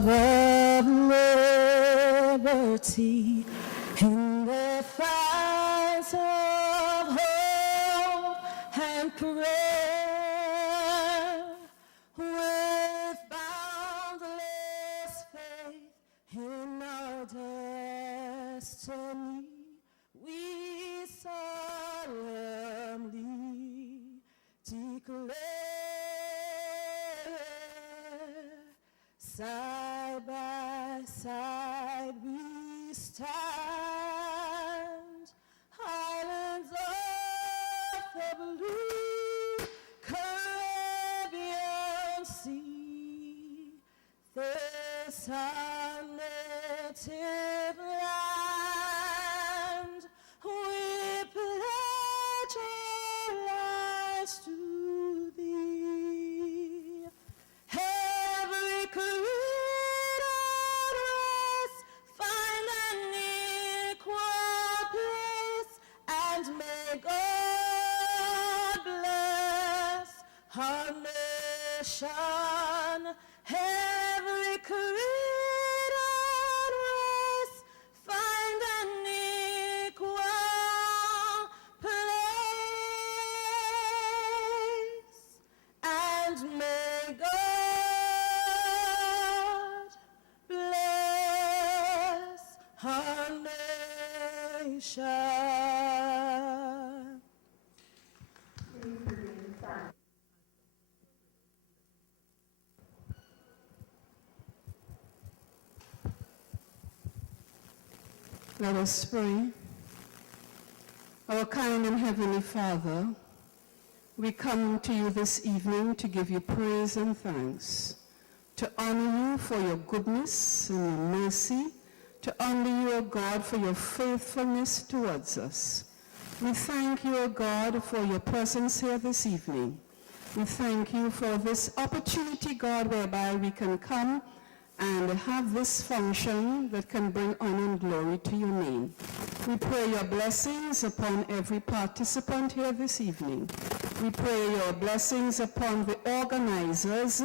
love of liberty, in the fight of hope and prayer, with boundless faith in our destiny, we solemnly declare, side by side we stand, islands of the blue Caribbean Sea, this our native land, we pledge our lives to thee. Every creed and race find an equal place, and may God bless our nation. Every creed and race find an equal place, and may God bless our nation. Let us pray. Our kind and heavenly Father, we come to you this evening to give you praise and thanks, to honor you for your goodness and your mercy, to honor you, O God, for your faithfulness towards us. We thank you, O God, for your presence here this evening. We thank you for this opportunity, God, whereby we can come and have this function that can bring honor and glory to your name. We pray your blessings upon every participant here this evening. We pray your blessings upon the organizers.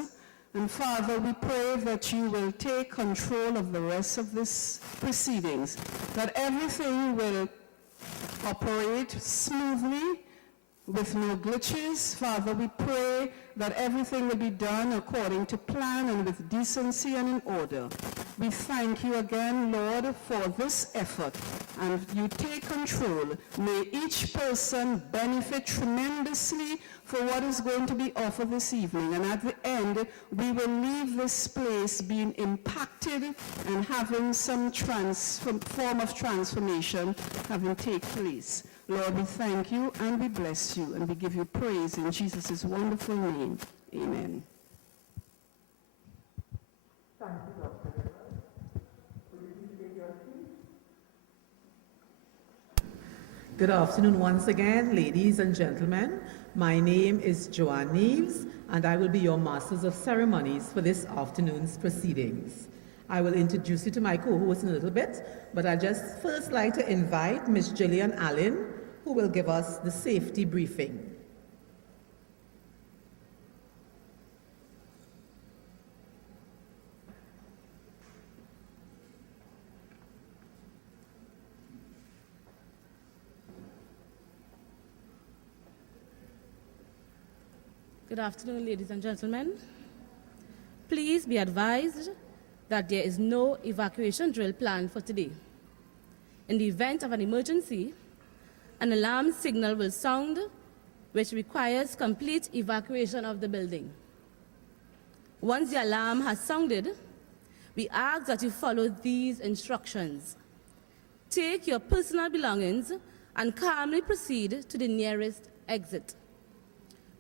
And Father, we pray that you will take control of the rest of this proceedings, that everything will operate smoothly with no glitches. Father, we pray that everything will be done according to plan and with decency and in order. We thank you again, Lord, for this effort, and you take control. May each person benefit tremendously for what is going to be offered this evening, and at the end, we will leave this place being impacted and having some form of transformation having take place. Lord, we thank you and we bless you and we give you praise in Jesus' wonderful name. Amen. Thank you, Dr. Rivers. Will you please take your seat? Good afternoon once again, ladies and gentlemen. My name is Joanne Neves, and I will be your Masters of Ceremonies for this afternoon's proceedings. I will introduce you to my co-host in a little bit, but I'd just first like to invite Ms. Gillian Allen, who will give us the safety briefing. Good afternoon, ladies and gentlemen. Please be advised that there is no evacuation drill planned for today. In the event of an emergency, an alarm signal will sound, which requires complete evacuation of the building. Once the alarm has sounded, we ask that you follow these instructions. Take your personal belongings and calmly proceed to the nearest exit.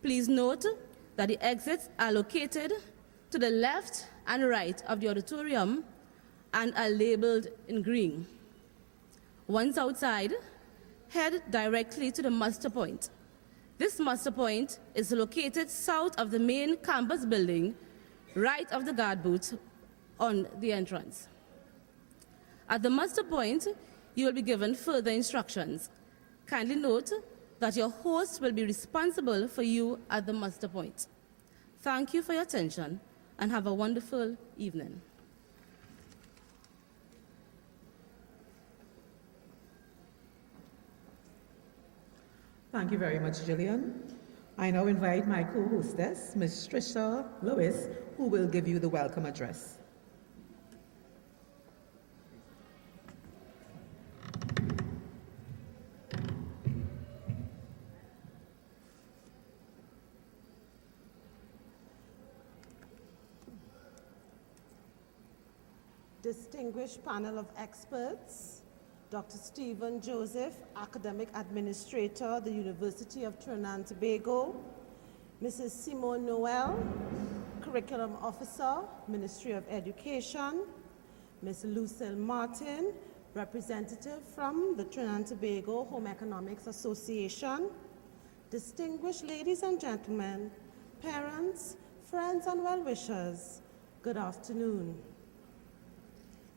Please note that the exits are located to the left and right of the auditorium and are labeled in green. Once outside, head directly to the muster point. This muster point is located south of the main campus building, right of the guard booth on the entrance. At the muster point, you will be given further instructions. Kindly note that your host will be responsible for you at the muster point. Thank you for your attention and have a wonderful evening. Thank you very much, Gillian. I now invite my co-hostess, Ms. Trisha Lewis, who will give you the welcome address. Distinguished panel of experts, Dr. Stephen Joseph, Academic Administrator, the University of Trinidad and Tobago, Mrs. Simone Noel, Curriculum Officer, Ministry of Education, Ms. Lucille Martin, Representative from the Trinidad and Tobago Home Economics Association, distinguished ladies and gentlemen, parents, friends, and well-wishers, good afternoon.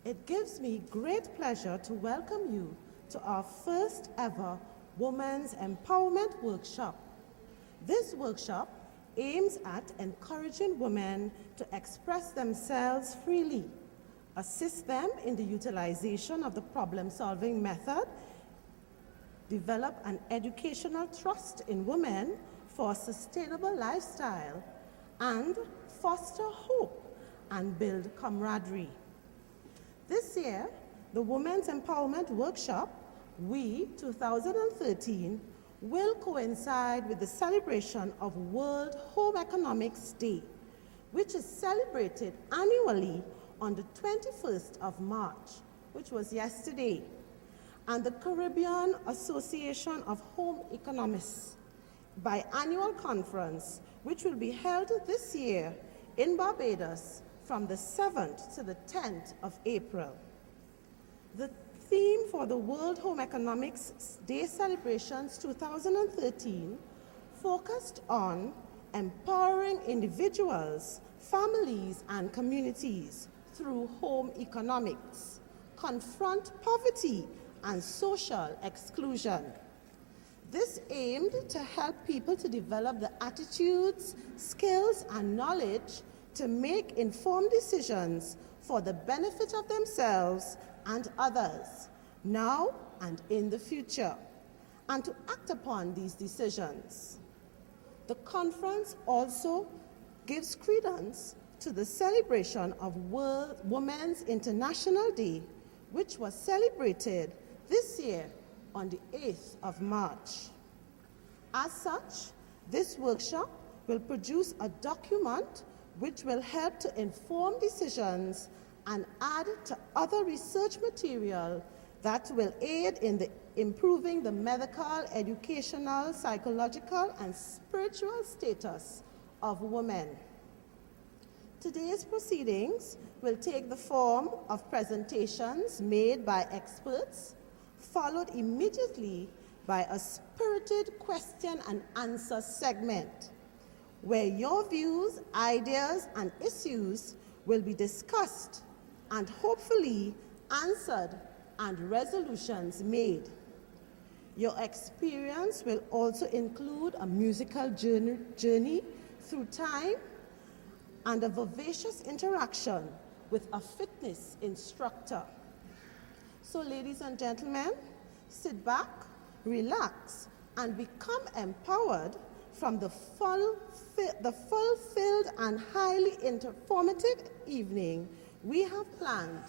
It gives me great pleasure to welcome you to our first ever Women's Empowerment Workshop. This workshop aims at encouraging women to express themselves freely, assist them in the utilization of the problem-solving method, develop an educational trust in women for a sustainable lifestyle, and foster hope and build camaraderie. This year, the Women's Empowerment Workshop, WE 2013, will coincide with the celebration of World Home Economics Day, which is celebrated annually on the 21st of March, which was yesterday, and the Caribbean Association of Home Economists biannual conference, which will be held this year in Barbados from the 7th to the 10th of April. The theme for the World Home Economics Day celebrations 2013 focused on empowering individuals, families, and communities through home economics, confront poverty and social exclusion. This aimed to help people to develop the attitudes, skills, and knowledge to make informed decisions for the benefit of themselves and others, now and in the future, and to act upon these decisions. The conference also gives credence to the celebration of World Women's International Day, which was celebrated this year on the 8th of March. As such, this workshop will produce a document which will help to inform decisions and add to other research material that will aid in improving the medical, educational, psychological, and spiritual status of women. Today's proceedings will take the form of presentations made by experts, followed immediately by a spirited question and answer segment, where your views, ideas, and issues will be discussed and hopefully answered and resolutions made. Your experience will also include a musical journey through time and a vivacious interaction with a fitness instructor. So, ladies and gentlemen, sit back, relax, and become empowered from the fulfilled and highly informative evening we have planned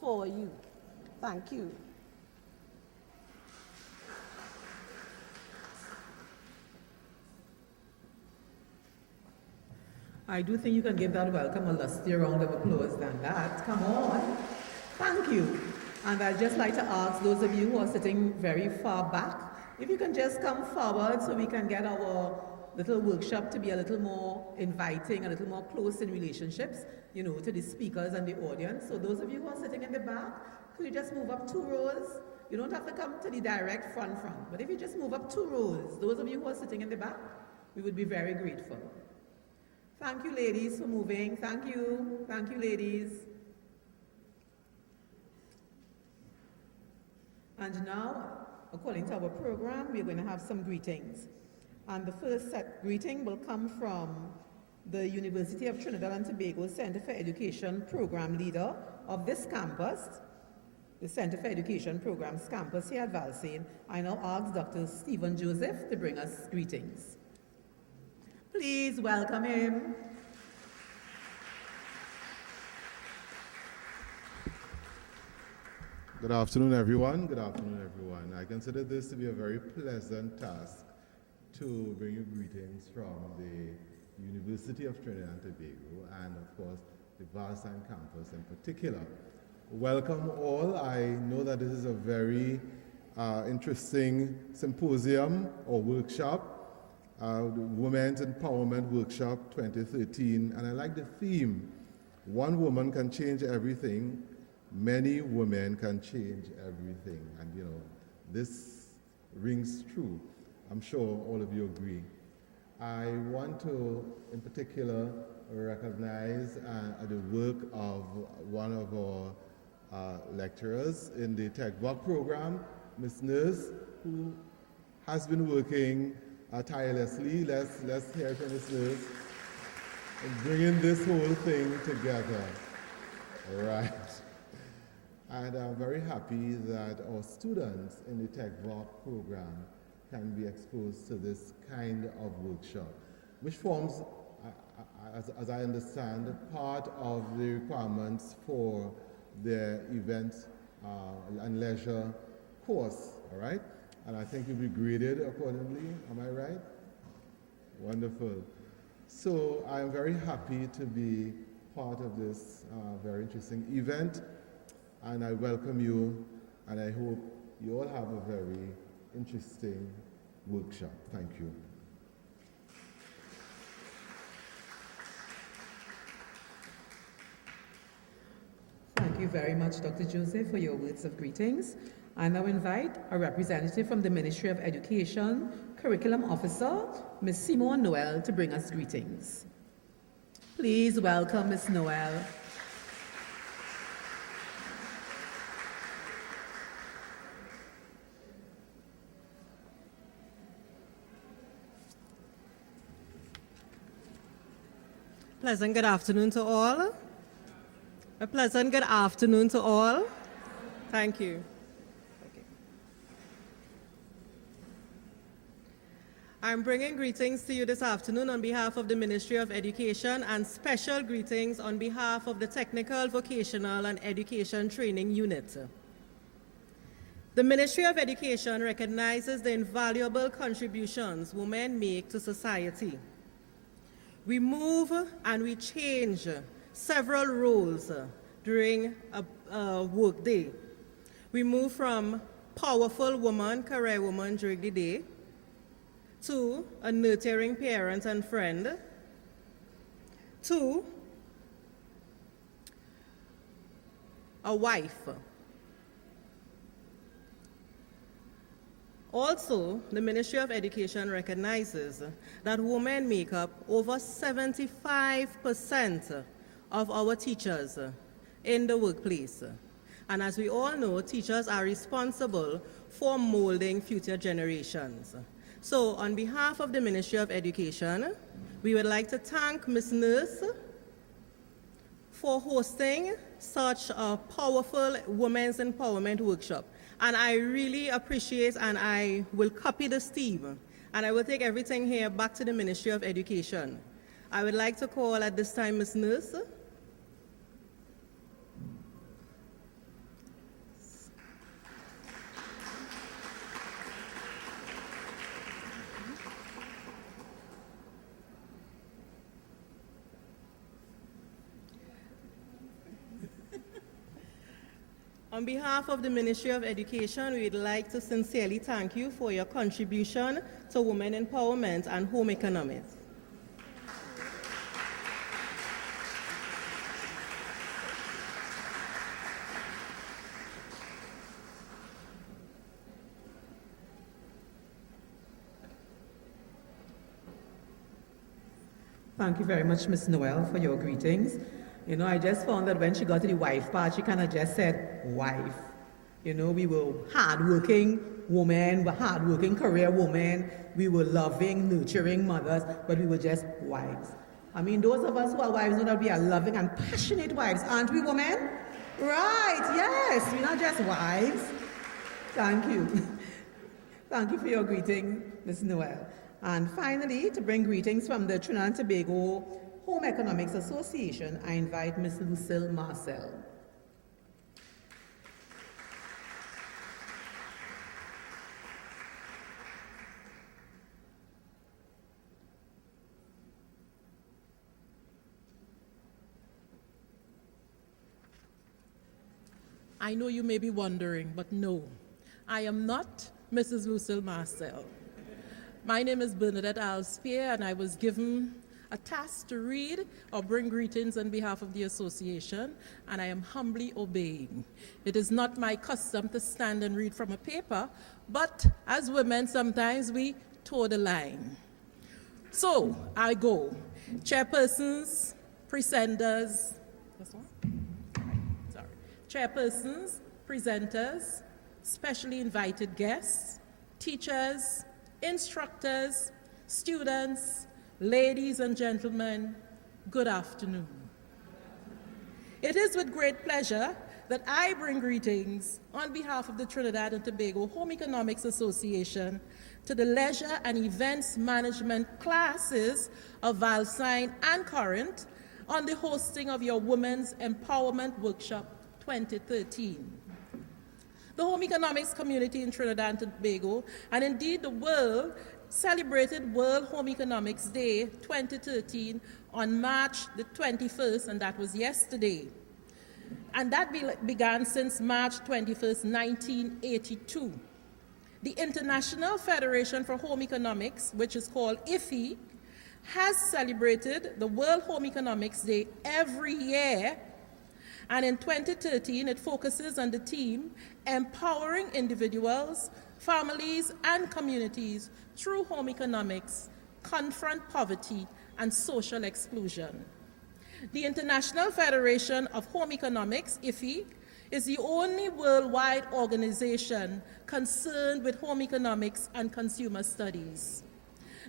for you. Thank you. I do think you can give that welcome a lustier round of applause than that. Come on. Thank you. And I'd just like to ask those of you who are sitting very far back, if you can just come forward so we can get our little workshop to be a little more inviting, a little more close in relationships, you know, to the speakers and the audience. So those of you who are sitting in the back, could you just move up 2 rows? You don't have to come to the direct front, but if you just move up 2 rows, those of you who are sitting in the back, we would be very grateful. Thank you, ladies, for moving. Thank you. Thank you, ladies. And now, according to our program, we're going to have some greetings. And the first greeting will come from the University of Trinidad and Tobago Center for Education program leader of this campus, the Center for Education Programs campus here at Valsayn, I now ask Dr. Stephen Joseph to bring us greetings. Please welcome him. Good afternoon, everyone. Good afternoon, everyone. I consider this to be a very pleasant task to bring you greetings from the University of Trinidad and Tobago and, of course, the Valsayn campus in particular. Welcome all. I know that this is a very interesting symposium or workshop, the Women's Empowerment Workshop 2013, and I like the theme, one woman can change everything, many women can change everything. And you know, this rings true. I'm sure all of you agree. I want to, in particular, recognize the work of one of our lecturers in the TechVoc program, Ms. Nurse, who has been working tirelessly. Let's hear from Ms. Nurse in bringing this whole thing together. All right. And I'm very happy that our students in the TechVoc program can be exposed to this kind of workshop, which forms, as I understand, part of the requirements for the event and leisure course, all right? And I think you'll be graded accordingly, am I right? Wonderful. So I'm very happy to be part of this very interesting event, and I welcome you, and I hope you all have a very interesting workshop. Thank you. Thank you very much, Dr. Joseph, for your words of greetings. I now invite a representative from the Ministry of Education, Curriculum Officer, Ms. Simone Noel, to bring us greetings. Please welcome Ms. Noel. Pleasant good afternoon to all. A pleasant good afternoon to all. Thank you. Okay. I'm bringing greetings to you this afternoon on behalf of the Ministry of Education and special greetings on behalf of the Technical, Vocational and Education Training Unit. The Ministry of Education recognizes the invaluable contributions women make to society. We move and we change several roles during a work day. We move from powerful woman, career woman during the day, to a nurturing parent and friend, to a wife. Also, the Ministry of Education recognizes that women make up over 75% of our teachers in the workplace. And as we all know, teachers are responsible for molding future generations. So on behalf of the Ministry of Education, we would like to thank Ms. Nurse for hosting such a powerful women's empowerment workshop. And I really appreciate, and I will copy the Steve, and I will take everything here back to the Ministry of Education. I would like to call at this time Ms. Nurse. On behalf of the Ministry of Education, we would like to sincerely thank you for your contribution to women empowerment and home economics. Thank you very much, Ms. Noel, for your greetings. You know, I just found that when she got to the wife part, she kind of just said, wife. You know, we were hardworking women, hardworking career women. We were loving, nurturing mothers, but we were just wives. I mean, those of us who are wives know that we are loving and passionate wives, aren't we, women? Right, yes, we're not just wives. Thank you. Thank you for your greeting, Ms. Noel. And finally, to bring greetings from the Trinidad and Tobago Home Economics Association, I invite Ms. Lucille Marcel. I know you may be wondering, but no, I am not Mrs. Lucille Marcel. My name is Bernadette Alspear, and I was given a task to read or bring greetings on behalf of the association, and I am humbly obeying. It is not my custom to stand and read from a paper, but as women, sometimes we toe the line. So I go. Chairpersons, presenters, chairpersons, presenters, specially invited guests, teachers, instructors, students, ladies and gentlemen, good afternoon. It is with great pleasure that I bring greetings on behalf of the Trinidad and Tobago Home Economics Association to the Leisure and Events Management classes of Valsine and Corinth on the hosting of your Women's Empowerment Workshop 2013. The home economics community in Trinidad and Tobago, and indeed the world, celebrated World Home Economics Day 2013 on March the 21st, and that was yesterday. And that began since March 21st, 1982. The International Federation for Home Economics, which is called IFE, has celebrated the World Home Economics Day every year. And in 2013, it focuses on the theme, empowering individuals, families, and communities through home economics, confront poverty and social exclusion. The International Federation of Home Economics, IFE, is the only worldwide organization concerned with home economics and consumer studies.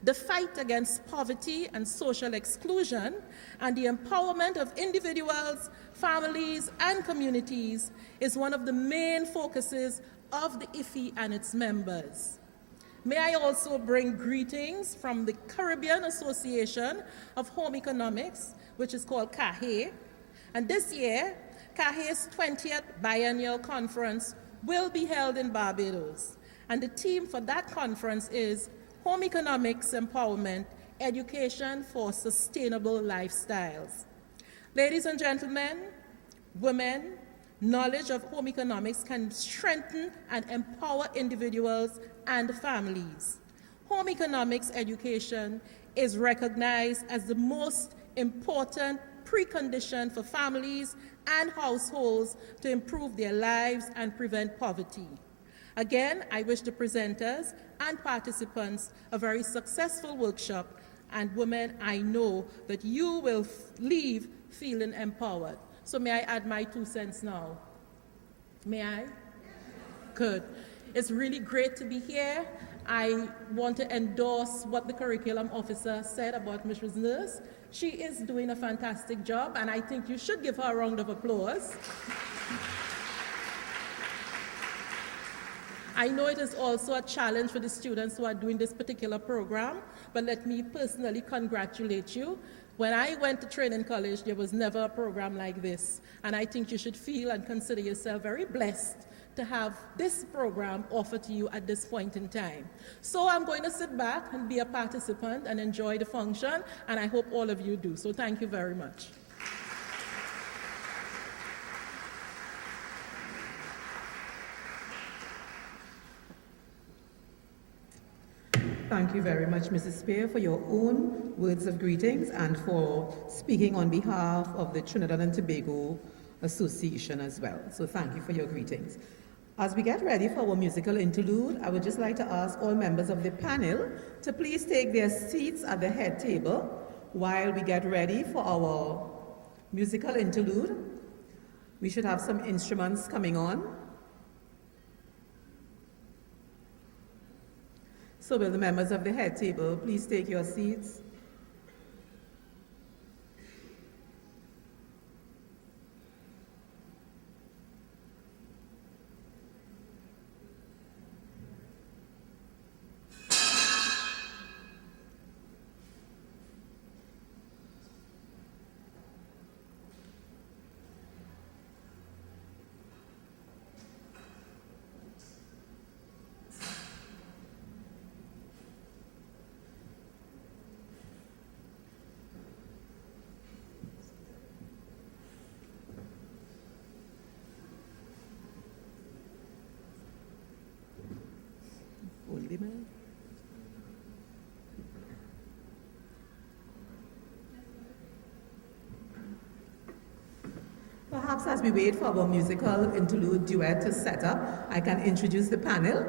The fight against poverty and social exclusion and the empowerment of individuals, families, and communities is one of the main focuses of the IFE and its members. May I also bring greetings from the Caribbean Association of Home Economics, which is called CAHE. And this year, CAHE's 20th biennial conference will be held in Barbados. And the theme for that conference is Home Economics Empowerment, Education for Sustainable Lifestyles. Ladies and gentlemen, women, knowledge of home economics can strengthen and empower individuals and families. Home economics education is recognized as the most important precondition for families and households to improve their lives and prevent poverty. Again, I wish the presenters and participants a very successful workshop, and women, I know that you will leave feeling empowered. So may I add my 2 cents now? May I? Good. It's really great to be here. I want to endorse what the curriculum officer said about Mrs. Nurse. She is doing a fantastic job, and I think you should give her a round of applause. I know it is also a challenge for the students who are doing this particular program, but let me personally congratulate you. When I went to training college, there was never a program like this, and I think you should feel and consider yourself very blessed to have this program offered to you at this point in time. So I'm going to sit back and be a participant and enjoy the function, and I hope all of you do. So thank you very much. Thank you very much, Mrs. Spear, for your own words of greetings and for speaking on behalf of the Trinidad and Tobago Association as well. So thank you for your greetings. As we get ready for our musical interlude, I would just like to ask all members of the panel to please take their seats at the head table while we get ready for our musical interlude. We should have some instruments coming on. So will the members of the head table please take your seats? perhaps as we wait for our musical interlude duet to set up, I can introduce the panel.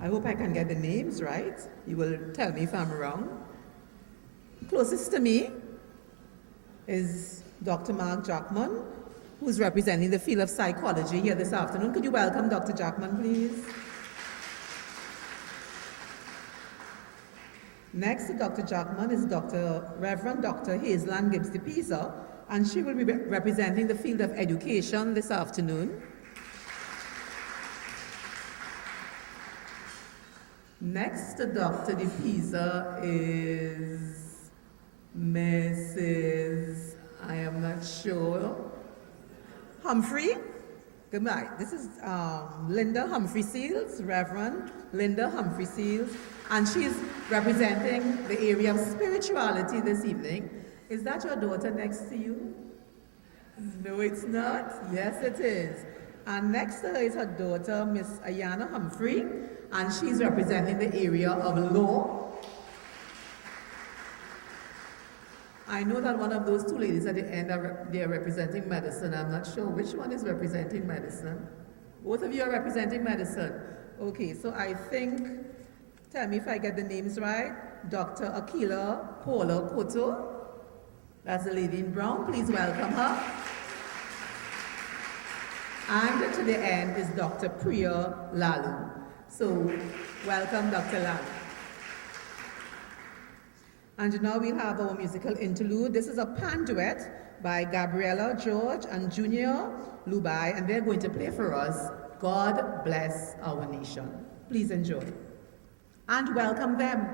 I hope I can get the names right. You will tell me if I'm wrong. Closest to me is Dr. Mark Jackman, who's representing the field of psychology here this afternoon. Could you welcome Dr. Jackman, please? Next to Dr. Jackman is Reverend Dr. Hazeland Gibbs de Pisa, and she will be representing the field of education this afternoon. Next to Dr. de Pisa is Mrs. I am not sure. Humphrey. Goodbye. This is Linda Humphrey Seals, Reverend Linda Humphrey Seals, and she's representing the area of spirituality this evening. Is that your daughter next to you? No, it's not. Yes, it is. And next to her is her daughter, Miss Ayana Humphrey, and she's representing the area of law. I know that one of those two ladies at the end they are representing medicine. I'm not sure which one is representing medicine. Both of you are representing medicine. Okay, so I think, tell me if I get the names right, Dr. Akila Paula Koto. That's the lady in brown. Please welcome her. And to the end is Dr. Priya Lalu. So, welcome Dr. Lalu. And now we'll have our musical interlude. This is a pan duet by Gabriella George and Junior Lubai, and they're going to play for us, God Bless Our Nation. Please enjoy. And welcome them.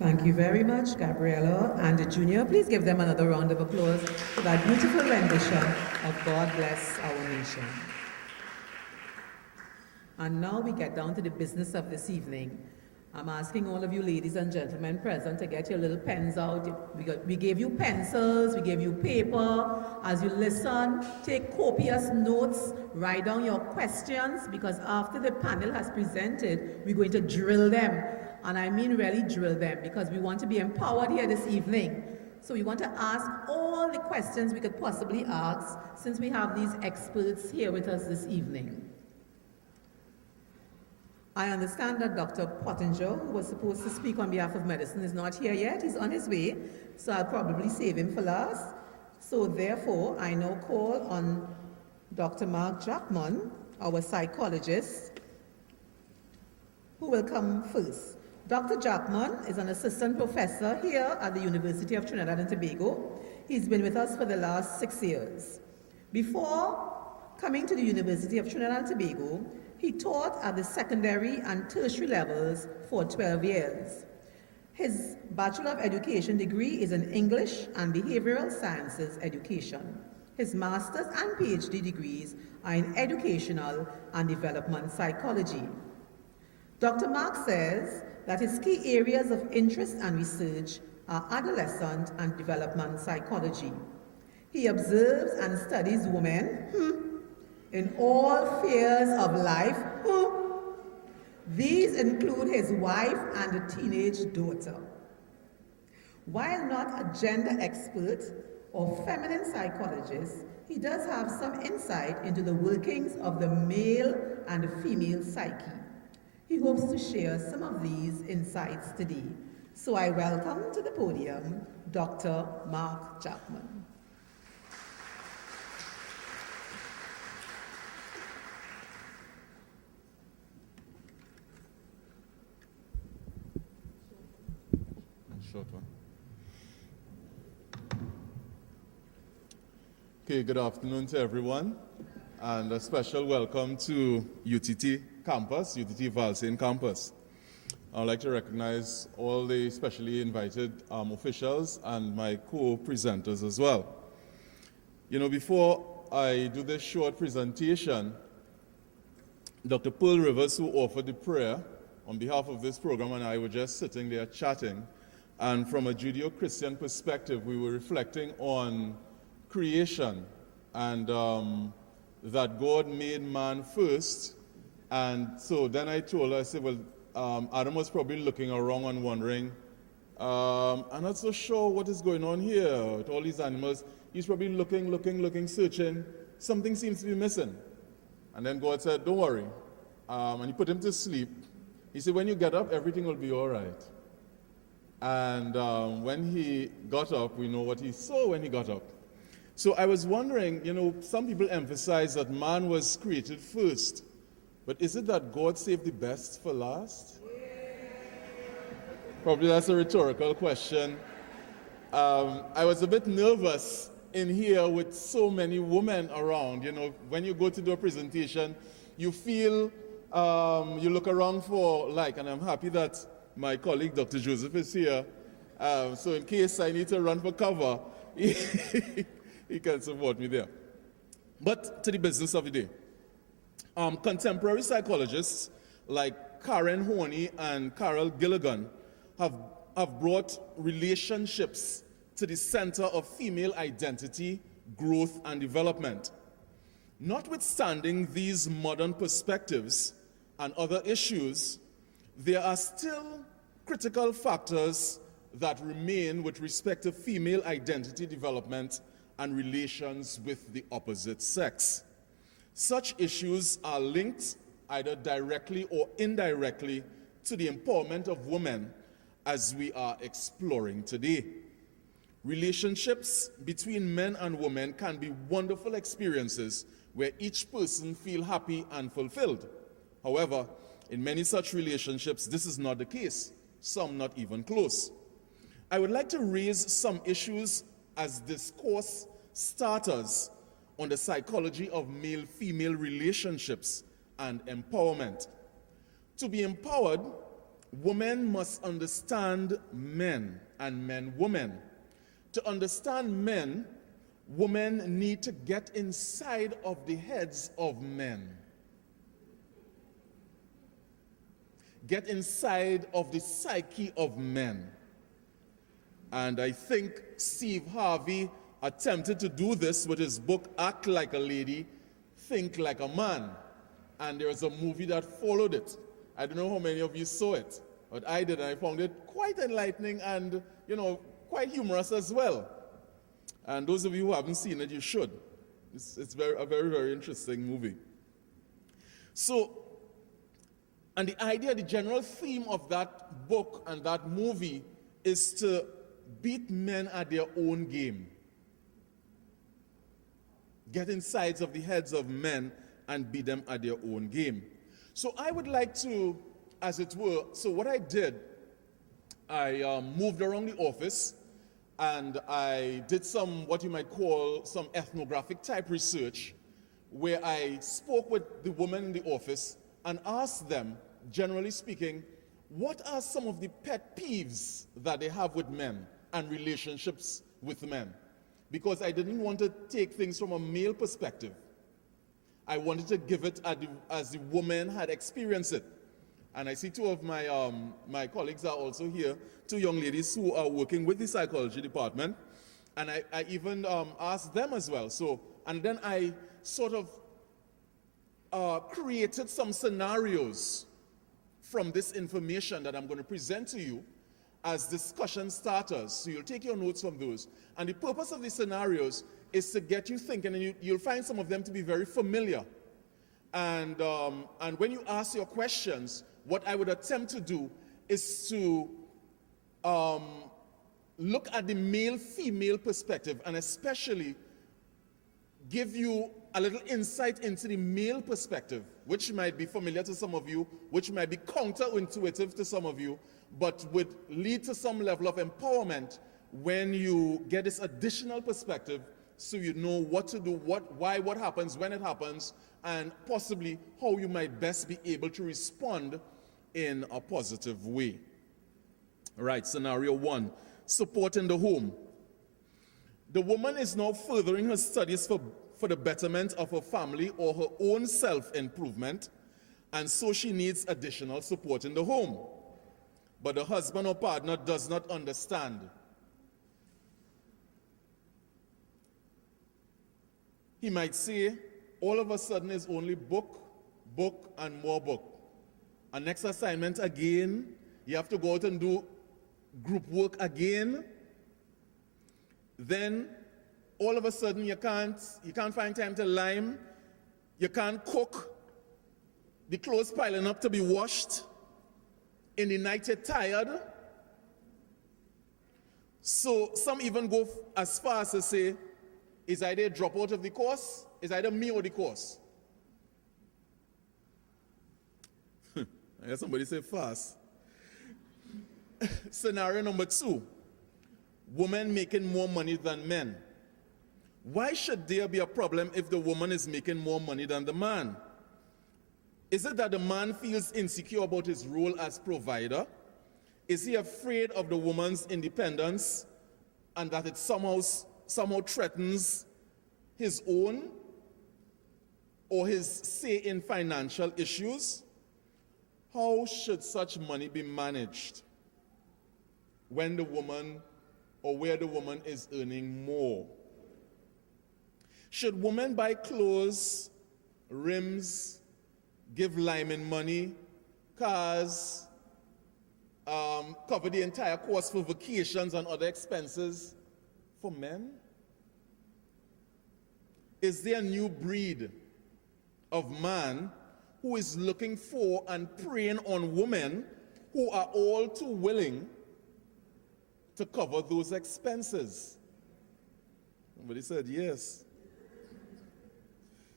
Thank you very much, Gabriella and the Junior. Please give them another round of applause for that beautiful rendition of God Bless Our Nation. And now we get down to the business of this evening. I'm asking all of you ladies and gentlemen present to get your little pens out. We gave you pencils, we gave you paper. As you listen, take copious notes, write down your questions, because after the panel has presented, we're going to drill them. And I mean really drill them, because we want to be empowered here this evening. So we want to ask all the questions we could possibly ask, since we have these experts here with us this evening. I understand that Dr. Pottinger, who was supposed to speak on behalf of medicine, is not here yet. He's on his way, so I'll probably save him for last. So therefore, I now call on Dr. Mark Jackman, our psychologist, who will come first. Dr. Jackman is an assistant professor here at the University of Trinidad and Tobago. He's been with us for the last 6 years. Before coming to the University of Trinidad and Tobago, he taught at the secondary and tertiary levels for 12 years. His Bachelor of Education degree is in English and Behavioral Sciences Education. His master's and PhD degrees are in Educational and Development Psychology. Dr. Mark says that his key areas of interest and research are adolescent and development psychology. He observes and studies women in all spheres of life. These include his wife and a teenage daughter. While not a gender expert or feminine psychologist, he does have some insight into the workings of the male and the female psyche. He hopes to share some of these insights today. So I welcome to the podium Dr. Mark Jackman. Short one. Okay, good afternoon to everyone, and a special welcome to UTT campus, UTT Valsain campus. I'd like to recognize all the specially invited officials and my co-presenters as well. You know, before I do this short presentation, Dr. Pearl Rivers, who offered the prayer on behalf of this program, and I were just sitting there chatting, and from a Judeo-Christian perspective, we were reflecting on creation and that God made man first. And so then I told her, I said, well, Adam was probably looking around and wondering, I'm not so sure what is going on here with all these animals. He's probably looking, searching. Something seems to be missing. And then God said, don't worry. And he put him to sleep. He said, when you get up, everything will be all right. And when he got up, we know what he saw when he got up. So I was wondering, you know, some people emphasize that man was created first. But is it that God saved the best for last? Probably that's a rhetorical question. I was a bit nervous in here with so many women around. You know, when you go to do a presentation, you feel, you look around for and I'm happy that my colleague Dr. Joseph is here. So in case I need to run for cover, he can support me there. But to the business of the day. Contemporary psychologists like Karen Horney and Carol Gilligan have brought relationships to the center of female identity, growth, and development. Notwithstanding these modern perspectives and other issues, there are still critical factors that remain with respect to female identity development and relations with the opposite sex. Such issues are linked either directly or indirectly to the empowerment of women, as we are exploring today. Relationships between men and women can be wonderful experiences where each person feels happy and fulfilled. However, in many such relationships, this is not the case, some not even close. I would like to raise some issues as discourse starters on the psychology of male-female relationships and empowerment. To be empowered, women must understand men and men women. To understand men, women need to get inside of the heads of men. Get inside of the psyche of men. And I think Steve Harvey attempted to do this with his book, Act Like a Lady, Think Like a Man. And there was a movie that followed it. I don't know how many of you saw it, but I did, and I found it quite enlightening and, you know, quite humorous as well. And those of you who haven't seen it, you should. It's a very, very interesting movie. So, And the idea, the general theme of that book and that movie is to beat men at their own game. Get inside of the heads of men and beat them at their own game. So I would like to, as it were, so what I did, I moved around the office and I did some, what you might call, some ethnographic type research, where I spoke with the women in the office and asked them, generally speaking, what are some of the pet peeves that they have with men and relationships with men? Because I didn't want to take things from a male perspective. I wanted to give it as the woman had experienced it. And I see two of my colleagues are also here, two young ladies who are working with the psychology department. And I even asked them as well. So, and then I sort of created some scenarios from this information that I'm going to present to you as discussion starters. So you'll take your notes from those. And the purpose of these scenarios is to get you thinking, and you'll find some of them to be very familiar. And when you ask your questions, what I would attempt to do is to look at the male-female perspective, and especially give you a little insight into the male perspective, which might be familiar to some of you, which might be counterintuitive to some of you, but would lead to some level of empowerment when you get this additional perspective, so you know what to do, why, what happens, when it happens, and possibly how you might best be able to respond in a positive way. All right, scenario one, support in the home. The woman is now furthering her studies for the betterment of her family or her own self-improvement, and so she needs additional support in the home. But the husband or partner does not understand. He might say, all of a sudden it's only book, and more book. And next assignment again, you have to go out and do group work again. Then all of a sudden you can't find time to lime, you can't cook, the clothes piling up to be washed, in the night you're tired. So some even go as far as to say, is either a drop out of the course, is either me or the course. I hear somebody say fast. Scenario number two, women making more money than men. Why should there be a problem if the woman is making more money than the man? Is it that the man feels insecure about his role as provider? Is he afraid of the woman's independence and that it somehow threatens his own or his say in financial issues? How should such money be managed when the woman or where the woman is earning more? Should women buy clothes, rims, give liming money, cars, cover the entire cost for vacations and other expenses for men? Is there a new breed of man who is looking for and preying on women who are all too willing to cover those expenses? Somebody said yes.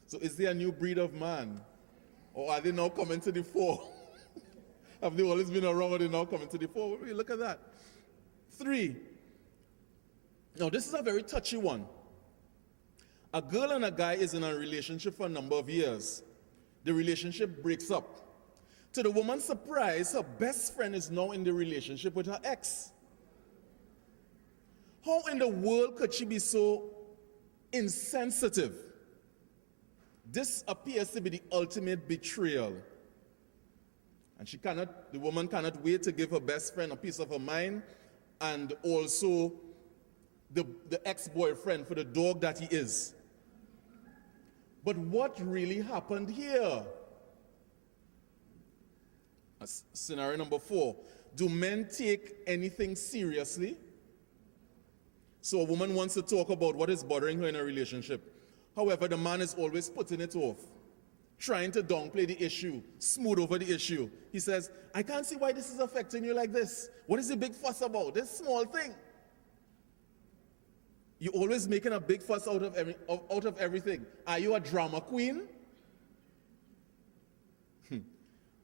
So is there a new breed of man? Or are they now coming to the fore? Have they always been around, or they now coming to the fore? Look at that. 3. Now this is a very touchy one. A girl and a guy is in a relationship for a number of years. The relationship breaks up. To the woman's surprise, her best friend is now in the relationship with her ex. How in the world could she be so insensitive? This appears to be the ultimate betrayal. And the woman cannot wait to give her best friend a piece of her mind, and also the ex-boyfriend for the dog that he is. But what really happened here? Scenario number 4. Do men take anything seriously? So a woman wants to talk about what is bothering her in a relationship. However, the man is always putting it off, trying to downplay the issue, smooth over the issue. He says, I can't see why this is affecting you like this. What is the big fuss about? This small thing. You're always making a big fuss out of everything. Are you a drama queen?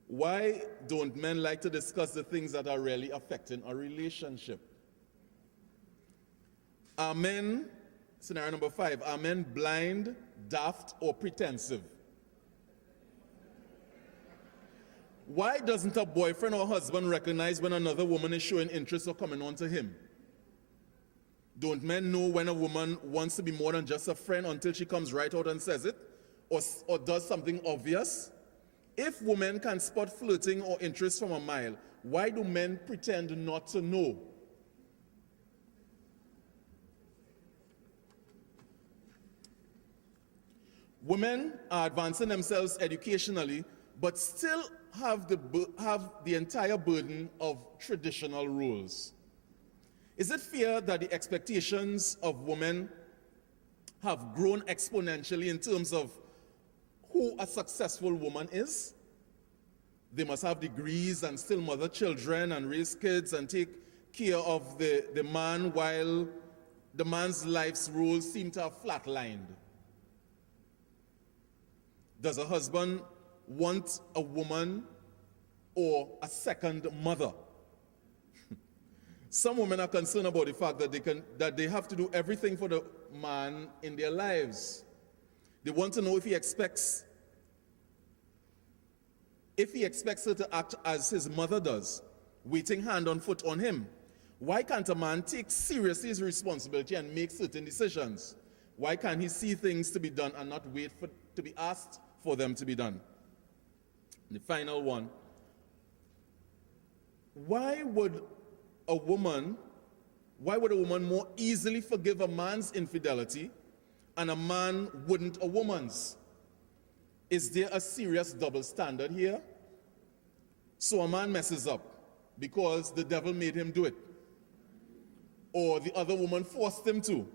Why don't men like to discuss the things that are really affecting a relationship? Are men, scenario number 5, are men blind, daft, or pretensive? Why doesn't a boyfriend or husband recognize when another woman is showing interest or coming on to him? Don't men know when a woman wants to be more than just a friend until she comes right out and says it, or does something obvious? If women can spot flirting or interest from a mile, why do men pretend not to know? Women are advancing themselves educationally, but still have the entire burden of traditional roles. Is it fear that the expectations of women have grown exponentially in terms of who a successful woman is? They must have degrees and still mother children and raise kids and take care of the man, while the man's life's roles seem to have flatlined. Does a husband want a woman or a second mother? Some women are concerned about the fact that they have to do everything for the man in their lives. They want to know if he expects her to act as his mother does, waiting hand on foot on him. Why can't a man take seriously his responsibility and make certain decisions? Why can't he see things to be done and not wait to be asked for them to be done? The final one. Why would a woman more easily forgive a man's infidelity and a man wouldn't a woman's? Is there a serious double standard here? So a man messes up because the devil made him do it, or the other woman forced him to.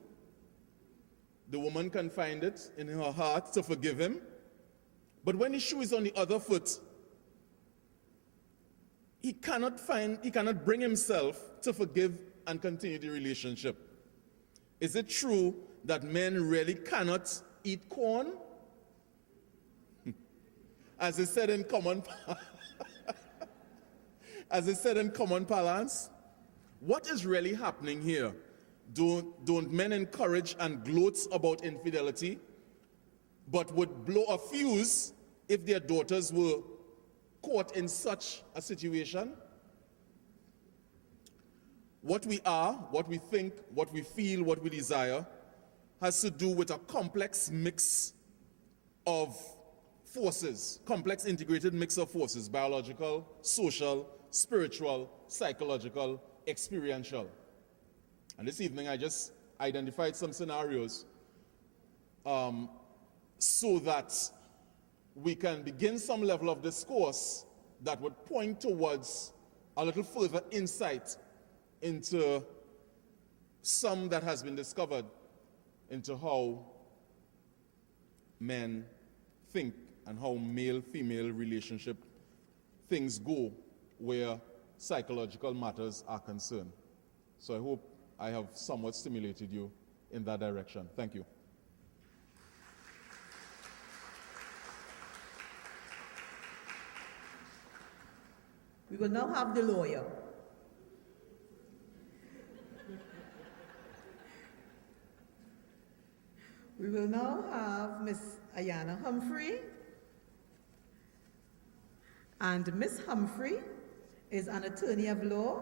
The woman can find it in her heart to forgive him, but when his shoe is on the other foot, he cannot bring himself to forgive and continue the relationship. Is it true that men really cannot eat corn? As is said in common parlance, what is really happening here? Don't men encourage and gloat about infidelity, but would blow a fuse if their daughters were caught in such a situation? What we are, what we think, what we feel, what we desire has to do with a complex mix of forces, complex integrated mix of forces: biological, social, spiritual, psychological, experiential. And this evening I just identified some scenarios so that we can begin some level of discourse that would point towards a little further insight into some that has been discovered into how men think and how male-female relationship things go where psychological matters are concerned. So I hope I have somewhat stimulated you in that direction. Thank you. We will now have the lawyer. We will now have Ms. Ayana Humphrey. And Ms. Humphrey is an attorney of law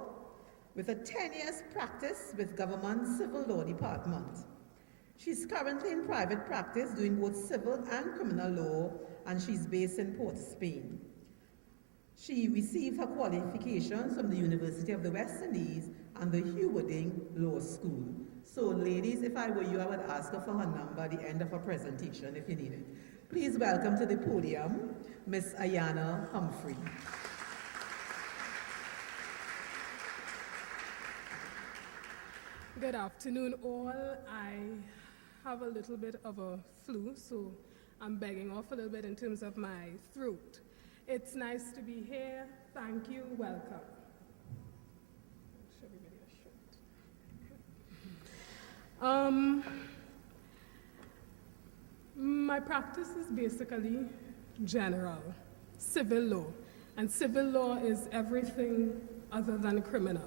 with a 10 years practice with Government Civil Law Department. She's currently in private practice doing both civil and criminal law, and she's based in Port Spain. She received her qualifications from the University of the West Indies and the Hewarding Law School. So ladies, if I were you, I would ask her for her number at the end of her presentation if you need it. Please welcome to the podium, Ms. Ayana Humphrey. Good afternoon, all. I have a little bit of a flu, so I'm begging off a little bit in terms of my throat. It's nice to be here. Thank you. Welcome. Show everybody a shot. My practice is basically general, civil law. And civil law is everything other than criminal.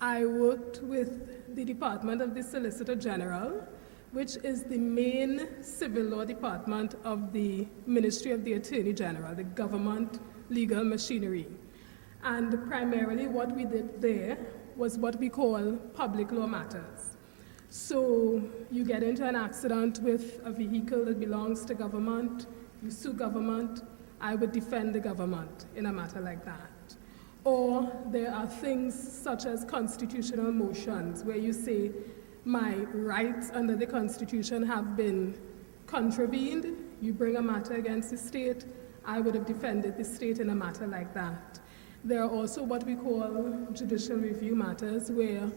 I worked with the Department of the Solicitor General, which is the main civil law department of the Ministry of the Attorney General, the government legal machinery. And primarily what we did there was what we call public law matters. So you get into an accident with a vehicle that belongs to government, you sue government, I would defend the government in a matter like that. Or there are things such as constitutional motions where you say, my rights under the Constitution have been contravened, you bring a matter against the state, I would have defended the state in a matter like that. There are also what we call judicial review matters where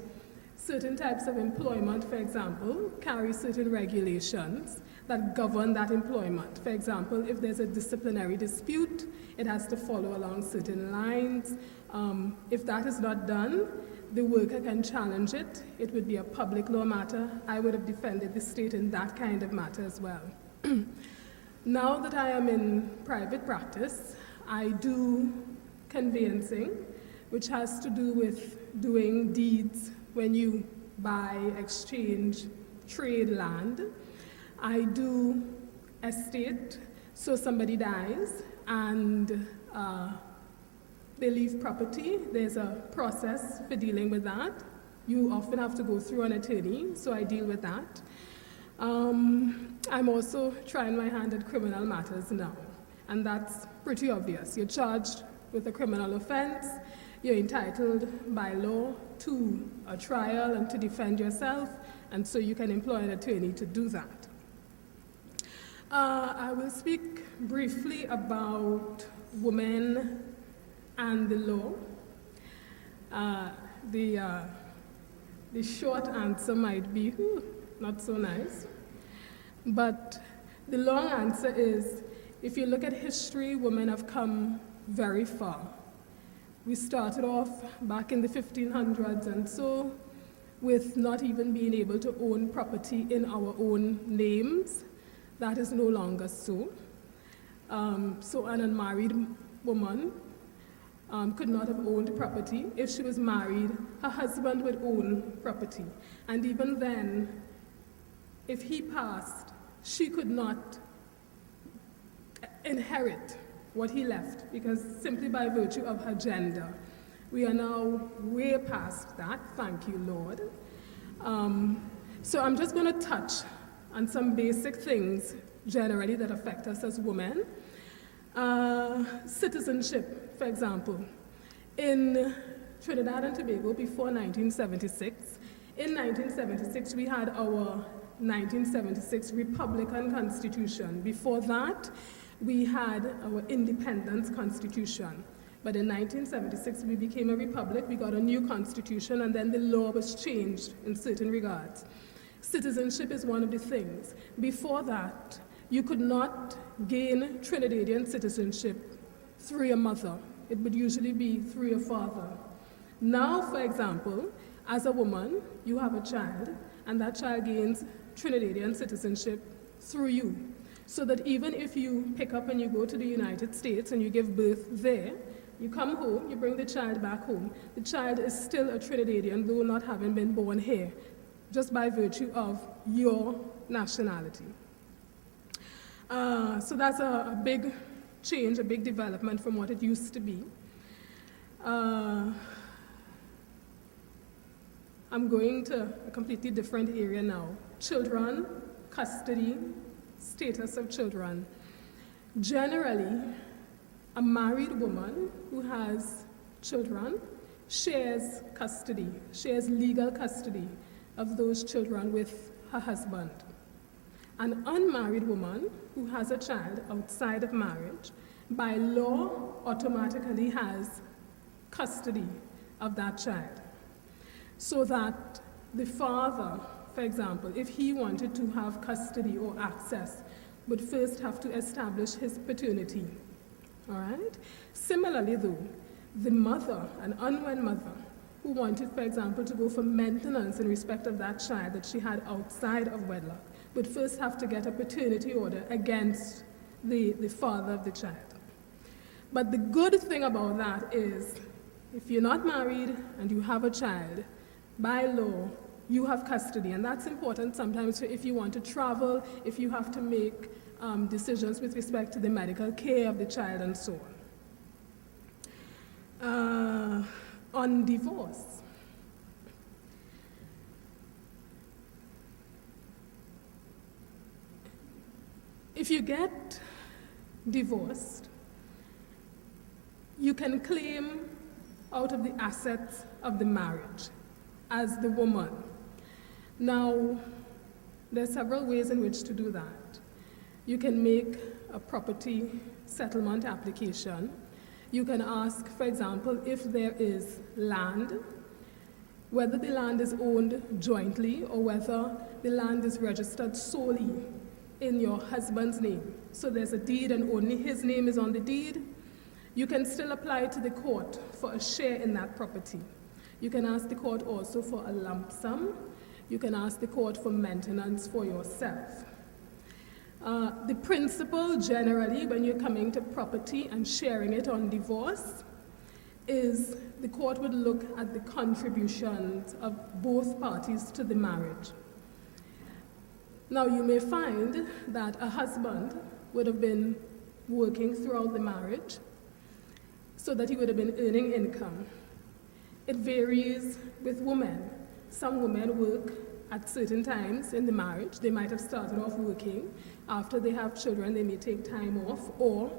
certain types of employment, for example, carry certain regulations that govern that employment. For example, if there's a disciplinary dispute, it has to follow along certain lines. If that is not done, the worker can challenge it. It would be a public law matter. I would have defended the state in that kind of matter as well. Now that I am in private practice, I do conveyancing, which has to do with doing deeds when you buy, exchange, trade land. I do estate, so somebody dies and they leave property. There's a process for dealing with that. You often have to go through an attorney, so I deal with that. I'm also trying my hand at criminal matters now, and that's pretty obvious. You're charged with a criminal offense, you're entitled by law to a trial and to defend yourself, and so you can employ an attorney to do that. I will speak briefly about women and the law. The short answer might be, not so nice. But the long answer is, if you look at history, women have come very far. We started off back in the 1500s and so, with not even being able to own property in our own names. That is no longer so. So an unmarried woman could not have owned property. If she was married, her husband would own property. And even then, if he passed, she could not inherit what he left, because simply by virtue of her gender. We are now way past that, thank you, Lord. So I'm just going to touch on some basic things generally that affect us as women. Citizenship, for example. In Trinidad and Tobago before 1976, in 1976 we had our 1976 Republican Constitution. Before that, we had our Independence Constitution. But in 1976, we became a republic, we got a new constitution, and then the law was changed in certain regards. Citizenship is one of the things. Before that, you could not gain Trinidadian citizenship through your mother. It would usually be through your father. Now, for example, as a woman, you have a child, and that child gains Trinidadian citizenship through you. So that even if you pick up and you go to the United States and you give birth there, you come home, you bring the child back home, the child is still a Trinidadian, though not having been born here, just by virtue of your nationality. So that's a big change, a big development from what it used to be. I'm going to a completely different area now. Children, custody, status of children. Generally, a married woman who has children shares custody, shares legal custody of those children with her husband. An unmarried woman who has a child outside of marriage, by law, automatically has custody of that child. So that the father, for example, if he wanted to have custody or access, would first have to establish his paternity. All right? Similarly, though, the mother, an unwed mother, who wanted, for example, to go for maintenance in respect of that child that she had outside of wedlock, would first have to get a paternity order against the father of the child. But the good thing about that is, if you're not married and you have a child, by law, you have custody. And that's important sometimes if you want to travel, if you have to make decisions with respect to the medical care of the child and so on. On divorce. If you get divorced, you can claim out of the assets of the marriage as the woman. Now, there are several ways in which to do that. You can make a property settlement application. You can ask, for example, if there is land, whether the land is owned jointly or whether the land is registered solely in your husband's name. So there's a deed and only his name is on the deed. You can still apply to the court for a share in that property. You can ask the court also for a lump sum. You can ask the court for maintenance for yourself. The principle generally when you're coming to property and sharing it on divorce is the court would look at the contributions of both parties to the marriage. Now you may find that a husband would have been working throughout the marriage so that he would have been earning income. It varies with women. Some women work at certain times in the marriage. They might have started off working. After they have children, they may take time off, or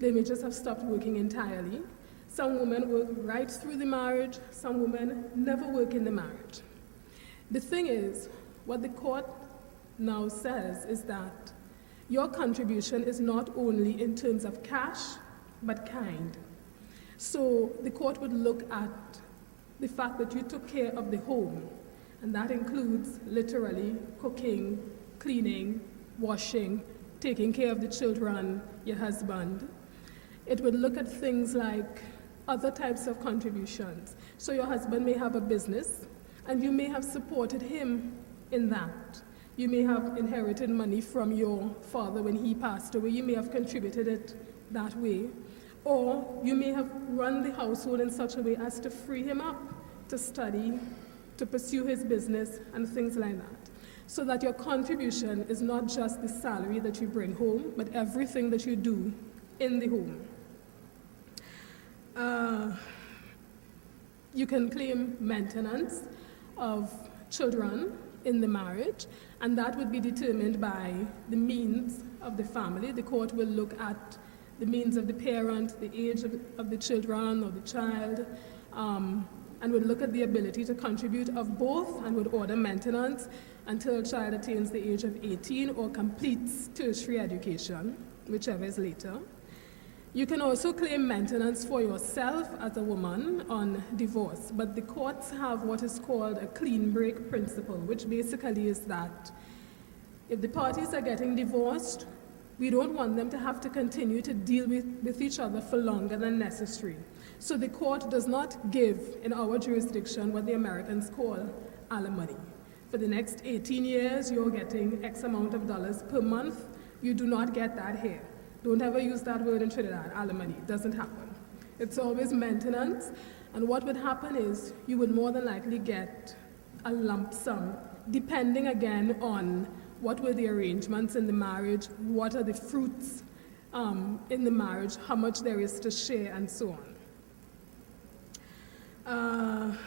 they may just have stopped working entirely. Some women work right through the marriage. Some women never work in the marriage. The thing is, what the court now says is that your contribution is not only in terms of cash, but kind. So the court would look at the fact that you took care of the home, and that includes literally cooking, cleaning, washing, taking care of the children, your husband. It would look at things like other types of contributions. So your husband may have a business, and you may have supported him in that. You may have inherited money from your father when he passed away. You may have contributed it that way. Or you may have run the household in such a way as to free him up to study, to pursue his business, and things like that. So that your contribution is not just the salary that you bring home, but everything that you do in the home. You can claim maintenance of children in the marriage, and that would be determined by the means of the family. The court will look at the means of the parent, the age of the children or the child, and would look at the ability to contribute of both, and would order maintenance until a child attains the age of 18 or completes tertiary education, whichever is later. You can also claim maintenance for yourself as a woman on divorce, but the courts have what is called a clean break principle, which basically is that if the parties are getting divorced, we don't want them to have to continue to deal with each other for longer than necessary. So the court does not give, in our jurisdiction, what the Americans call alimony. For the next 18 years, you're getting X amount of dollars per month. You do not get that here. Don't ever use that word in Trinidad, alimony. It doesn't happen. It's always maintenance. And what would happen is you would more than likely get a lump sum, depending again on what were the arrangements in the marriage, what are the fruits in the marriage, how much there is to share, and so on.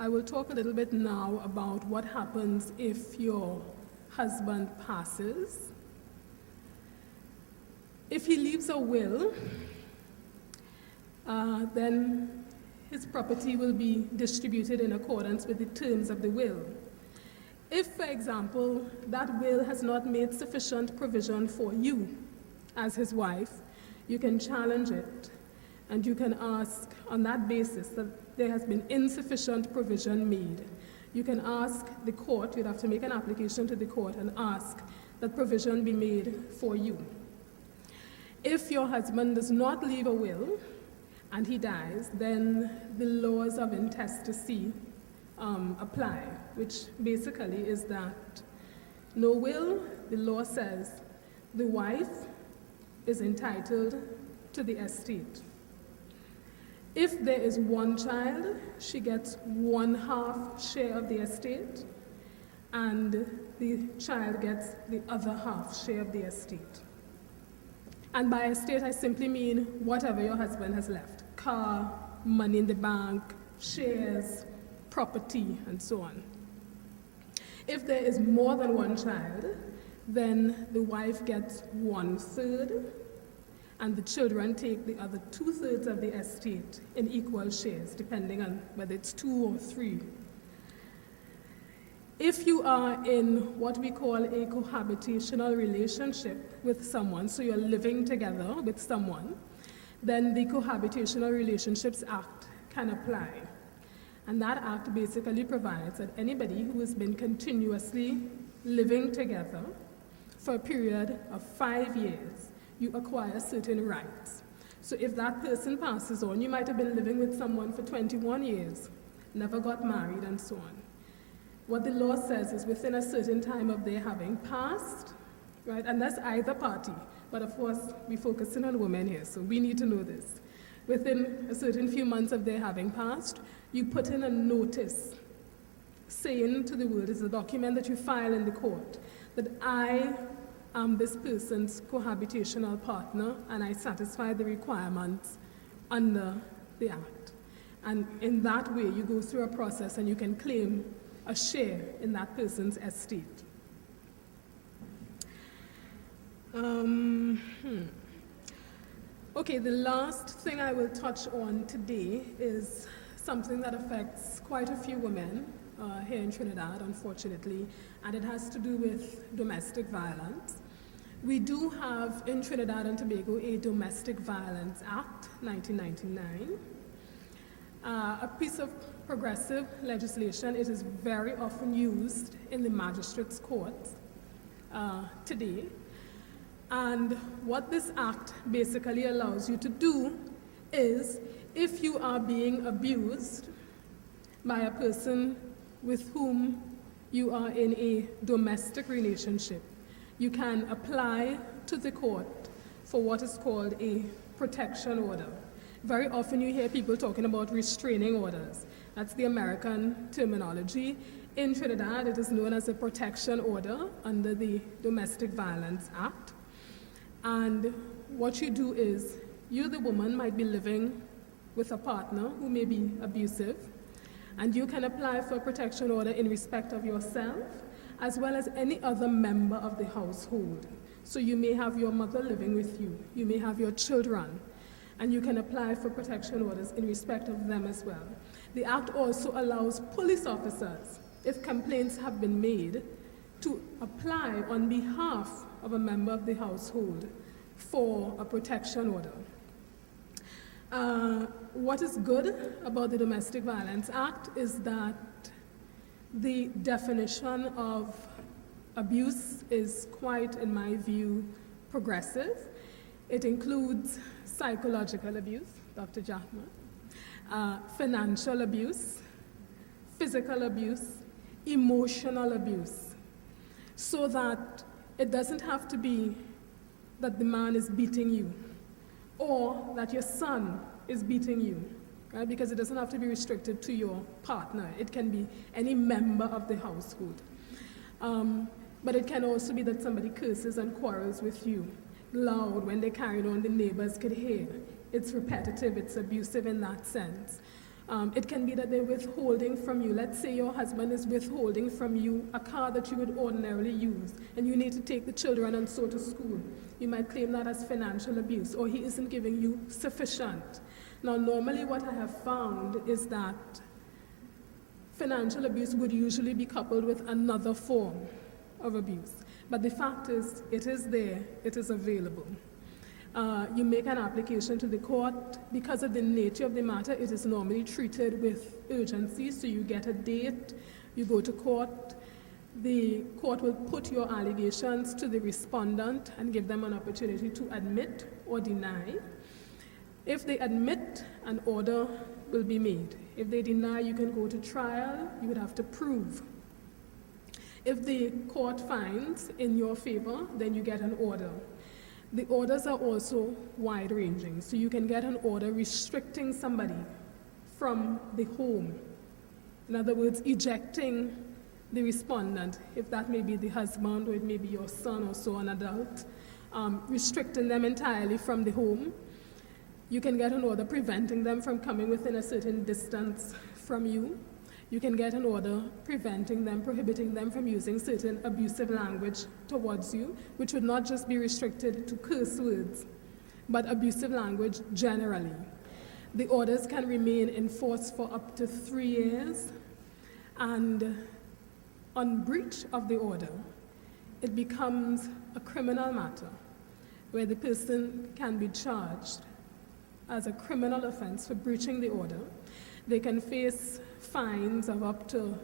I will talk a little bit now about what happens if your husband passes. If he leaves a will, then his property will be distributed in accordance with the terms of the will. If, for example, that will has not made sufficient provision for you as his wife, you can challenge it, and you can ask on that basis that there has been insufficient provision made. You can ask the court, you'd have to make an application to the court and ask that provision be made for you. If your husband does not leave a will and he dies, then the laws of intestacy apply, which basically is that no will, the law says, the wife is entitled to the estate. If there is one child, she gets 1/2 share of the estate, and the child gets the other half share of the estate. And by estate, I simply mean whatever your husband has left: car, money in the bank, shares, property, and so on. If there is more than one child, then the wife gets 1/3, and the children take the other 2/3 of the estate in equal shares, depending on whether it's 2 or 3. If you are in what we call a cohabitational relationship with someone, so you're living together with someone, then the Cohabitational Relationships Act can apply. And that act basically provides that anybody who has been continuously living together for a period of 5 years, you acquire certain rights. So if that person passes on, you might have been living with someone for 21 years, never got married, and so on. What the law says is within a certain time of their having passed, right, and that's either party, but of course we're focusing on women here, so we need to know this. Within a certain few months of their having passed, you put in a notice saying to the world, it's a document that you file in the court, that I am this person's cohabitational partner and I satisfy the requirements under the act. And in that way, you go through a process and you can claim a share in that person's estate. Okay, the last thing I will touch on today is something that affects quite a few women here in Trinidad, unfortunately, and it has to do with domestic violence. We do have in Trinidad and Tobago a Domestic Violence Act, 1999. A piece of progressive legislation. It is very often used in the magistrates' courts today. And what this act basically allows you to do is, if you are being abused by a person with whom you are in a domestic relationship, you can apply to the court for what is called a protection order. Very often you hear people talking about restraining orders. That's the American terminology. In Trinidad, it is known as a protection order under the Domestic Violence Act. And what you do is, you, the woman, might be living with a partner who may be abusive, and you can apply for a protection order in respect of yourself, as well as any other member of the household. So you may have your mother living with you, you may have your children, and you can apply for protection orders in respect of them as well. The Act also allows police officers, if complaints have been made, to apply on behalf of a member of the household for a protection order. What is good about the Domestic Violence Act is that the definition of abuse is quite, in my view, progressive. It includes psychological abuse, Dr. Jahma, financial abuse, physical abuse, emotional abuse, so that it doesn't have to be that the man is beating you or that your son is beating you, right? Because it doesn't have to be restricted to your partner. It can be any member of the household. But it can also be that somebody curses and quarrels with you loud when they're carrying on, the neighbors could hear. It's repetitive, it's abusive in that sense. It can be that they're withholding from you. Let's say your husband is withholding from you a car that you would ordinarily use, and you need to take the children and so to school. You might claim that as financial abuse, or he isn't giving you sufficient. Now, normally what I have found is that financial abuse would usually be coupled with another form of abuse. But the fact is, it is there, it is available. You make an application to the court. Because of the nature of the matter, it is normally treated with urgency, so you get a date, you go to court. The court will put your allegations to the respondent and give them an opportunity to admit or deny. If they admit, an order will be made. If they deny, you can go to trial. You would have to prove. If the court finds in your favor, then you get an order. The orders are also wide-ranging, so you can get an order restricting somebody from the home. In other words, ejecting the respondent, if that may be the husband or it may be your son or so, an adult, restricting them entirely from the home. You can get an order preventing them from coming within a certain distance from you. You can get an order preventing them, prohibiting them from using certain abusive language towards you, which would not just be restricted to curse words, but abusive language generally. The orders can remain in force for up to 3 years, and on breach of the order, it becomes a criminal matter where the person can be charged as a criminal offense for breaching the order. They can face fines of up to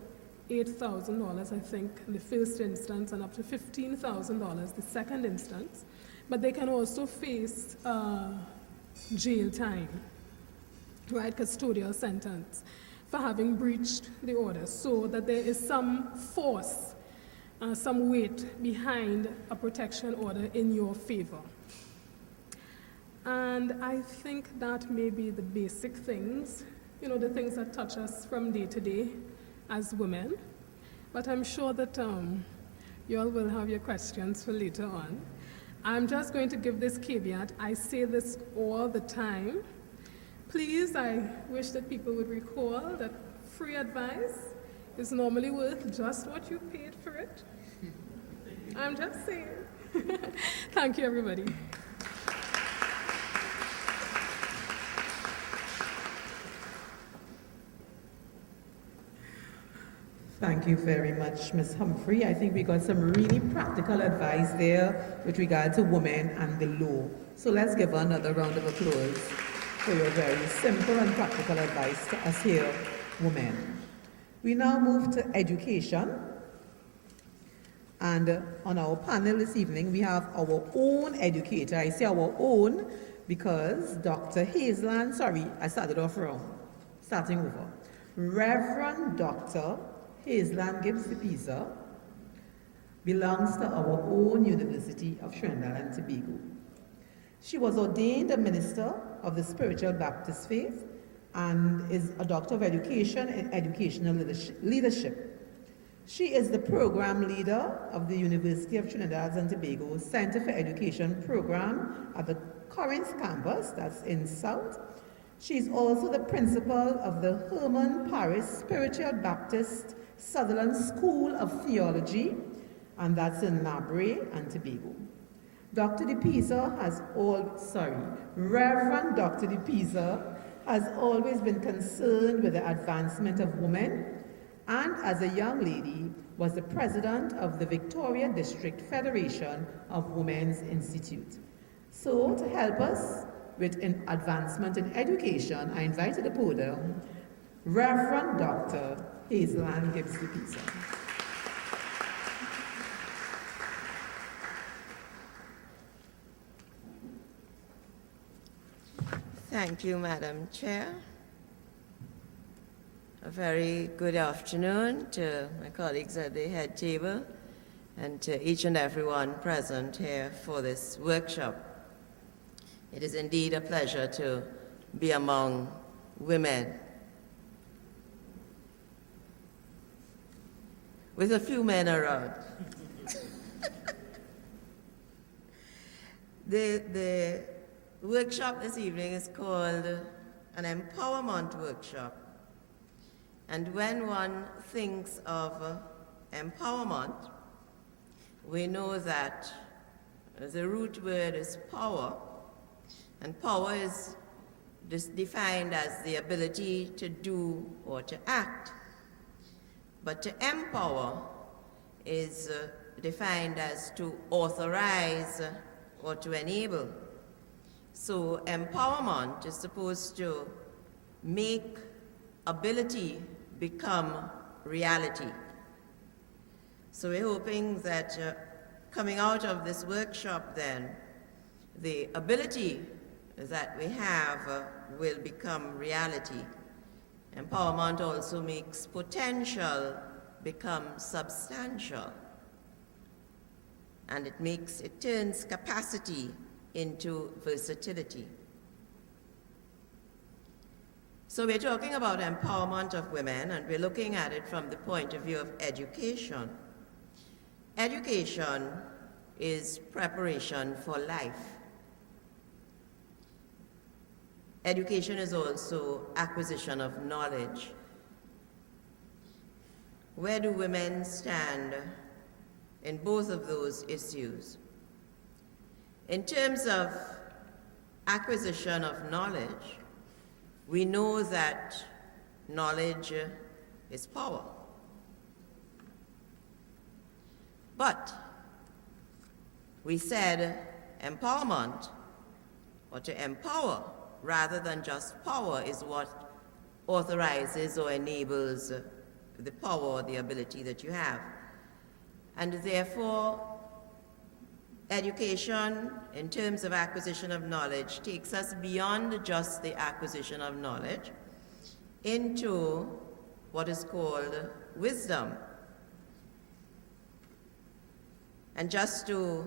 $8,000, I think, in the first instance, and up to $15,000 the second instance. But they can also face jail time, right, custodial sentence, for having breached the order, so that there is some force, some weight behind a protection order in your favor. And I think that may be the basic things, the things that touch us from day to day as women. But I'm sure that you all will have your questions for later on. I'm just going to give this caveat. I say this all the time. Please, I wish that people would recall that free advice is normally worth just what you paid for it. I'm just saying. Thank you, everybody. Thank you very much, Ms. Humphrey. I think we got some really practical advice there with regard to women and the law. So let's give her another round of applause for your very simple and practical advice to us here, women. We now move to education. And on our panel this evening, we have our own educator. I say our own because Dr. Hazeland, sorry, I started off wrong, starting over. Reverend Dr. Hazeland Gibbs Pisa belongs to our own University of Trinidad and Tobago. She was ordained a minister of the Spiritual Baptist Faith and is a Doctor of Education in Educational Leadership. She is the program leader of the University of Trinidad and Tobago Center for Education program at the Corinth campus, that's in South. She's also the principal of the Herman Paris Spiritual Baptist Sutherland School of Theology, and that's in Labre and Tobago. Reverend Dr. De Pisa has always been concerned with the advancement of women, and as a young lady was the president of the Victoria District Federation of Women's Institute. So to help us with an advancement in education, I invite to the podium Reverend Dr. Hazeland Gibbs Pisa. Thank you, Madam Chair. A very good afternoon to my colleagues at the head table and to each and everyone present here for this workshop. It is indeed a pleasure to be among women. With a few men around. The workshop this evening is called an empowerment workshop. And when one thinks of empowerment, we know that the root word is power, and power is defined as the ability to do or to act. But to empower is defined as to authorize or to enable. So empowerment is supposed to make ability become reality. So So we're hoping that coming out of this workshop then, the ability that we have will become reality. Empowerment also makes potential become substantial. And it turns capacity into versatility. So we're talking about empowerment of women, and we're looking at it from the point of view of education. Education is preparation for life. Education is also acquisition of knowledge. Where do women stand in both of those issues? In terms of acquisition of knowledge, we know that knowledge is power. But we said empowerment, or to empower rather than just power, is what authorizes or enables the power or the ability that you have. And therefore, education, in terms of acquisition of knowledge, takes us beyond just the acquisition of knowledge into what is called wisdom. And just to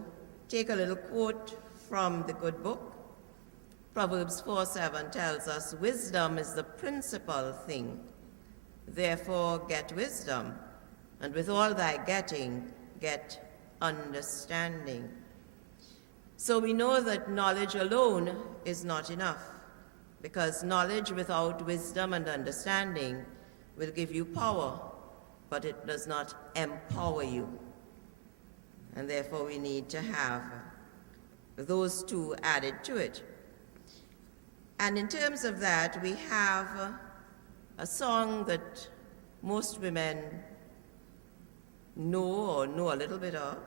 take a little quote from the good book, Proverbs 4:7 tells us, wisdom is the principal thing. Therefore get wisdom, and with all thy getting, get understanding. So we know that knowledge alone is not enough, because knowledge without wisdom and understanding will give you power, but it does not empower you. And therefore we need to have those two added to it. And in terms of that, we have a song that most women know or know a little bit of.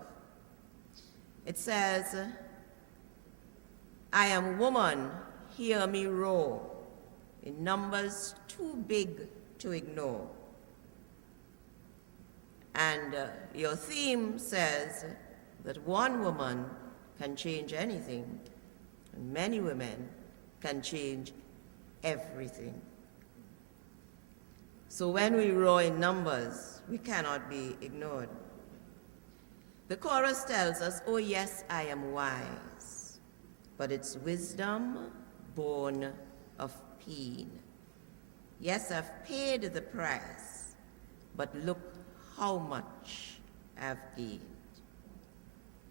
It says, I am woman, hear me roar, in numbers too big to ignore. And your theme says that one woman can change anything, and many women can change everything. So when we roar in numbers, we cannot be ignored. The chorus tells us, oh yes, I am wise, but it's wisdom born of pain. Yes, I've paid the price, but look how much I've gained.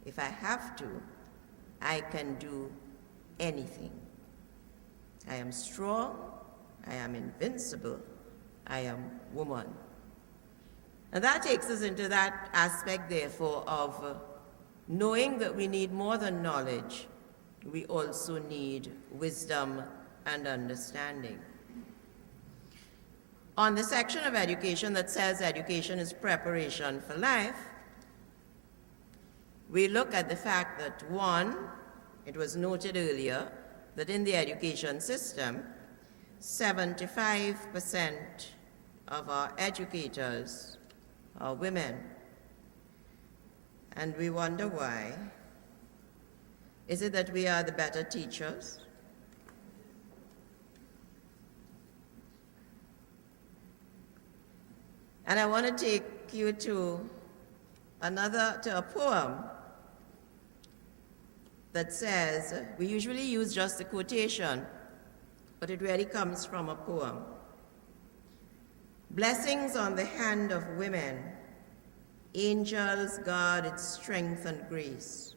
If I have to, I can do anything. I am strong, I am invincible, I am woman. And that takes us into that aspect, therefore, of knowing that we need more than knowledge, we also need wisdom and understanding. On the section of education that says education is preparation for life, we look at the fact that, one, it was noted earlier that in the education system, 75% of our educators are women. And we wonder why. Is it that we are the better teachers? And I want to take you to a poem that says, we usually use just a quotation, but it really comes from a poem. Blessings on the hand of women, angels guard its strength and grace.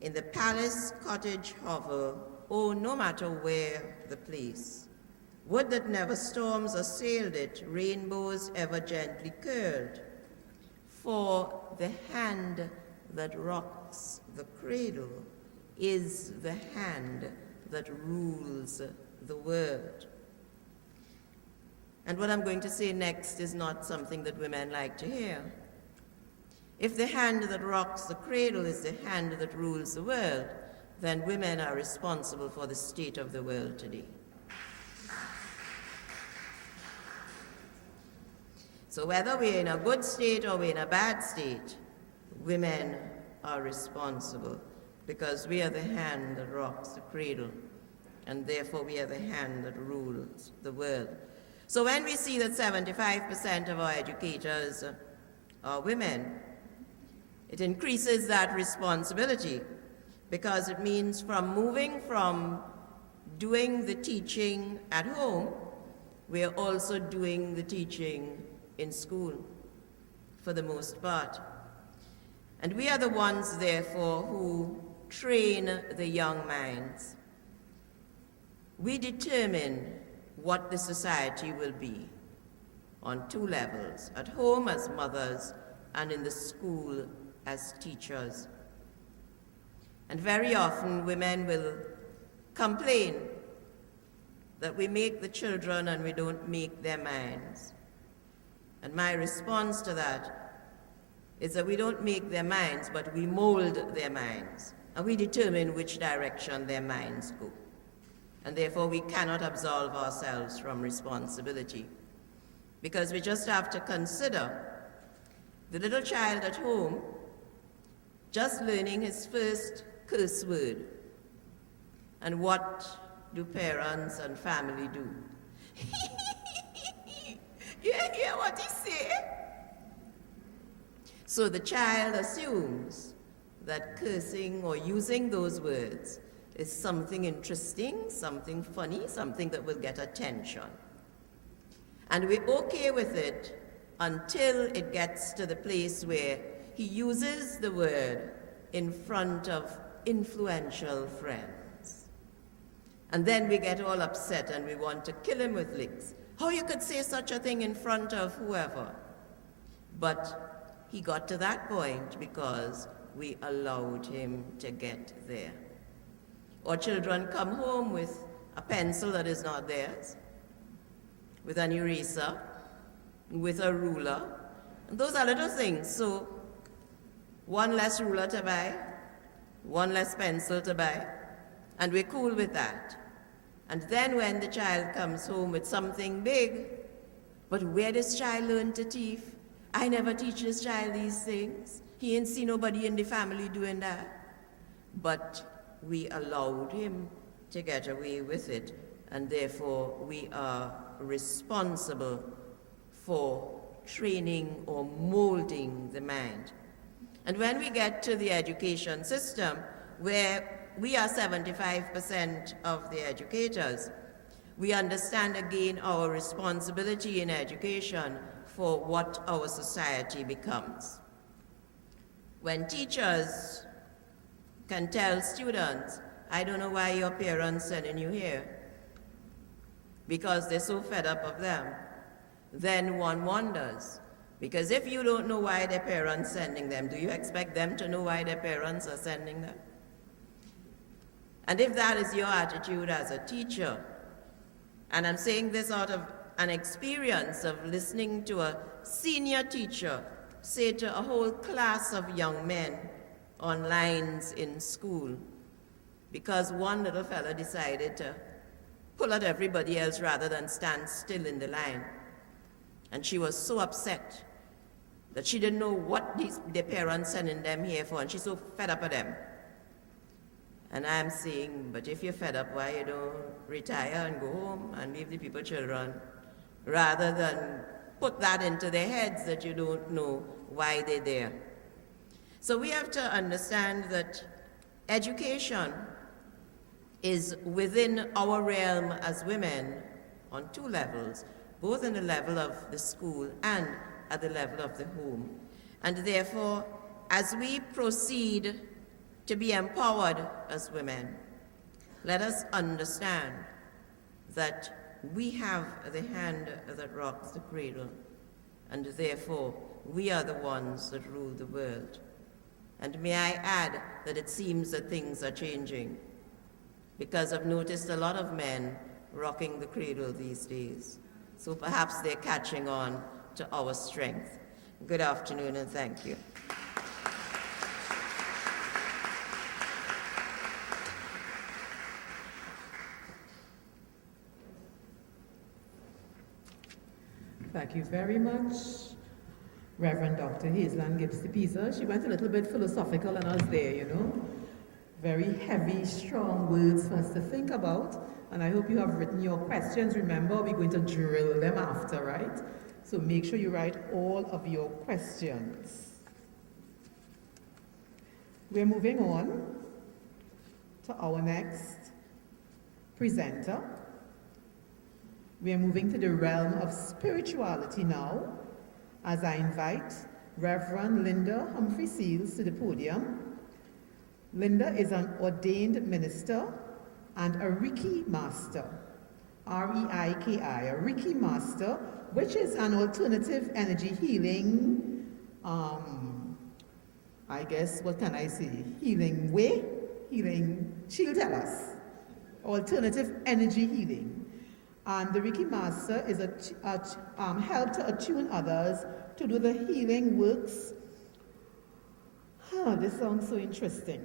In the palace cottage hovel, oh, no matter where the place. Would that never storms assailed it, rainbows ever gently curled. For the hand that rocks the cradle is the hand that rules the world. And what I'm going to say next is not something that women like to hear. If the hand that rocks the cradle is the hand that rules the world, then women are responsible for the state of the world today. So whether we're in a good state or we're in a bad state, women are responsible because we are the hand that rocks the cradle, and therefore we are the hand that rules the world. So when we see that 75% of our educators are women, it increases that responsibility because it means from moving from doing the teaching at home, we are also doing the teaching in school for the most part. And we are the ones, therefore, who train the young minds. We determine what the society will be on two levels, at home as mothers and in the school as teachers. And very often women will complain that we make the children and we don't make their minds. And my response to that is that we don't make their minds, but we mold their minds. And we determine which direction their minds go. And therefore we cannot absolve ourselves from responsibility. Because we just have to consider the little child at home just learning his first curse word. And what do parents and family do? You hear what he said? So the child assumes that cursing or using those words is something interesting, something funny, something that will get attention. And we're okay with it until it gets to the place where he uses the word in front of influential friends. And then we get all upset and we want to kill him with licks. How you could say such a thing in front of whoever? But he got to that point because we allowed him to get there. Or children come home with a pencil that is not theirs, with an eraser, with a ruler. And those are little things. So one less ruler to buy, one less pencil to buy, and we're cool with that. And then when the child comes home with something big, but where does child learn to thief? I never teach this child these things. He ain't see nobody in the family doing that. But we allowed him to get away with it, and therefore we are responsible for training or molding the mind. And when we get to the education system, where we are 75% of the educators, we understand again our responsibility in education for what our society becomes. When teachers can tell students, I don't know why your parents sending you here, because they're so fed up of them, then one wonders. Because if you don't know why their parents sending them, do you expect them to know why their parents are sending them? And if that is your attitude as a teacher, and I'm saying this out of an experience of listening to a senior teacher say to a whole class of young men on lines in school, because one little fella decided to pull at everybody else rather than stand still in the line. And she was so upset that she didn't know what their parents sending them here for, and she's so fed up with them. And I'm saying, but if you're fed up, why you don't retire and go home and leave the people children, rather than put that into their heads that you don't know why they're there. So we have to understand that education is within our realm as women on two levels, both in the level of the school and at the level of the home. And therefore, as we proceed to be empowered as women, let us understand that we have the hand that rocks the cradle, and therefore we are the ones that rule the world. And may I add that it seems that things are changing, because I've noticed a lot of men rocking the cradle these days. So perhaps they're catching on to our strength. Good afternoon and thank you. Thank you very much. Reverend Dr. Hazeland Gibbs Pisa. She went a little bit philosophical on us there, you know. Very heavy, strong words for us to think about. And I hope you have written your questions. Remember, we're going to drill them after, right? So make sure you write all of your questions. We're moving on to our next presenter. We are moving to the realm of spirituality now, as I invite Reverend Linda Humphrey Seals to the podium. Linda is an ordained minister and a Reiki master, R-E-I-K-I, a Reiki master, which is an alternative energy healing, I guess, what can I say, healing way? Healing, she'll tell us. Alternative energy healing. And the Reiki master is help to attune others to do the healing works. This sounds so interesting.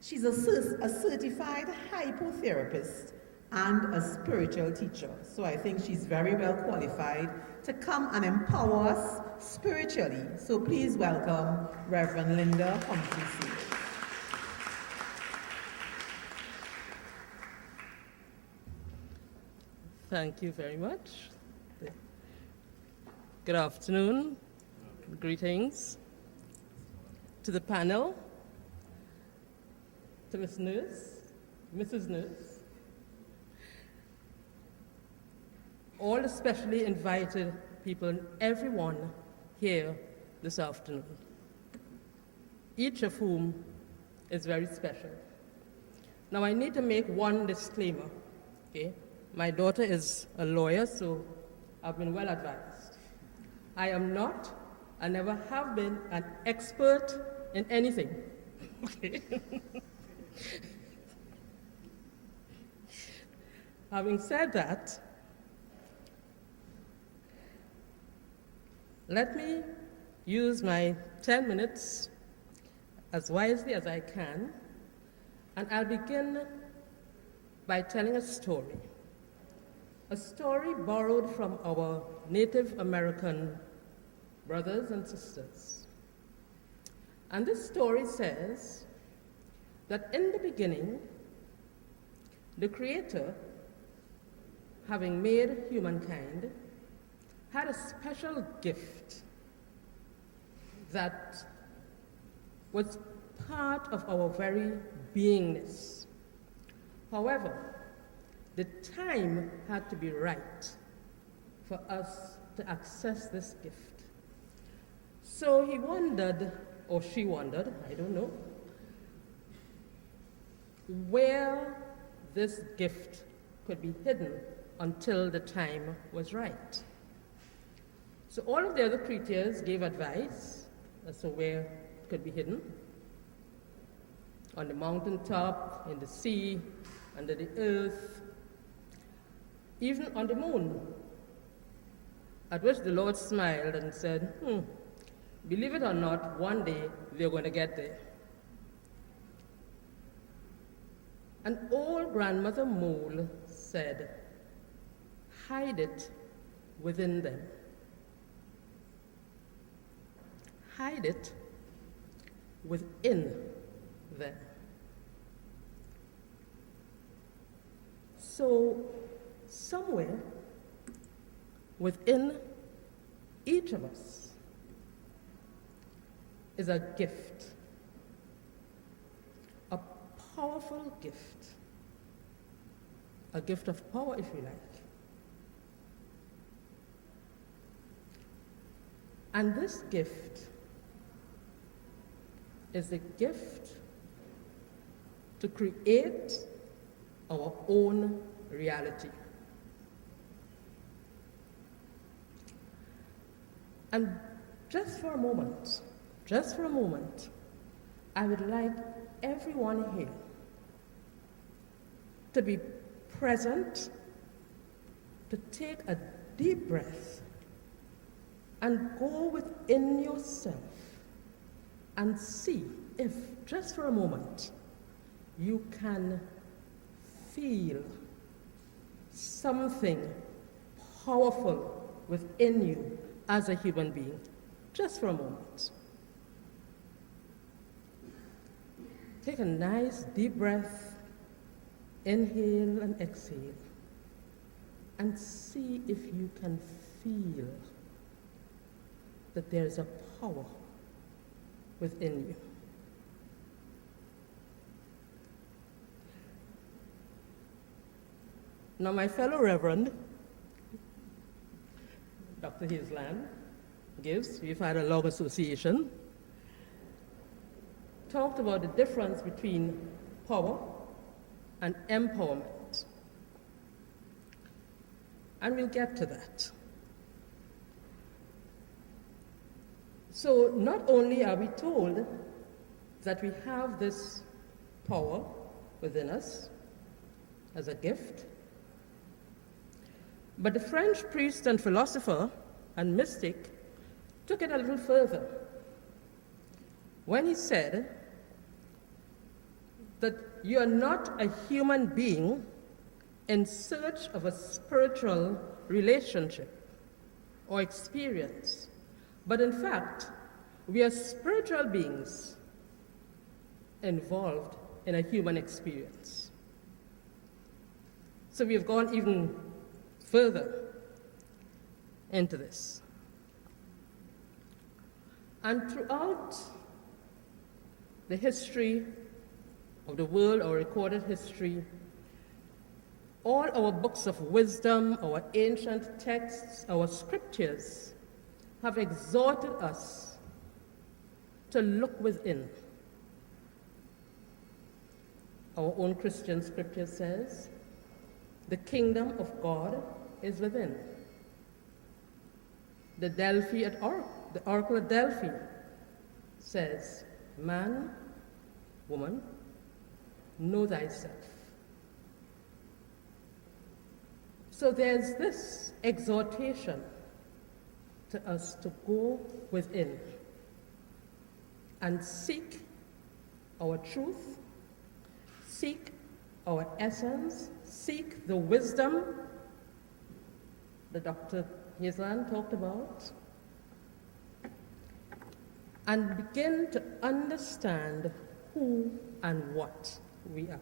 She's a certified hypnotherapist and a spiritual teacher. So I think she's very well qualified to come and empower us spiritually. So please welcome Reverend Linda Humphrey Seals. Thank you very much. Good afternoon. Greetings to the panel, to Miss Nurse, Mrs. Nurse, all the specially invited people and everyone here this afternoon, each of whom is very special. Now I need to make one disclaimer, okay? My daughter is a lawyer, so I've been well advised. I am not, I never have been an expert in anything, okay? Having said that, let me use my 10 minutes as wisely as I can, and I'll begin by telling a story borrowed from our Native American brothers and sisters. And this story says that in the beginning, the Creator, having made humankind, had a special gift that was part of our very beingness. However, the time had to be right for us to access this gift. So he wondered, or she wondered, I don't know, where this gift could be hidden until the time was right. So all of the other creatures gave advice as to where it could be hidden. On the mountaintop, in the sea, under the earth, even on the moon. At which the Lord smiled and said, believe it or not, one day we're going to get there. And old grandmother Mole said, hide it within them. Hide it within them. So somewhere within each of us is a gift, a powerful gift, a gift of power, if you like. And this gift is the gift to create our own reality. And just for a moment, I would like everyone here to be present, to take a deep breath and go within yourself and see if, just for a moment, you can feel something powerful within you as a human being, just for a moment. Take a nice deep breath, inhale and exhale, and see if you can feel that there's a power within you. Now, my fellow Reverend, Dr. Hazeland Gibbs, we've had a long association, talked about the difference between power and empowerment. And we'll get to that. So not only are we told that we have this power within us as a gift, but the French priest and philosopher and mystic took it a little further when he said that you are not a human being in search of a spiritual relationship or experience, but in fact, we are spiritual beings involved in a human experience. So we have gone even further into this. And throughout the history of the world, our recorded history, all our books of wisdom, our ancient texts, our scriptures have exhorted us to look within. Our own Christian scripture says, the kingdom of God is within. The oracle at Delphi says, man, woman, know thyself. So there's this exhortation to us to go within and seek our truth, seek our essence, seek the wisdom that Dr. Hazeland talked about, and begin to understand who and what we are.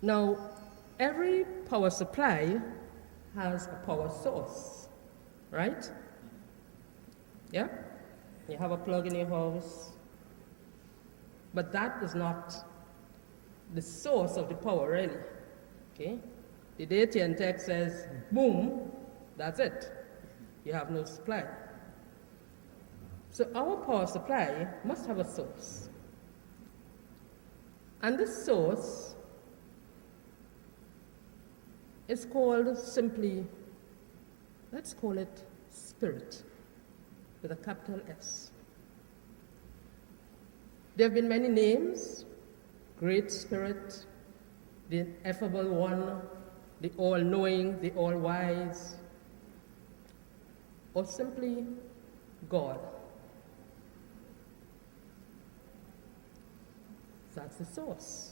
Now, every power supply has a power source, right? Yeah? You have a plug in your house, but that is not the source of the power, really. Okay? The day TNTech says, boom, that's it. You have no supply. So our power supply must have a source. And this source is called simply, let's call it spirit, with a capital S. There have been many names: Great Spirit, the Ineffable One, the All-Knowing, the All-Wise, or simply God. That's the source.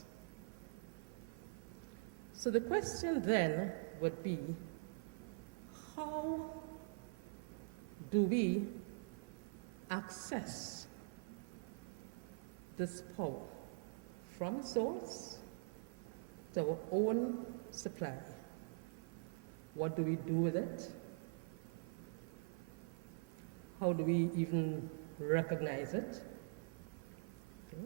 So the question then would be, how do we access this power from source to our own supply? What do we do with it? How do we even recognize it? Okay.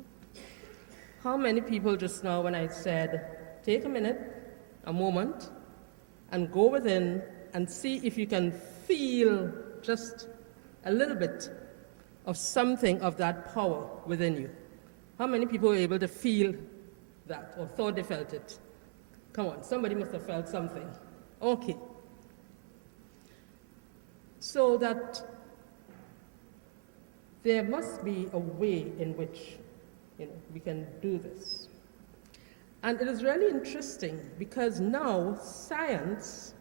How many people just now, when I said, take a minute, a moment, and go within and see if you can feel just a little bit of something of that power within you? How many people were able to feel that or thought they felt it? Come on, somebody must have felt something. Okay. So that there must be a way in which we can do this. And it is really interesting because now science,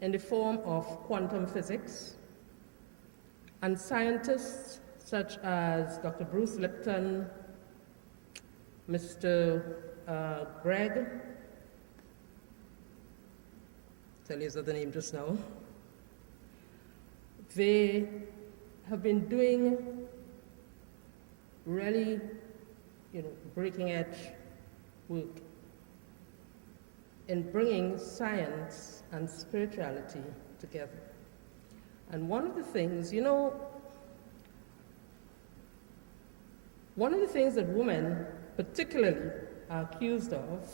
in the form of quantum physics, and scientists such as Dr. Bruce Lipton, Mr. Greg, tell you his other name just now. They have been doing really, breaking edge work in bringing science and spirituality together. And one of the things that women particularly are accused of,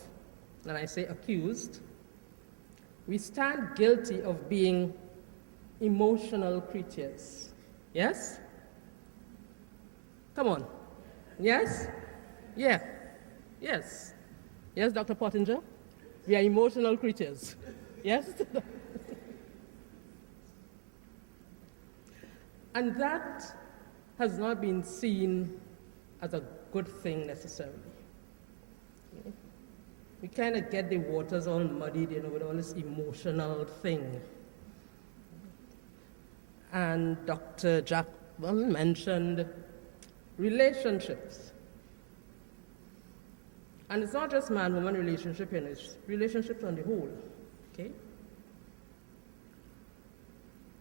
and I say accused, we stand guilty of being emotional creatures. Yes? Come on. Yes? Yeah. Yes. Yes, Dr. Pottinger? We are emotional creatures. Yes? And that has not been seen as a good thing necessarily. We kind of get the waters all muddied, with all this emotional thing. And Dr. Jackman mentioned relationships. And it's not just man-woman relationship, it's relationships on the whole, okay?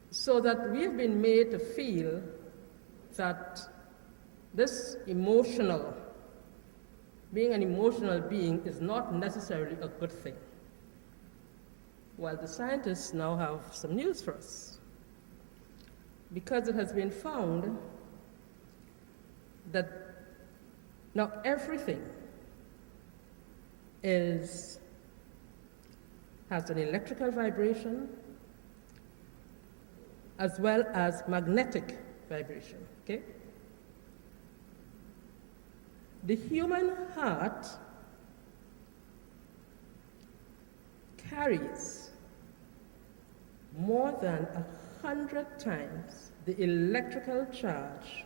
So that we've been made to feel that this being an emotional being is not necessarily a good thing. Well, the scientists now have some news for us. Because it has been found that now everything has an electrical vibration as well as magnetic vibration, okay? The human heart carries more than 100 times the electrical charge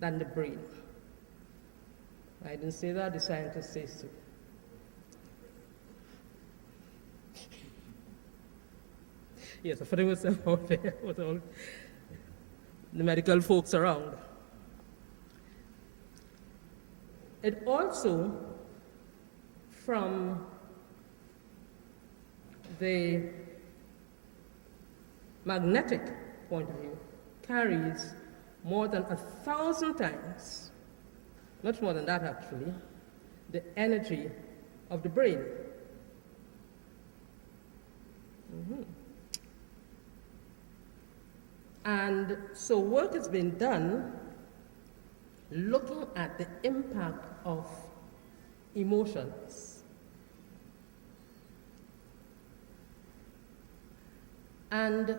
than the brain. I didn't say that, the scientist says so. Yes, I'm putting myself out there with all the medical folks around. It also, from the magnetic point of view, carries more than 1,000 times, much more than that actually, the energy of the brain. And so work has been done looking at the impact of emotions. And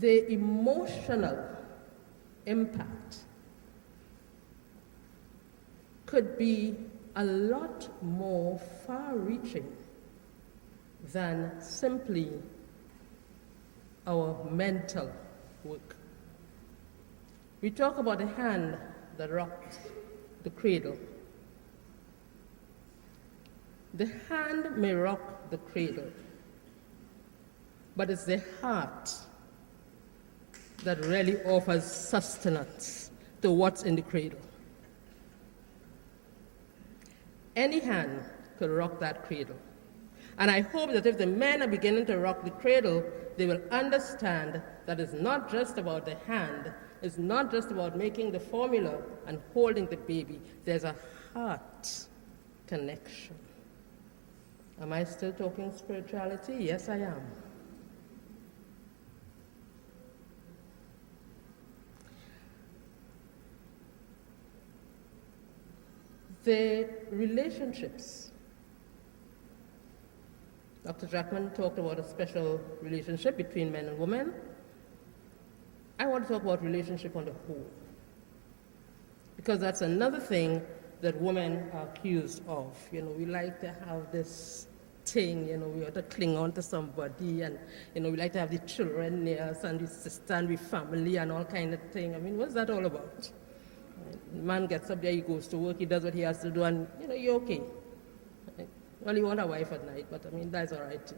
the emotional impact could be a lot more far-reaching than simply our mental work. We talk about the hand that rocked the cradle. The hand may rock the cradle, but it's the heart that really offers sustenance to what's in the cradle. Any hand could rock that cradle. And I hope that if the men are beginning to rock the cradle, they will understand that it's not just about the hand, it's not just about making the formula and holding the baby. There's a heart connection. Am I still talking spirituality? Yes, I am. The relationships. Dr. Jackman talked about a special relationship between men and women. I want to talk about relationship on the whole, because that's another thing that women are accused of. We like to have this thing, we ought to cling on to somebody, and we like to have the children near us, and the sister and the family and all kind of thing. I mean, what's that all about? The man gets up there, he goes to work, he does what he has to do, and you're okay. Well, you want a wife at night, but I mean, that's all right too.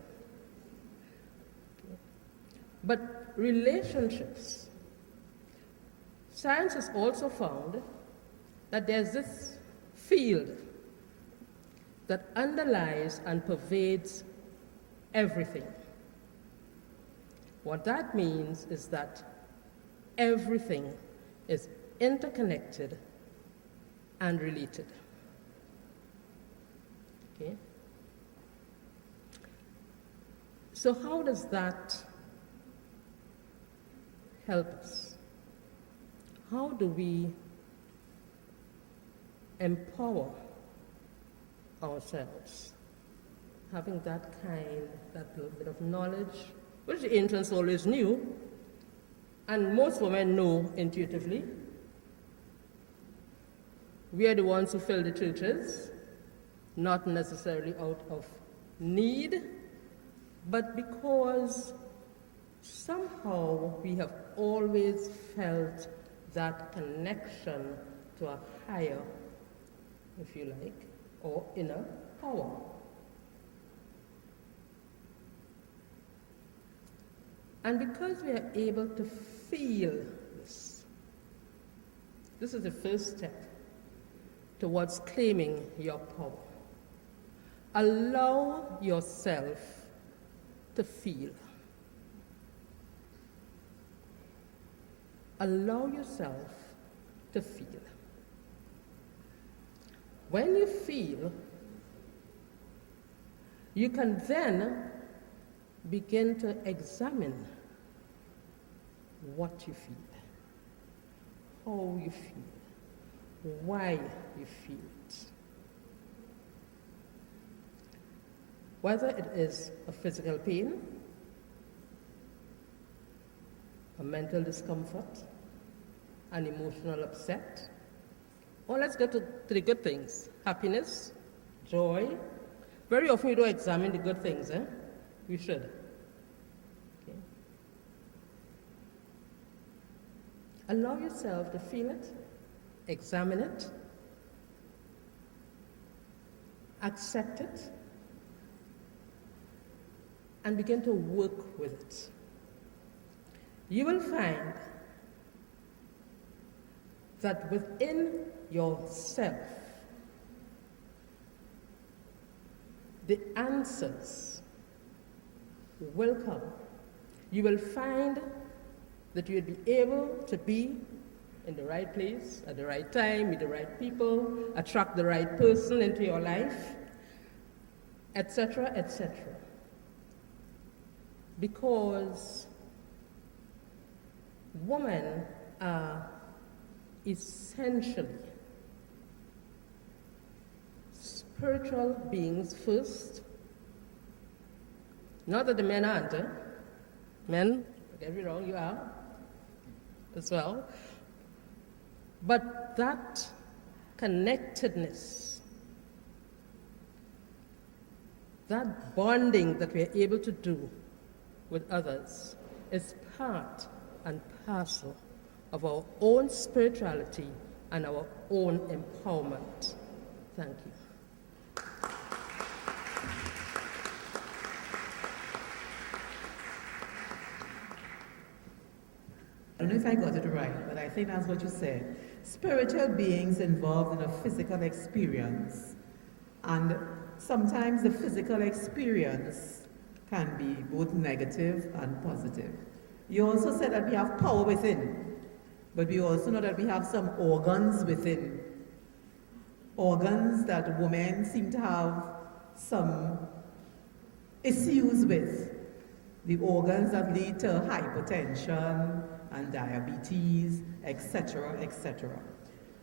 But relationships, science has also found that there's this field that underlies and pervades everything. What that means is that everything is interconnected and related. Okay? So how does that help us? How do we empower ourselves? Having that little bit of knowledge, which the ancients always knew, and most women know intuitively. We are the ones who fill the churches, not necessarily out of need, but because somehow we have always felt that connection to a higher, if you like, or inner power. And because we are able to feel this is the first step towards claiming your power. Allow yourself to feel. Allow yourself to feel. When you feel, you can then begin to examine what you feel, how you feel, why you feel it. Whether it is a physical pain, a mental discomfort, an emotional upset, or let's get to the good things, happiness, joy. Very often we don't examine the good things, eh? We should. Okay. Allow yourself to feel it, examine it, accept it, and begin to work with it. You will find that within yourself, the answers will come. You will find that you'll be able to be in the right place, at the right time, with the right people, attract the right person into your life, etc., etc. Because women are essentially spiritual beings first. Not that the men aren't, eh? Men, don't get me wrong, you are as well. But that connectedness, that bonding that we are able to do with others is part and parcel of our own spirituality and our own empowerment. Thank you. I don't know if I got it right, but I think that's what you said. Spiritual beings involved in a physical experience, and sometimes the physical experience can be both negative and positive. You also said that we have power within, but we also know that we have some organs within. Organs that women seem to have some issues with. The organs that lead to hypertension and diabetes, etc., etc.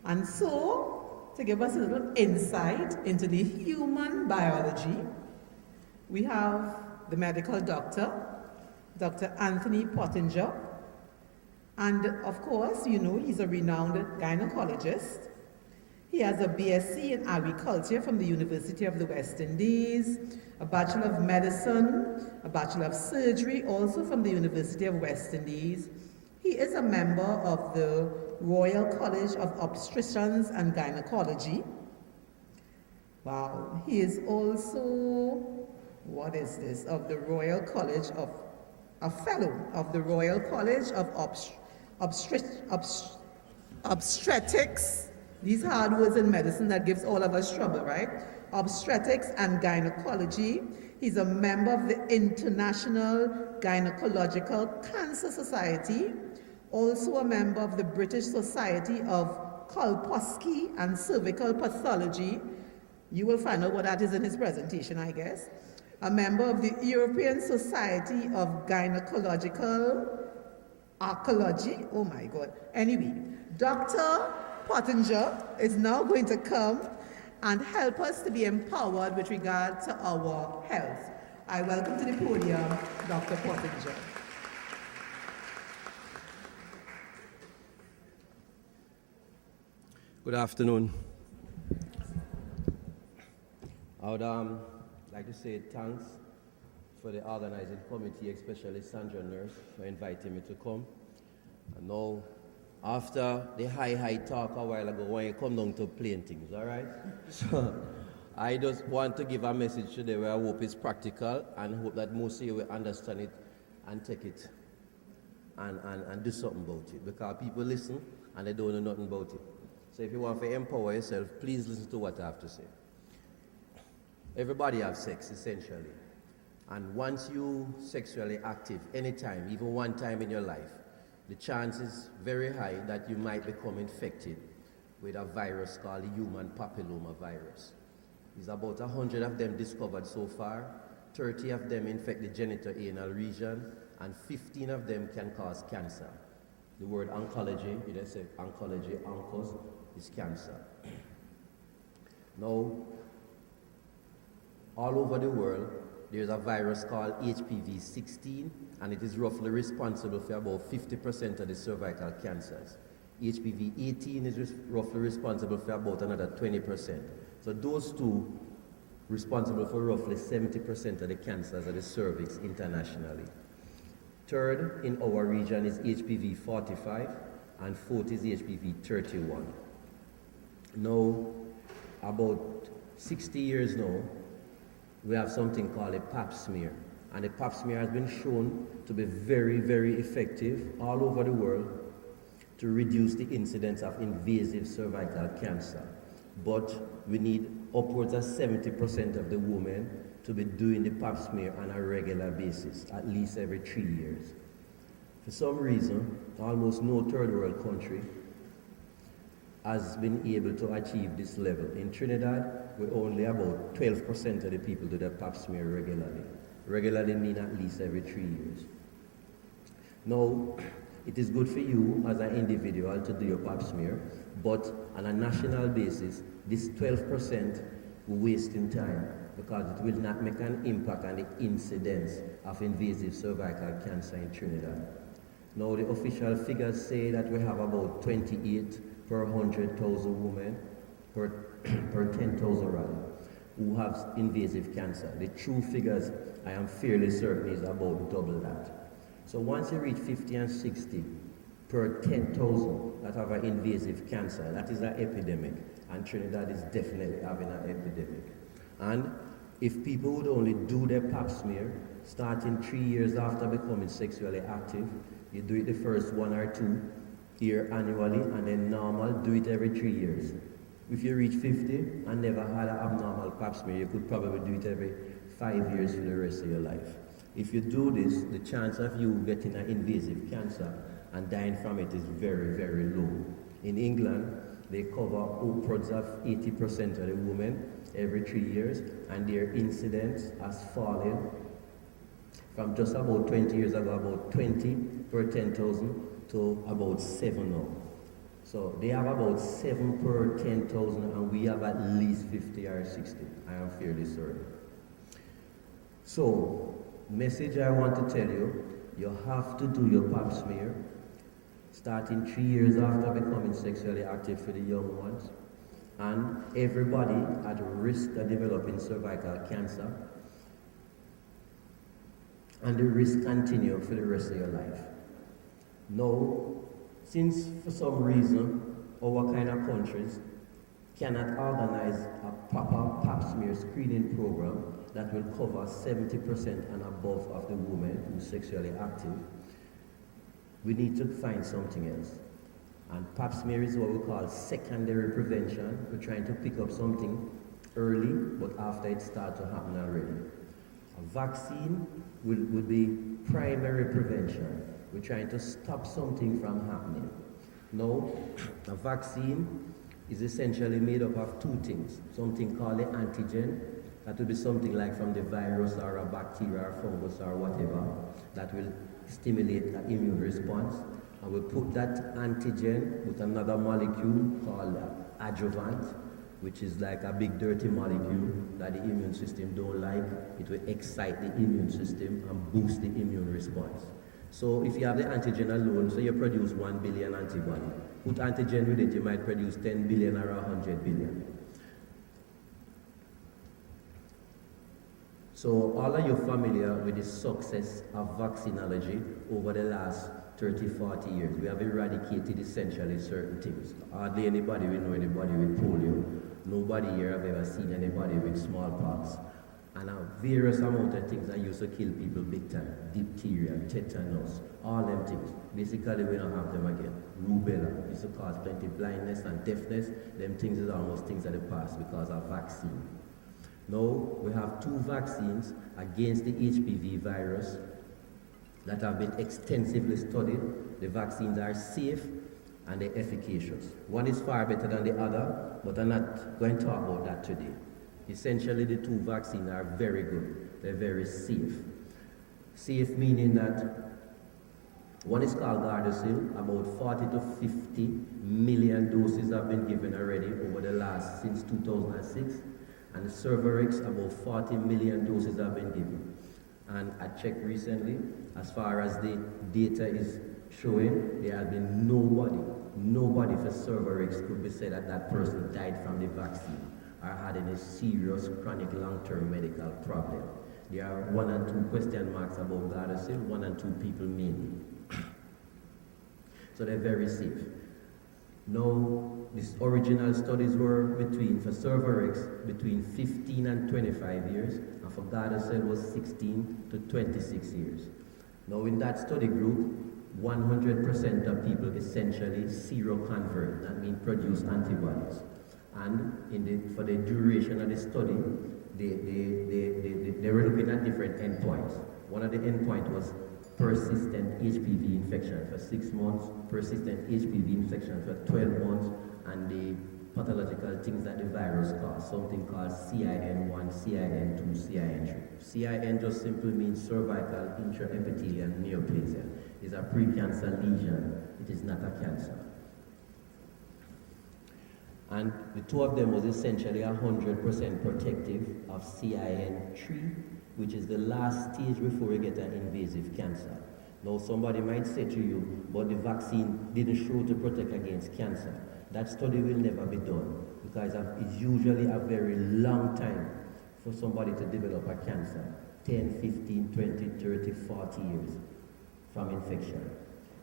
And so, to give us a little insight into the human biology, we have the medical doctor, Dr. Anthony Pottinger, and of course, you know, he's a renowned gynecologist. He has a BSc in agriculture from the University of the West Indies, a Bachelor of Medicine, a Bachelor of Surgery, also from the University of West Indies. He is a member of the Royal College of Obstetricians and Gynecology. Wow, he is also, what is this, of the Royal College of, a fellow of the Royal College of Obstetrics, these hard words in medicine that gives all of us trouble, right? Obstetrics and Gynecology. He's a member of the International Gynecological Cancer Society, also a member of the British Society of Colposcopy and Cervical Pathology. You will find out what that is in his presentation, I guess. A member of the European Society of Gynecological Archaeology. Oh my God. Anyway, Dr. Pottinger is now going to come and help us to be empowered with regard to our health. I welcome to the podium Dr. Pottinger. Good afternoon. I would like to say thanks for the organizing committee, especially Sandra Nurse, for inviting me to come. And now, after the high talk a while ago, when you come down to plain things, all right? So, I just want to give a message today where I hope it's practical and hope that most of you will understand it and take it and do something about it. Because people listen and they don't know nothing about it. So if you want to empower yourself, please listen to what I have to say. Everybody has sex, essentially. And once you sexually active, anytime, even one time in your life, the chance is very high that you might become infected with a virus called the human papilloma virus. There's about 100 of them discovered so far. 30 of them infect the genitoanal region, and 15 of them can cause cancer. The word oncology, you know, say oncology, oncos, is cancer. Now, all over the world, there's a virus called HPV-16, and it is roughly responsible for about 50% of the cervical cancers. HPV-18 is roughly responsible for about another 20%. So those two responsible for roughly 70% of the cancers of the cervix internationally. Third in our region is HPV-45, and fourth is HPV-31. Now, about 60 years now, we have something called a pap smear. And the pap smear has been shown to be very, very effective all over the world to reduce the incidence of invasive cervical cancer. But we need upwards of 70% of the women to be doing the pap smear on a regular basis, at least every 3 years. For some reason, almost no third world country has been able to achieve this level. In Trinidad, we only about 12% of the people do their pap smear regularly. Regularly mean at least every 3 years. Now, it is good for you as an individual to do your pap smear, but on a national basis, this 12% will waste in time because it will not make an impact on the incidence of invasive cervical cancer in Trinidad. Now, the official figures say that we have about 28 per 100,000 women, per 10,000 rather, who have invasive cancer. The true figures, I am fairly certain, is about double that. So once you reach 50 and 60 per 10,000 that have an invasive cancer, that is an epidemic, and Trinidad is definitely having an epidemic. And if people would only do their pap smear, starting 3 years after becoming sexually active, you do it the first 1 or 2 years annually, and then normal, do it every 3 years. If you reach 50 and never had an abnormal pap smear, you could probably do it every 5 years for the rest of your life. If you do this, the chance of you getting an invasive cancer and dying from it is very, very low. In England, they cover upwards of 80% of the women every 3 years, and their incidence has fallen from just about 20 years ago, about 20 per 10,000 to about 7 now. So they have about 7 per 10,000, and we have at least 50 or 60. I am fairly certain. So, message I want to tell you, you have to do your pap smear starting 3 years after becoming sexually active for the young ones. And everybody at risk of developing cervical cancer, and the risk continue for the rest of your life. Now, since for some reason our kind of countries cannot organize a proper pap smear screening program that will cover 70% and above of the women who are sexually active, we need to find something else. And pap smear is what we call secondary prevention. We're trying to pick up something early, but after it starts to happen already. A vaccine would be primary prevention. We're trying to stop something from happening. Now, a vaccine is essentially made up of two things. Something called the antigen, that will be something like from the virus or a bacteria or fungus or whatever, that will stimulate an immune response. And we put that antigen with another molecule called adjuvant, which is like a big dirty molecule that the immune system don't like. It will excite the immune system and boost the immune response. So if you have the antigen alone, so you produce 1 billion antibody. Put antigen with it, you might produce 10 billion or 100 billion. So all of you familiar with the success of vaccinology over the last 30, 40 years. We have eradicated essentially certain things. Hardly anybody will know anybody with polio. Nobody here have ever seen anybody with smallpox. And various amount of things that used to kill people big time. Diphtheria, tetanus, all them things. Basically, we don't have them again. Rubella used to cause plenty blindness and deafness. Them things is almost things of the past because of vaccine. Now, we have 2 vaccines against the HPV virus that have been extensively studied. The vaccines are safe and they're efficacious. One is far better than the other, but I'm not going to talk about that today. Essentially, the 2 vaccines are very good. They're very safe. Safe meaning that one is called Gardasil. About 40 to 50 million doses have been given already over the last, since 2006. And Cervarix, about 40 million doses have been given. And I checked recently, as far as the data is showing, there has been nobody for Cervarix could be said that that person died from the vaccine or had any serious chronic long-term medical problem. There are 1 and 2 question marks about Gardasil, 1 and 2 people mainly. So they're very safe. Now, these original studies were for Cervarix, between 15 and 25 years, and for Gardasil was 16 to 26 years. Now, in that study group, 100% of people essentially seroconvert, that means produce antibodies. And for the duration of the study, they were looking at different endpoints. One of the endpoints was persistent HPV infection for 6 months, persistent HPV infection for 12 months, and the pathological things that the virus causes, something called CIN1, CIN2, CIN3. CIN just simply means cervical intraepithelial neoplasia. It's a precancer lesion. It is not a cancer. And the 2 of them was essentially 100% protective of CIN3, which is the last stage before you get an invasive cancer. Now somebody might say to you, but the vaccine didn't show to protect against cancer. That study will never be done because it's usually a very long time for somebody to develop a cancer. 10, 15, 20, 30, 40 years from infection.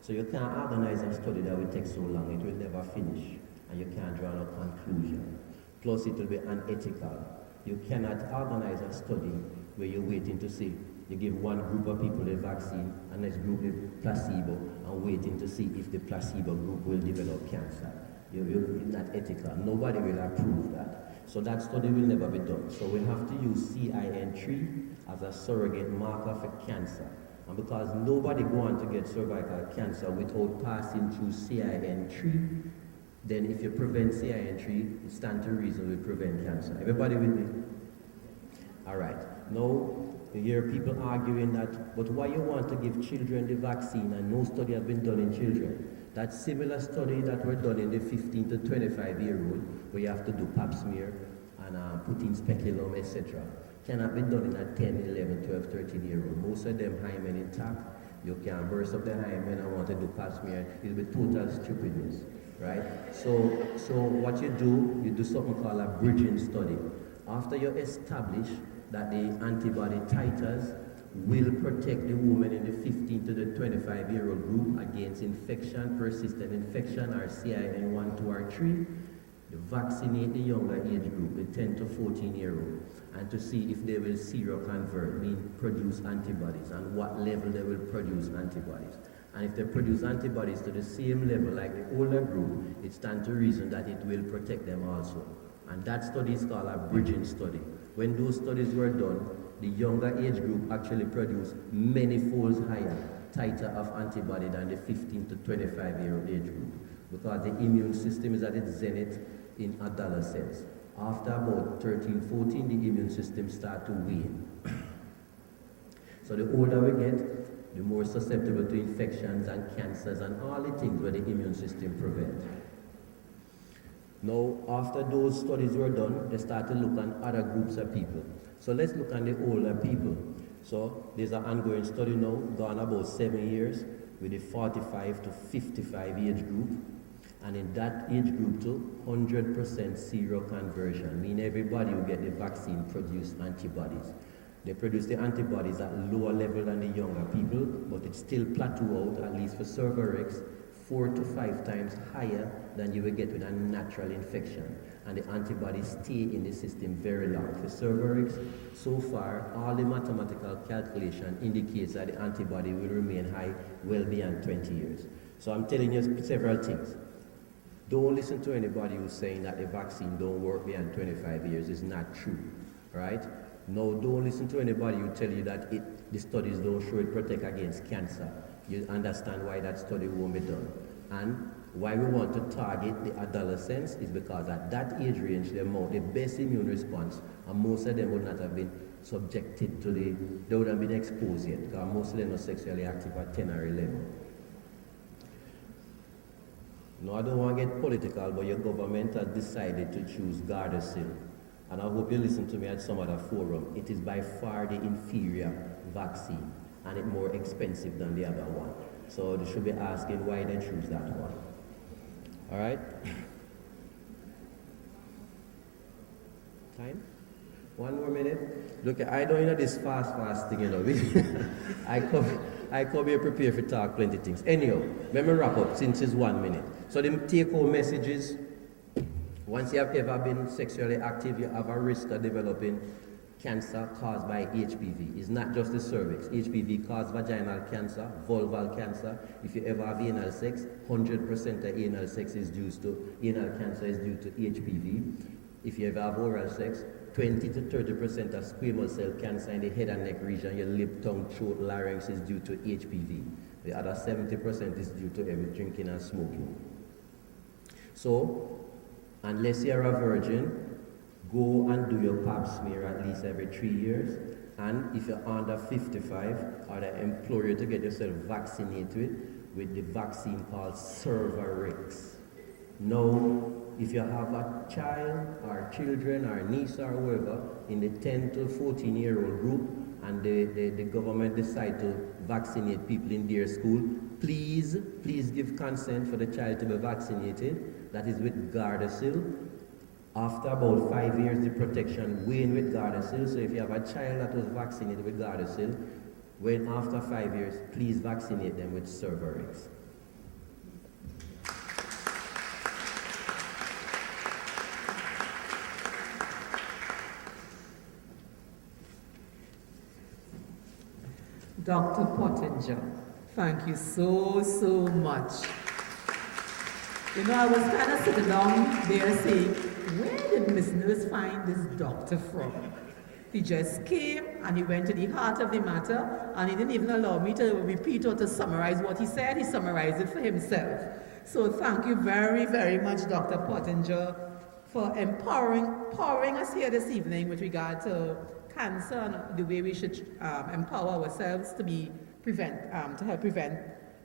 So you can't organize a study that will take so long, it will never finish. And you can't draw no conclusion. Plus it will be unethical. You cannot organize a study where you're waiting to see. You give one group of people the vaccine, and next group the placebo, and waiting to see if the placebo group will develop cancer. It's not ethical. Nobody will approve that. So that study will never be done. So we have to use CIN3 as a surrogate marker for cancer. And because nobody go on to get cervical cancer without passing through CIN3, then if you prevent CIN3, it stands to reason we prevent cancer. Everybody with me? All right. Now, you hear people arguing that, but why you want to give children the vaccine and no study has been done in children? That similar study that were done in the 15 to 25-year-old, where you have to do pap smear and put in speculum, etc., cannot be done in a 10, 11, 12, 13-year-old. Most of them hymen intact. You can burst up the hymen and want to do pap smear. It'll be total stupidness, right? So what you do something called a bridging study. After you establish that the antibody titers will protect the woman in the 15 to the 25-year-old group against infection, persistent infection, or CIN1, 2, or 3. You vaccinate the younger age group, the 10 to 14-year-old, and to see if they will seroconvert, mean produce antibodies, and what level they will produce antibodies. And if they produce antibodies to the same level like the older group, it stands to reason that it will protect them also. And that study is called a bridging study. When those studies were done, the younger age group actually produce many folds higher, tighter of antibody than the 15 to 25-year-old age group, because the immune system is at its zenith in adolescence. After about 13, 14, the immune system starts to wane. So the older we get, the more susceptible to infections and cancers and all the things where the immune system prevents. Now, after those studies were done, they started to look at other groups of people. So let's look at the older people. So there's an ongoing study now, gone about 7 years, with the 45 to 55 age group. And in that age group too, 100% seroconversion, meaning everybody who get the vaccine produce antibodies. They produce the antibodies at lower level than the younger people, but it still plateau out, at least for Cervarix, 4 to 5 times higher than you will get with a natural infection. And the antibodies stay in the system very long. For Cervarix, so far, all the mathematical calculation indicates that the antibody will remain high well beyond 20 years. So I'm telling you several things. Don't listen to anybody who's saying that the vaccine don't work beyond 25 years. It's not true, right? No, don't listen to anybody who tell you that the studies don't show it protect against cancer. You understand why that study won't be done. And why we want to target the adolescents is because at that age range, they have the best immune response, and most of them would not have been subjected to they would have been exposed yet, because most of them are sexually active at 10 or 11. No, I don't want to get political, but your government has decided to choose Gardasil. And I hope you listen to me at some other forum. It is by far the inferior vaccine, and it's more expensive than the other one. So they should be asking why they choose that one. All right? Time? 1 more minute. Look, I don't know this fast thing, you know. I come here prepared for talk plenty things. Anyhow, let me wrap up since it's 1 minute. So the take-home message is, once you have ever been sexually active, you have a risk of developing cancer caused by HPV. It's not just the cervix. HPV causes vaginal cancer, vulval cancer. If you ever have anal sex, 100% of anal sex is due to anal cancer is due to HPV. If you ever have oral sex, 20 to 30% of squamous cell cancer in the head and neck region, your lip, tongue, throat, larynx is due to HPV. The other 70% is due to every drinking and smoking. So, unless you're a virgin, go and do your pap smear at least every 3 years. And if you're under 55, I implore you to get yourself vaccinated with the vaccine called Cervarix. Now, if you have a child or children or niece or whoever in the 10 to 14-year-old group, and the government decide to vaccinate people in their school, please give consent for the child to be vaccinated. That is with Gardasil. After about 5 years, the protection wane with Gardasil. So if you have a child that was vaccinated with Gardasil, when after 5 years, please vaccinate them with Cervarix. Dr. Pottinger, thank you so much. You know, I was kind of sitting down there saying, where did Miss Nurse find this doctor from? He just came and he went to the heart of the matter, and he didn't even allow me to repeat or to summarize what he said. He summarized it for himself. So thank you very much, Dr. Pottinger, for empowering us here this evening with regard to cancer and the way we should empower ourselves to help prevent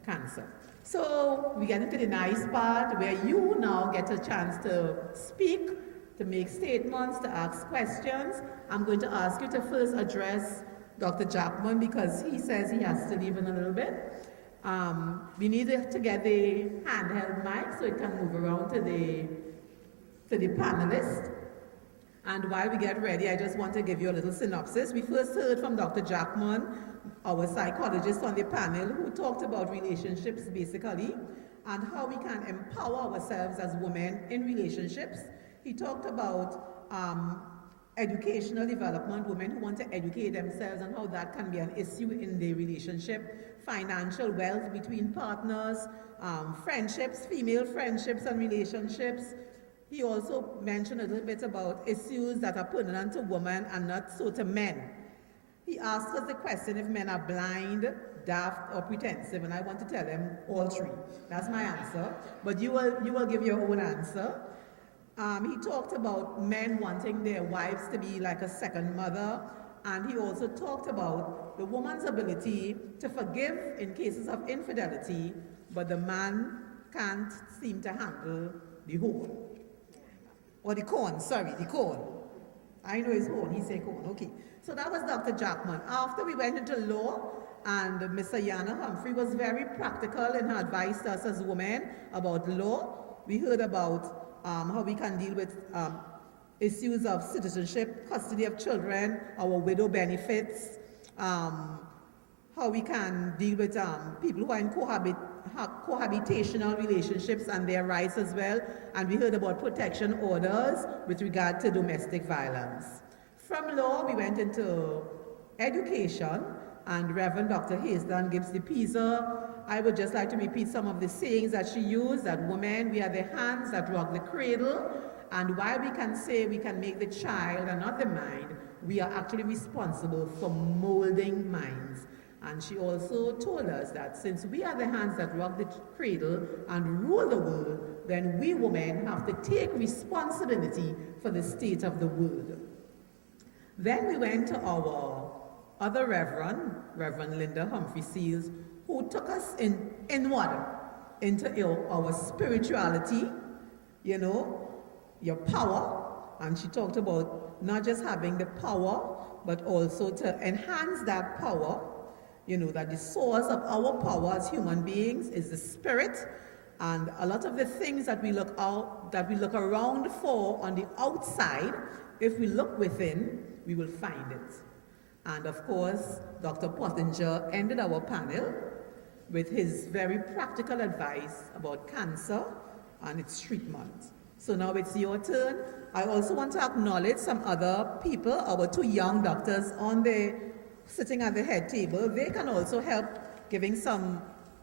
cancer. So we get into the nice part where you now get a chance to speak, to make statements, to ask questions. I'm going to ask you to first address Dr. Jackman because he says he has to leave in a little bit. We need to get the handheld mic so it can move around to the panelists. And while we get ready, I just want to give you a little synopsis. We first heard from Dr. Jackman, our psychologist on the panel, who talked about relationships basically, and how we can empower ourselves as women in relationships. He talked about educational development, women who want to educate themselves and how that can be an issue in the relationship, financial wealth between partners, friendships, female friendships and relationships. He also mentioned a little bit about issues that are pertinent to women and not so to men. He asked us the question if men are blind, daft, or pretensive, and I want to tell him all three. That's my answer. But you will give your own answer. He talked about men wanting their wives to be like a second mother, and he also talked about the woman's ability to forgive in cases of infidelity, but the man can't seem to handle the horn. Or the corn, sorry, the corn. I know his horn, he said corn, okay. So that was Dr. Jackman. After we went into law, and Mr. Yana Humphrey was very practical in her advice to us as women about law. We heard about how we can deal with issues of citizenship, custody of children, our widow benefits, how we can deal with people who are in cohabitational relationships and their rights as well. And we heard about protection orders with regard to domestic violence. From law, we went into education, and Reverend Dr. Hazelden gives the Pisa. I would just like to repeat some of the sayings that she used, that women, we are the hands that rock the cradle, and while we can say we can make the child and not the mind, we are actually responsible for molding minds. And she also told us that since we are the hands that rock the cradle and rule the world, then we women have to take responsibility for the state of the world. Then we went to our other Reverend, Reverend Linda Humphrey Seals, who took us inward into our spirituality, you know, your power. And she talked about not just having the power, but also to enhance that power, you know, that the source of our power as human beings is the spirit. And a lot of the things that we look around for on the outside, if we look within, we will find it. And of course, Dr. Pottinger ended our panel with his very practical advice about cancer and its treatment. So now it's your turn. I also want to acknowledge some other people, our two young doctors sitting at the head table. They can also help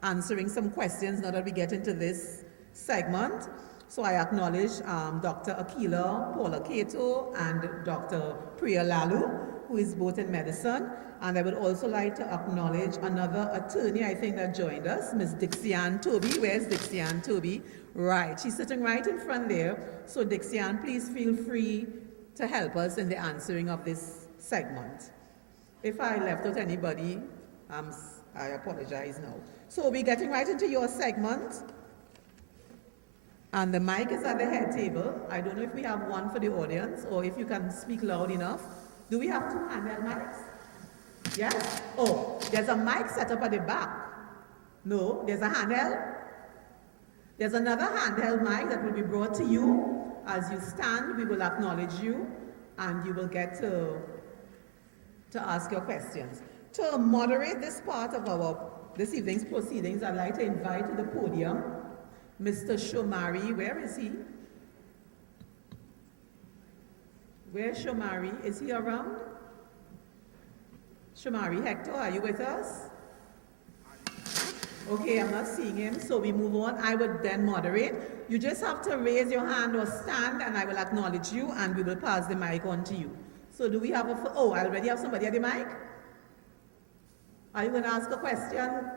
answering some questions now that we get into this segment. So I acknowledge Dr. Akila Paula Cato and Dr. Priya Lalu, who is both in medicine. And I would also like to acknowledge another attorney, I think, that joined us, Ms. Dixie-Ann Toby. Where's Dixie-Ann Toby? Right, she's sitting right in front there. So Dixie-Ann, please feel free to help us in the answering of this segment. If I left out anybody, I apologize now. So we're getting right into your segment. And the mic is at the head table. I don't know if we have one for the audience or if you can speak loud enough. Do we have two handheld mics? Yes? Oh, there's a mic set up at the back. No, there's a handheld. There's another handheld mic that will be brought to you. As you stand, we will acknowledge you and you will get to ask your questions. To moderate this part of this evening's proceedings, I'd like to invite to the podium Mr. Shomari. Where is he? Where's Shomari? Is he around? Shomari Hector, are you with us? Okay, I'm not seeing him, so we move on. I would then moderate. You just have to raise your hand or stand, and I will acknowledge you, and we will pass the mic on to you. So do we have I already have somebody at the mic? Are you going to ask a question?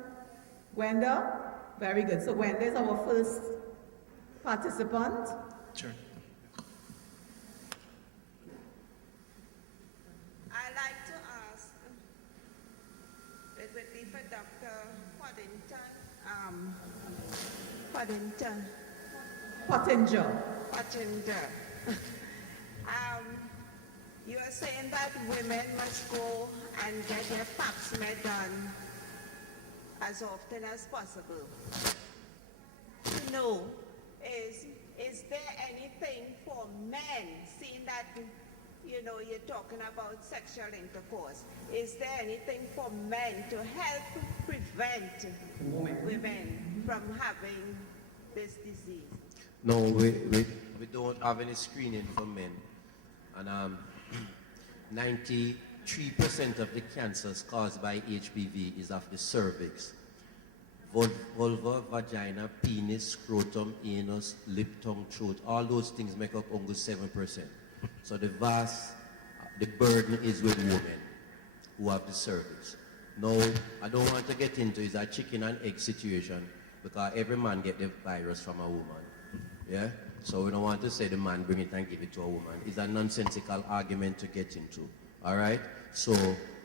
Gwenda? Very good. So Gwenda is our first participant. Sure. I'd like to ask, it would be for Dr. Pottinger. You are saying that women must go and get their pap smear done as often as possible. To know, is there anything for men, seeing that, you know, you're talking about sexual intercourse, is there anything for men to help prevent women from having this disease? No, we don't have any screening for men. And 93% of the cancers caused by HPV is of the cervix. Vulva, vagina, penis, scrotum, anus, lip, tongue, throat, all those things make up only 7%. So the burden is with women. who have the cervix. Now, I don't want to get into it's a chicken and egg situation because every man get the virus from a woman. Yeah? So we don't want to say the man bring it and give it to a woman. It's a nonsensical argument to get into. All right? So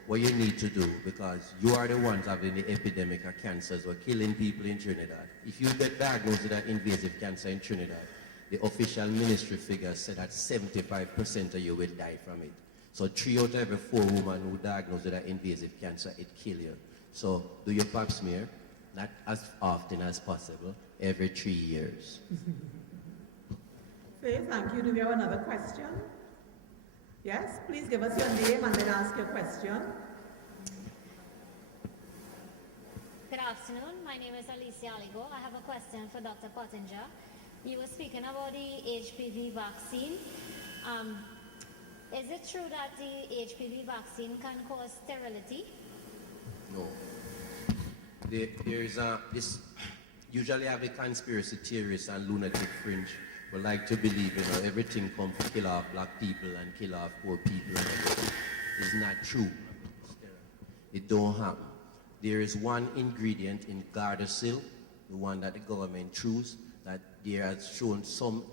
what you need to do, because you are the ones having the epidemic of cancers or killing people in Trinidad. If you get diagnosed with an invasive cancer in Trinidad, the official ministry figures say that 75% of you will die from it. So 3 out of every 4 women who diagnosed with an invasive cancer, it kill you. So do your pap smear, not as often as possible, every 3 years. Say thank you. Do we have another question? Yes, please give us your name and then ask your question. Good afternoon. My name is Alicia Aligo. I have a question for Dr. Pottinger. You were speaking about the HPV vaccine. Is it true that the HPV vaccine can cause sterility? No. This usually have a conspiracy theorists and lunatic fringe who like to believe, everything comes to kill off black people and kill off poor people and everything. It's not true. It don't happen. There is one ingredient in Gardasil, the one that the government chose, that there has shown some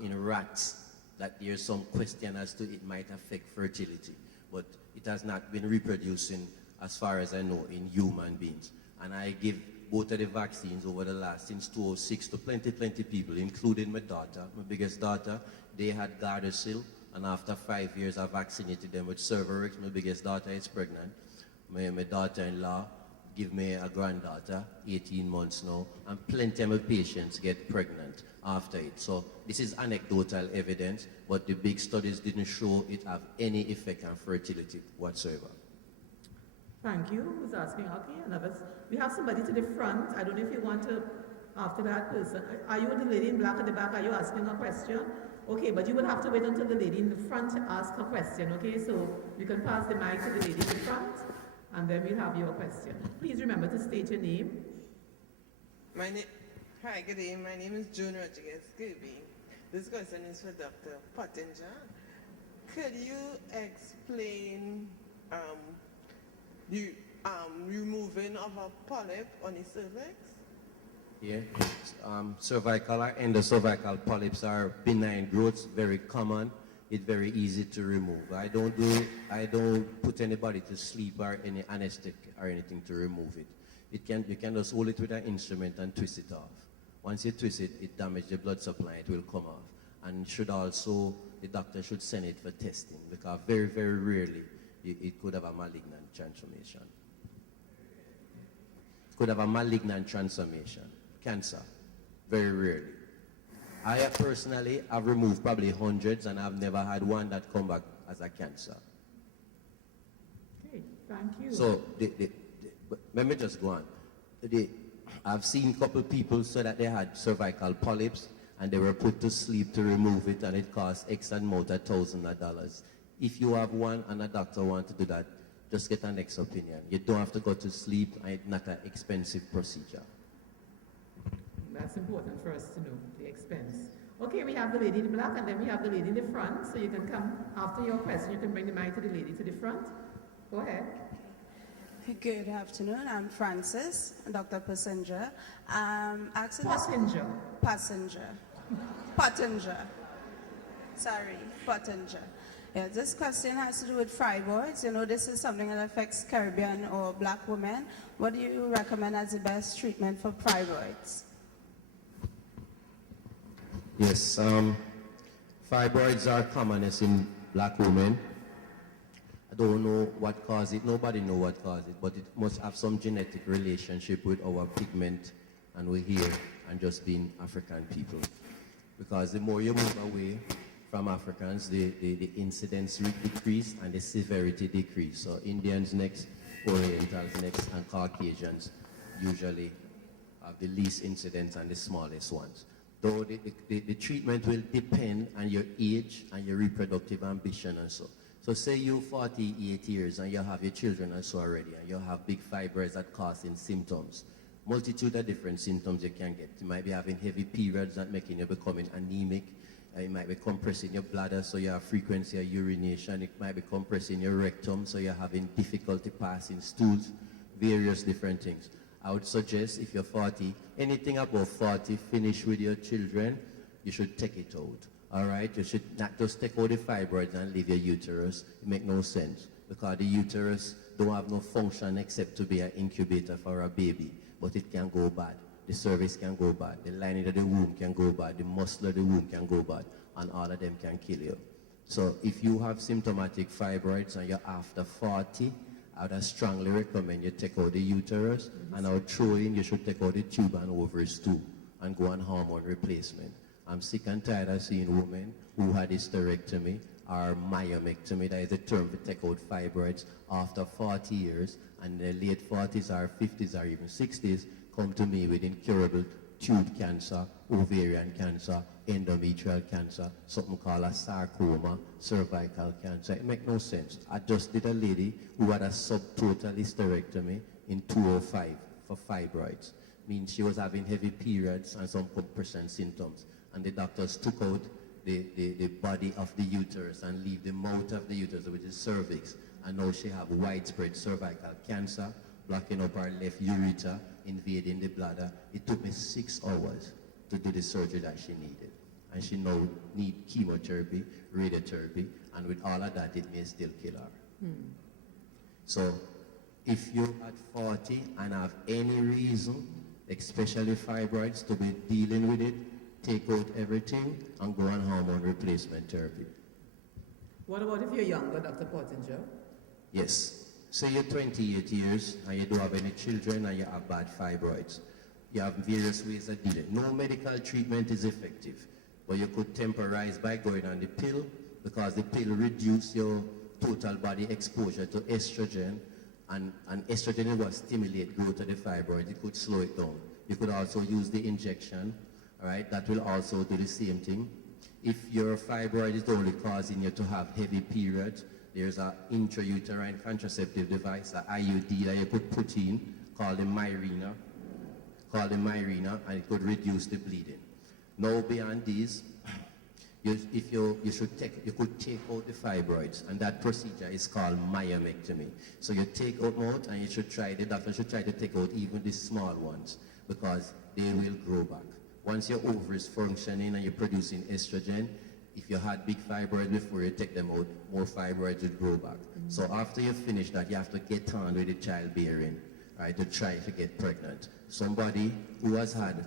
in rats that there's some question as to it might affect fertility, but it has not been reproducing, as far as I know, in human beings. And I give both of the vaccines over the last, since 2006, to plenty people, including my daughter, my biggest daughter. They had Gardasil, and after 5 years, I vaccinated them with Cervarix. My biggest daughter is pregnant. My daughter-in-law give me a granddaughter, 18 months now, and plenty of my patients get pregnant after it. So this is anecdotal evidence, but the big studies didn't show it have any effect on fertility whatsoever. Thank you. Who's asking? Okay, another. We have somebody to the front. I don't know if you want to, after that person. Are you the lady in black at the back? Are you asking a question? Okay, but you will have to wait until the lady in the front asks her question, okay? So you can pass the mic to the lady in the front, and then we'll have your question. Please remember to state your name. Hi, good day. My name is June Rodriguez Kirby. This question is for Dr. Pottinger. Could you explain the removing of a polyp on the cervix? Yeah, cervical or endocervical polyps are benign growths, very common. It's very easy to remove. I don't put anybody to sleep or any anesthetic or anything to remove it. You can just hold it with an instrument and twist it off. Once you twist it, it damages the blood supply, it will come off. And the doctor should send it for testing, because very, very rarely it could have a malignant transformation. It could have a malignant transformation, cancer, very rarely. I personally have removed probably hundreds, and I've never had one that come back as a cancer. Okay, thank you. So, let me just go on. I've seen a couple people say that they had cervical polyps, and they were put to sleep to remove it, and it cost X amount of thousands of dollars. If you have one and a doctor wants to do that, just get an next opinion. You don't have to go to sleep, and it's not an expensive procedure. That's important for us to know, the expense. Okay, we have the lady in the black, and then we have the lady in the front. So you can come, after your question, you can bring the mic to the lady to the front. Go ahead. Good afternoon. I'm Francis, Dr. Passenger. Pottinger. Sorry, Pottinger. Yeah, this question has to do with fibroids. This is something that affects Caribbean or black women. What do you recommend as the best treatment for fibroids? Yes, fibroids are commonest in black women. I don't know what causes it. Nobody knows what causes it, but it must have some genetic relationship with our pigment and we're here and just being African people. Because the more you move away from Africans, the incidence decrease and the severity decrease. So Indians next, Orientals next, and Caucasians usually have the least incidence and the smallest ones. Though the treatment will depend on your age and your reproductive ambition and so. So say you're 48 years and you have your children and so already, and you have big fibroids that causing symptoms. Multitude of different symptoms you can get. You might be having heavy periods that making you becoming anemic. It might be compressing your bladder, so you have frequency of urination. It might be compressing your rectum, so you're having difficulty passing stools, various different things. I would suggest if you're 40, anything above 40, finish with your children, you should take it out. All right? You should not just take out the fibroids and leave your uterus. It makes no sense because the uterus don't have no function except to be an incubator for a baby, but it can go bad. The cervix can go bad, the lining of the womb can go bad, the muscle of the womb can go bad, and all of them can kill you. So if you have symptomatic fibroids and you're after 40, I would strongly recommend you take out the uterus, and I would throw in you should take out the tube and ovaries too, and go on hormone replacement. I'm sick and tired of seeing women who had hysterectomy or myomectomy, that is a term to take out fibroids, after 40 years, and in the late 40s or 50s or even 60s, come to me with incurable tube cancer, ovarian cancer, endometrial cancer, something called a sarcoma, cervical cancer. It makes no sense. I just did a lady who had a subtotal hysterectomy in 2005 for fibroids. Means she was having heavy periods and some compression symptoms. And the doctors took out the body of the uterus and leave the mouth of the uterus, which is cervix. And now she have widespread cervical cancer, blocking up her left ureter, invading the bladder. It took me 6 hours to do the surgery that she needed. And she now need chemotherapy, radiotherapy, and with all of that, it may still kill her. So if you're at 40 and have any reason, especially fibroids, to be dealing with it, take out everything and go on hormone replacement therapy. What about if you're younger, Dr. Pottinger? Yes. Say you're 28 years and you don't have any children and you have bad fibroids. You have various ways of dealing. No medical treatment is effective, but you could temporize by going on the pill, because the pill reduces your total body exposure to estrogen, and estrogen will stimulate growth of the fibroids. It could slow it down. You could also use the injection, all right? That will also do the same thing. If your fibroid is only causing you to have heavy periods, there's an intrauterine contraceptive device, an IUD, that you could put in, called the Mirena, and it could reduce the bleeding. Now beyond these, you could take out the fibroids, and that procedure is called myomectomy. So you take out mouth, and the doctor should try to take out even the small ones, because they will grow back. Once your ovaries functioning and you're producing estrogen, if you had big fibroids before you take them out, more fibroids would grow back. So after you finish that, you have to get on with the childbearing, right, to try to get pregnant. Somebody who has had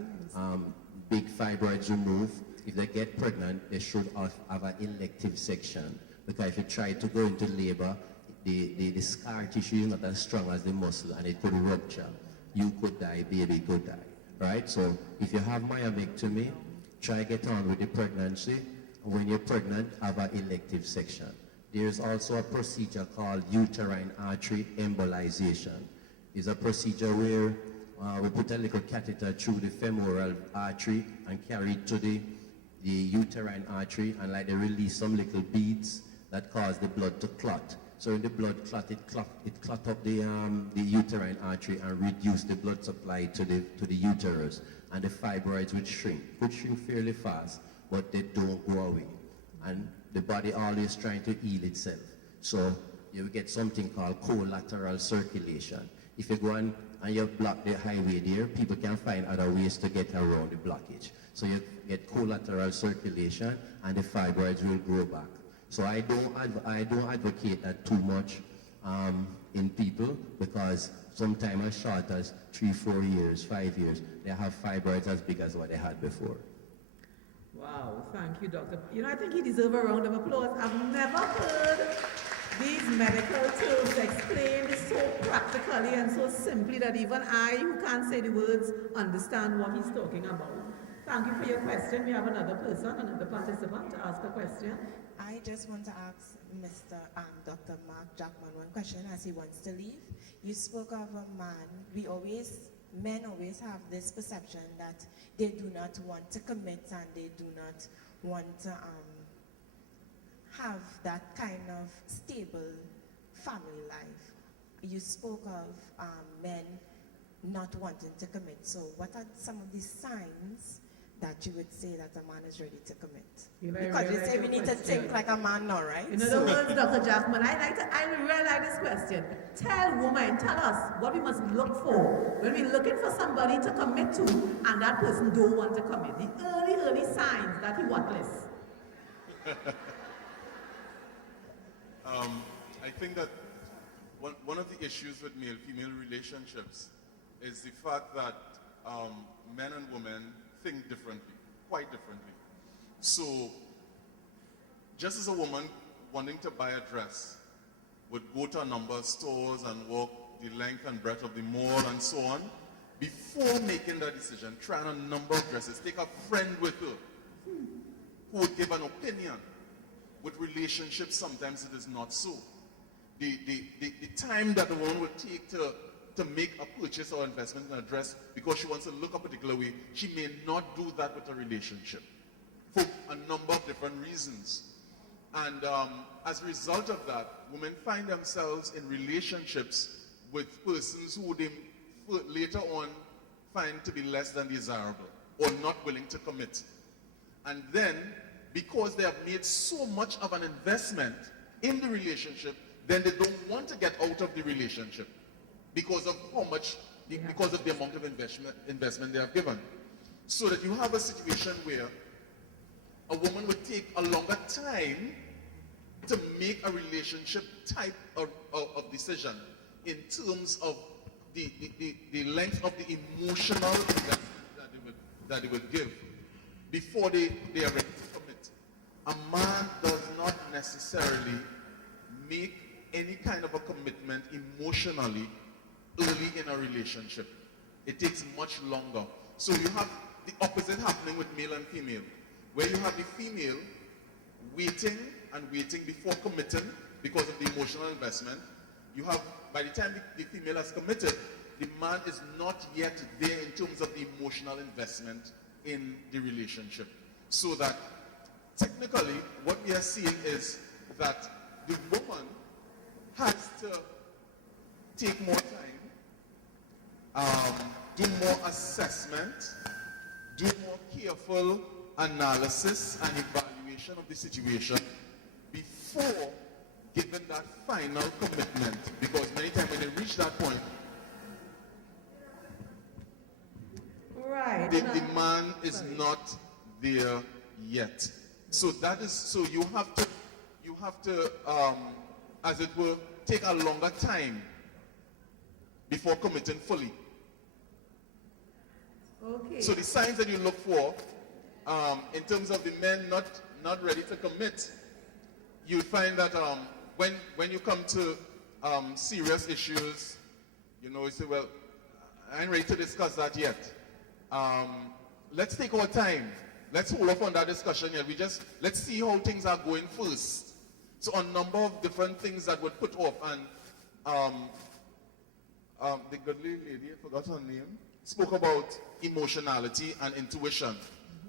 big fibroids removed, if they get pregnant, they should have an elective section. Because if you try to go into labor, the scar tissue is not as strong as the muscle, and it could rupture. You could die, baby could die, right? So if you have myomectomy, try get on with the pregnancy. When you're pregnant, have an elective section. There's also a procedure called uterine artery embolization. It's a procedure where we put a little catheter through the femoral artery and carry it to the uterine artery, and like they release some little beads that cause the blood to clot. So when the blood clot, it clot up the uterine artery and reduce the blood supply to the uterus, and the fibroids would shrink. Could shrink fairly fast, but they don't go away. And the body always trying to heal itself. So you will get something called collateral circulation. If you go and you block the highway there, people can find other ways to get around the blockage. So you get collateral circulation, and the fibroids will grow back. So I don't advocate that too much in people, because sometimes as short as 3, 4 years, 5 years, they have fibroids as big as what they had before. Wow, thank you, Doctor. I think he deserves a round of applause. I've never heard these medical terms explained so practically and so simply that even I, who can't say the words, understand what he's talking about. Thank you for your question. We have another participant to ask a question. I just want to ask Dr. Mark Jackman one question as he wants to leave. You spoke of a man. Men always have this perception that they do not want to commit, and they do not want to have that kind of stable family life. You spoke of men not wanting to commit. So what are some of the signs that you would say that a man is ready to commit? You know, I Because you realize say we your need to question. think like a man now, right? In other words, Dr. Jackman, I really like this question. Tell us what we must look for when we're looking for somebody to commit to and that person don't want to commit. The early signs that he worthless. I think that one of the issues with male-female relationships is the fact that men and women think differently, quite differently. So, just as a woman wanting to buy a dress would go to a number of stores and walk the length and breadth of the mall and so on, before making that decision, try on a number of dresses, take a friend with her who would give an opinion. With relationships, sometimes it is not so. The time that the woman would take to make a purchase or investment in a dress because she wants to look a particular way, she may not do that with a relationship for a number of different reasons. And as a result of that, women find themselves in relationships with persons who they later on find to be less than desirable or not willing to commit. And then, because they have made so much of an investment in the relationship, then they don't want to get out of the relationship because of because of the amount of investment they have given. So that you have a situation where a woman would take a longer time to make a relationship type of decision in terms of the length of the emotional investment that they would give before they are ready to commit. A man does not necessarily make any kind of a commitment emotionally early in a relationship. It takes much longer. So you have the opposite happening with male and female, where you have the female waiting and waiting before committing because of the emotional investment. You have, by the time the female has committed, the man is not yet there in terms of the emotional investment in the relationship. So that technically what we are seeing is that the woman has to take more time, do more assessment, do more careful analysis and evaluation of the situation before giving that final commitment. Because many times when they reach that point, right, the man is not there yet. So that is, so you have to, as it were, take a longer time before committing fully. Okay. So the signs that you look for, in terms of the men not ready to commit, you find that when you come to serious issues, you know, you say, well, I ain't ready to discuss that yet. Let's take our time. Let's hold off on that discussion yet. Let's see how things are going first. So a number of different things that would put off, and the goodly lady, I forgot her name, spoke about emotionality and intuition.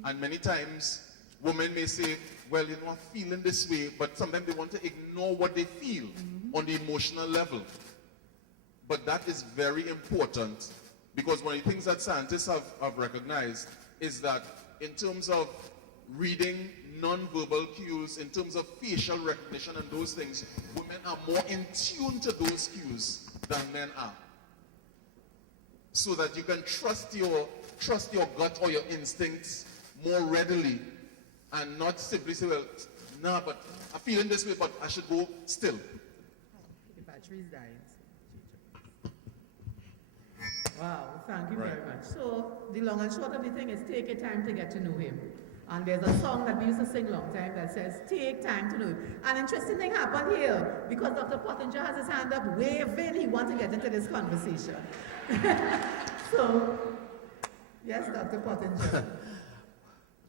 And many times women may say, well, you know, I'm feeling this way, but sometimes they want to ignore what they feel on the emotional level. But that is very important, because one of the things that scientists have recognized is that in terms of reading non-verbal cues, in terms of facial recognition and those things, women are more in tune to those cues than men are. So that you can trust your gut or your instincts more readily and not simply say, well, nah, but I'm feeling this way, but I should go still. The battery is dying. Wow, thank you very much. So the long and short of the thing is take your time to get to know him. And there's a song that we used to sing a long time that says, take time to know him. An interesting thing happened here, because Dr. Pottinger has his hand up waving, he wants to get into this conversation. So, yes, Dr. Pottinger.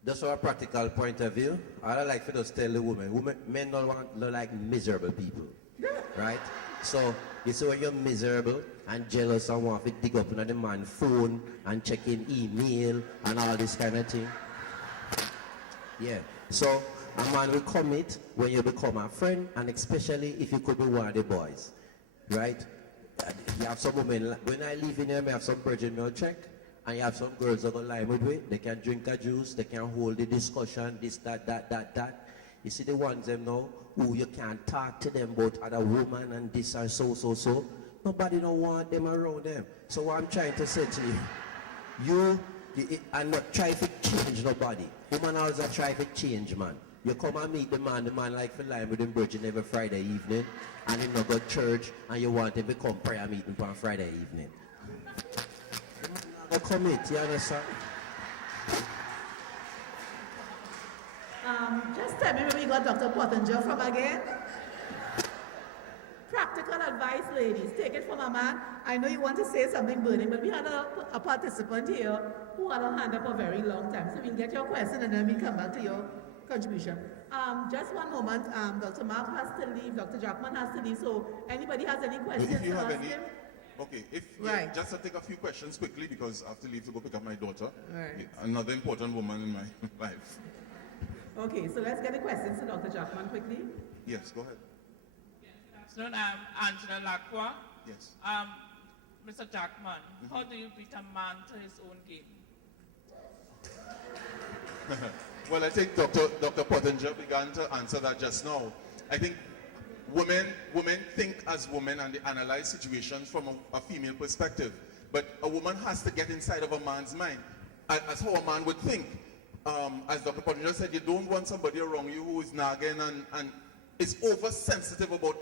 Just from a practical point of view, I like to just tell the women, men don't like miserable people, right? So, you see when you're miserable and jealous and want to dig up on the man's phone and check in email and all this kind of thing. Yeah, so a man will commit when you become a friend, and especially if you could be one of the boys, right? You have some women, when I leave in here, I have some virgin milk check, And you have some girls that go line with it. They can drink a juice, they can hold the discussion, this, that. You see the ones them now, who you can't talk to them about other woman and this and so. Nobody don't want them around them. So what I'm trying to say to you are not trying to change nobody. Woman always try to change, man. You come and meet the man like for line with him virgin every Friday evening, and he not go to church, and you want him to come prayer meeting on Friday evening. You commit, you understand? Just tell me where we got Dr. Pottinger from again. Practical advice, ladies. Take it from a man. I know you want to say something burning, but we had a participant here who had a hand up a very long time. So we can get your question and then we come back to your contribution. Just one moment. Dr. Mark has to leave. Dr. Jackman has to leave. So anybody has any questions If you to have ask any, him? okay. Right. Yeah, just to take a few questions quickly because I have to leave to go pick up my daughter. Right. Another important woman in my life. Okay, so let's get the questions to Dr. Jackman quickly. Yes, go ahead. So I'm Angela Lacroix. Yes. Mr. Jackman, how do you beat a man to his own game? Well, I think Dr. Pottinger began to answer that just now. I think women think as women and they analyze situations from a female perspective. But a woman has to get inside of a man's mind as how a man would think. As Dr. Pottinger said, you don't want somebody around you who is nagging and is oversensitive about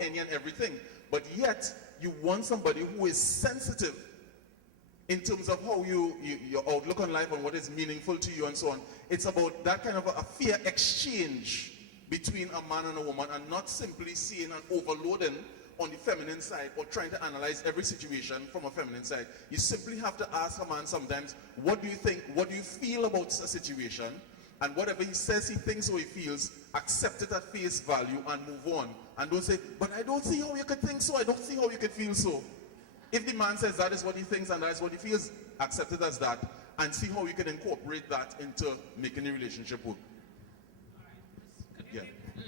any and everything. But yet, you want somebody who is sensitive in terms of how your outlook on life and what is meaningful to you and so on. It's about that kind of a fair exchange between a man and a woman and not simply seeing and overloading on the feminine side or trying to analyze every situation from a feminine side. You simply have to ask a man sometimes, what do you think, what do you feel about a situation? And whatever he says, he thinks or he feels, accept it at face value and move on. And don't say, but I don't see how you could think so, I don't see how you could feel so. If the man says that is what he thinks and that is what he feels, accept it as that and see how you can incorporate that into making the relationship work. Could you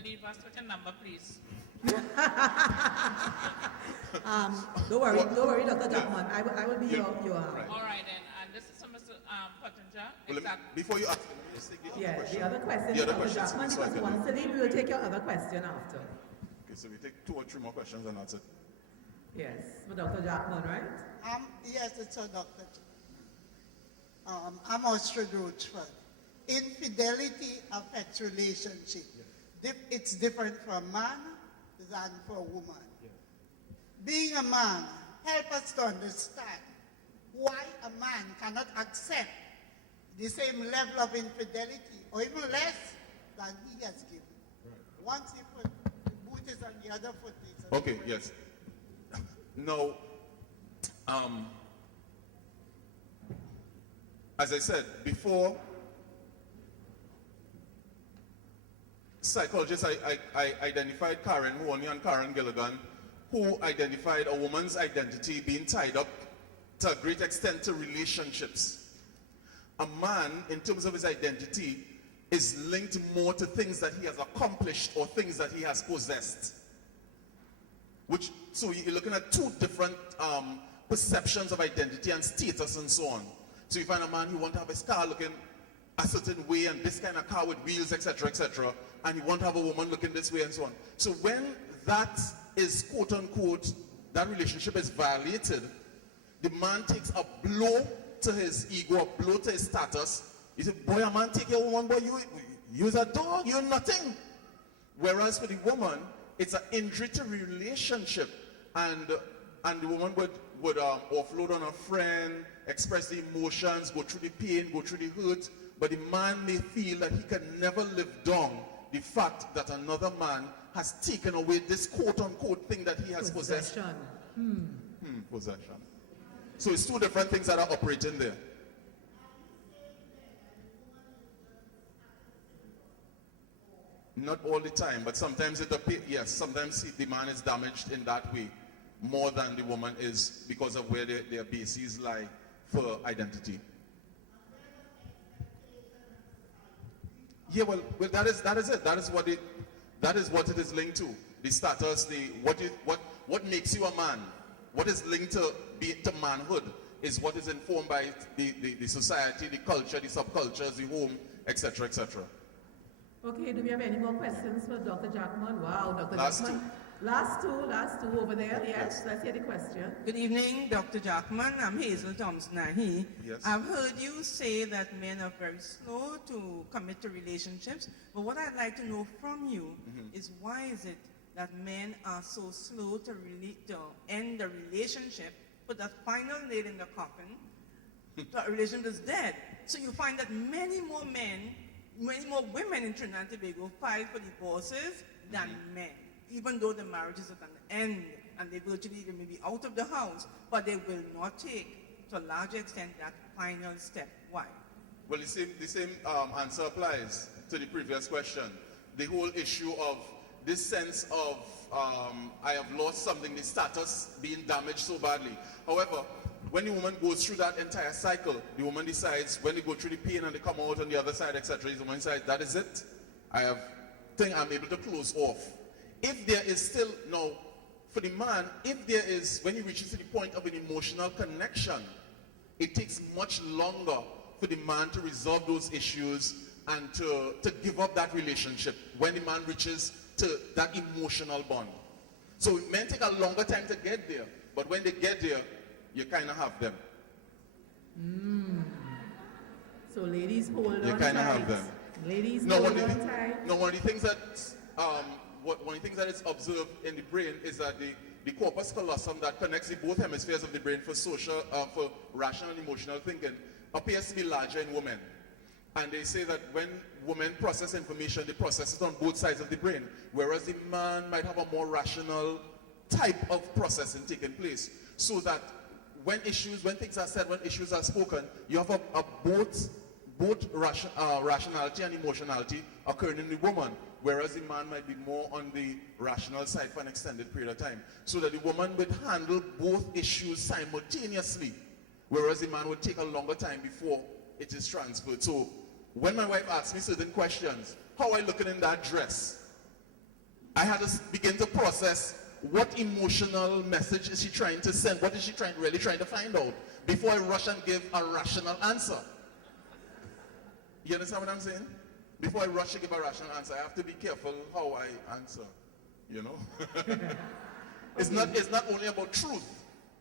leave us with a number, please? Don't worry, Dr. Jackman. I will be your Right. All right, then. And this is from Mr. Pottinger. Well, before you ask, let me just take the other question. The other question, The other Dr. question, Jackman, so I because can once to leave, we will take your other question after. Okay, so we take 2 or 3 more questions and that's it. Yes, for Dr. Jackman, right? Yes, it's a doctor. I'm Austria Roachford. Infidelity affects relationship. It's different for a man than for a woman. Being a man, help us to understand why a man cannot accept the same level of infidelity or even less than he has given. Once he put the boot is on the other foot. Okay, yes. Now, as I said before, psychologists I identified Karen Mooney and Karen Gilligan, who identified a woman's identity being tied up to a great extent to relationships. A man, in terms of his identity, is linked more to things that he has accomplished or things that he has possessed. So you're looking at 2 different perceptions of identity and status and so on. So you find a man who wants to have his car looking a certain way and this kind of car with wheels, etc., and you want to have a woman looking this way and so on. So when that is, quote unquote, that relationship is violated, the man takes a blow to his ego, a blow to his status. He says, boy, a man take your woman, boy, you're a dog, you're nothing. Whereas for the woman, it's an injury to relationship, and the woman would offload on a friend, express the emotions, go through the pain, go through the hurt, but the man may feel that he can never live down the fact that another man has taken away this quote-unquote thing that he has possessed. Possession. So it's 2 different things that are operating there. Not all the time, but sometimes it appears, yes, sometimes the man is damaged in that way more than the woman is because of where their bases lie for identity. Yeah, well, that is it. That is what it is linked to. The status, what makes you a man, what is linked to manhood is what is informed by the society, the culture, the subcultures, the home, etc., etc. Okay, do we have any more questions for Dr. Jackman? Wow, Dr. Last Jackman. Last two over there. Yes, let's hear the question. Good evening, Dr. Jackman. I'm Hazel Thompson-Nahi. Yes. I've heard you say that men are very slow to commit to relationships, but what I'd like to know from you is why is it that men are so slow to end the relationship, put that final nail in the coffin, that relationship is dead. So you find that many more women in Trinidad and Tobago file for divorces than men, even though the marriages are at an end and they may be out of the house, but they will not take, to a large extent, that final step. Why? Well, the same answer applies to the previous question. The whole issue of this sense of I have lost something, the status being damaged so badly. However, when the woman goes through that entire cycle, the woman decides when they go through the pain and they come out on the other side, etc., the woman decides, that is it. I'm able to close off. If there is still, now, for the man, if there is, when he reaches to the point of an emotional connection, it takes much longer for the man to resolve those issues and to give up that relationship when the man reaches to that emotional bond. So men take a longer time to get there, but when they get there, you kind of have them. So ladies, hold on tight. You kind of have them. Ladies, hold on tight. No, one of the things that one of the things that is observed in the brain is that the corpus callosum that connects the both hemispheres of the brain for for rational and emotional thinking appears to be larger in women. And they say that when women process information, they process it on both sides of the brain, whereas the man might have a more rational type of processing taking place. So that when things are said, when issues are spoken, you have both rationality and emotionality occurring in the woman, whereas the man might be more on the rational side for an extended period of time. So that the woman would handle both issues simultaneously, whereas the man would take a longer time before it is transferred. So when my wife asked me certain questions, how I looking in that dress, I had to begin to process what emotional message is she trying to send, what is she really trying to find out, before I rush and give a rational answer. You understand what I'm saying? Before I rush to give a rational answer, I have to be careful how I answer, you know? It's not only about truth,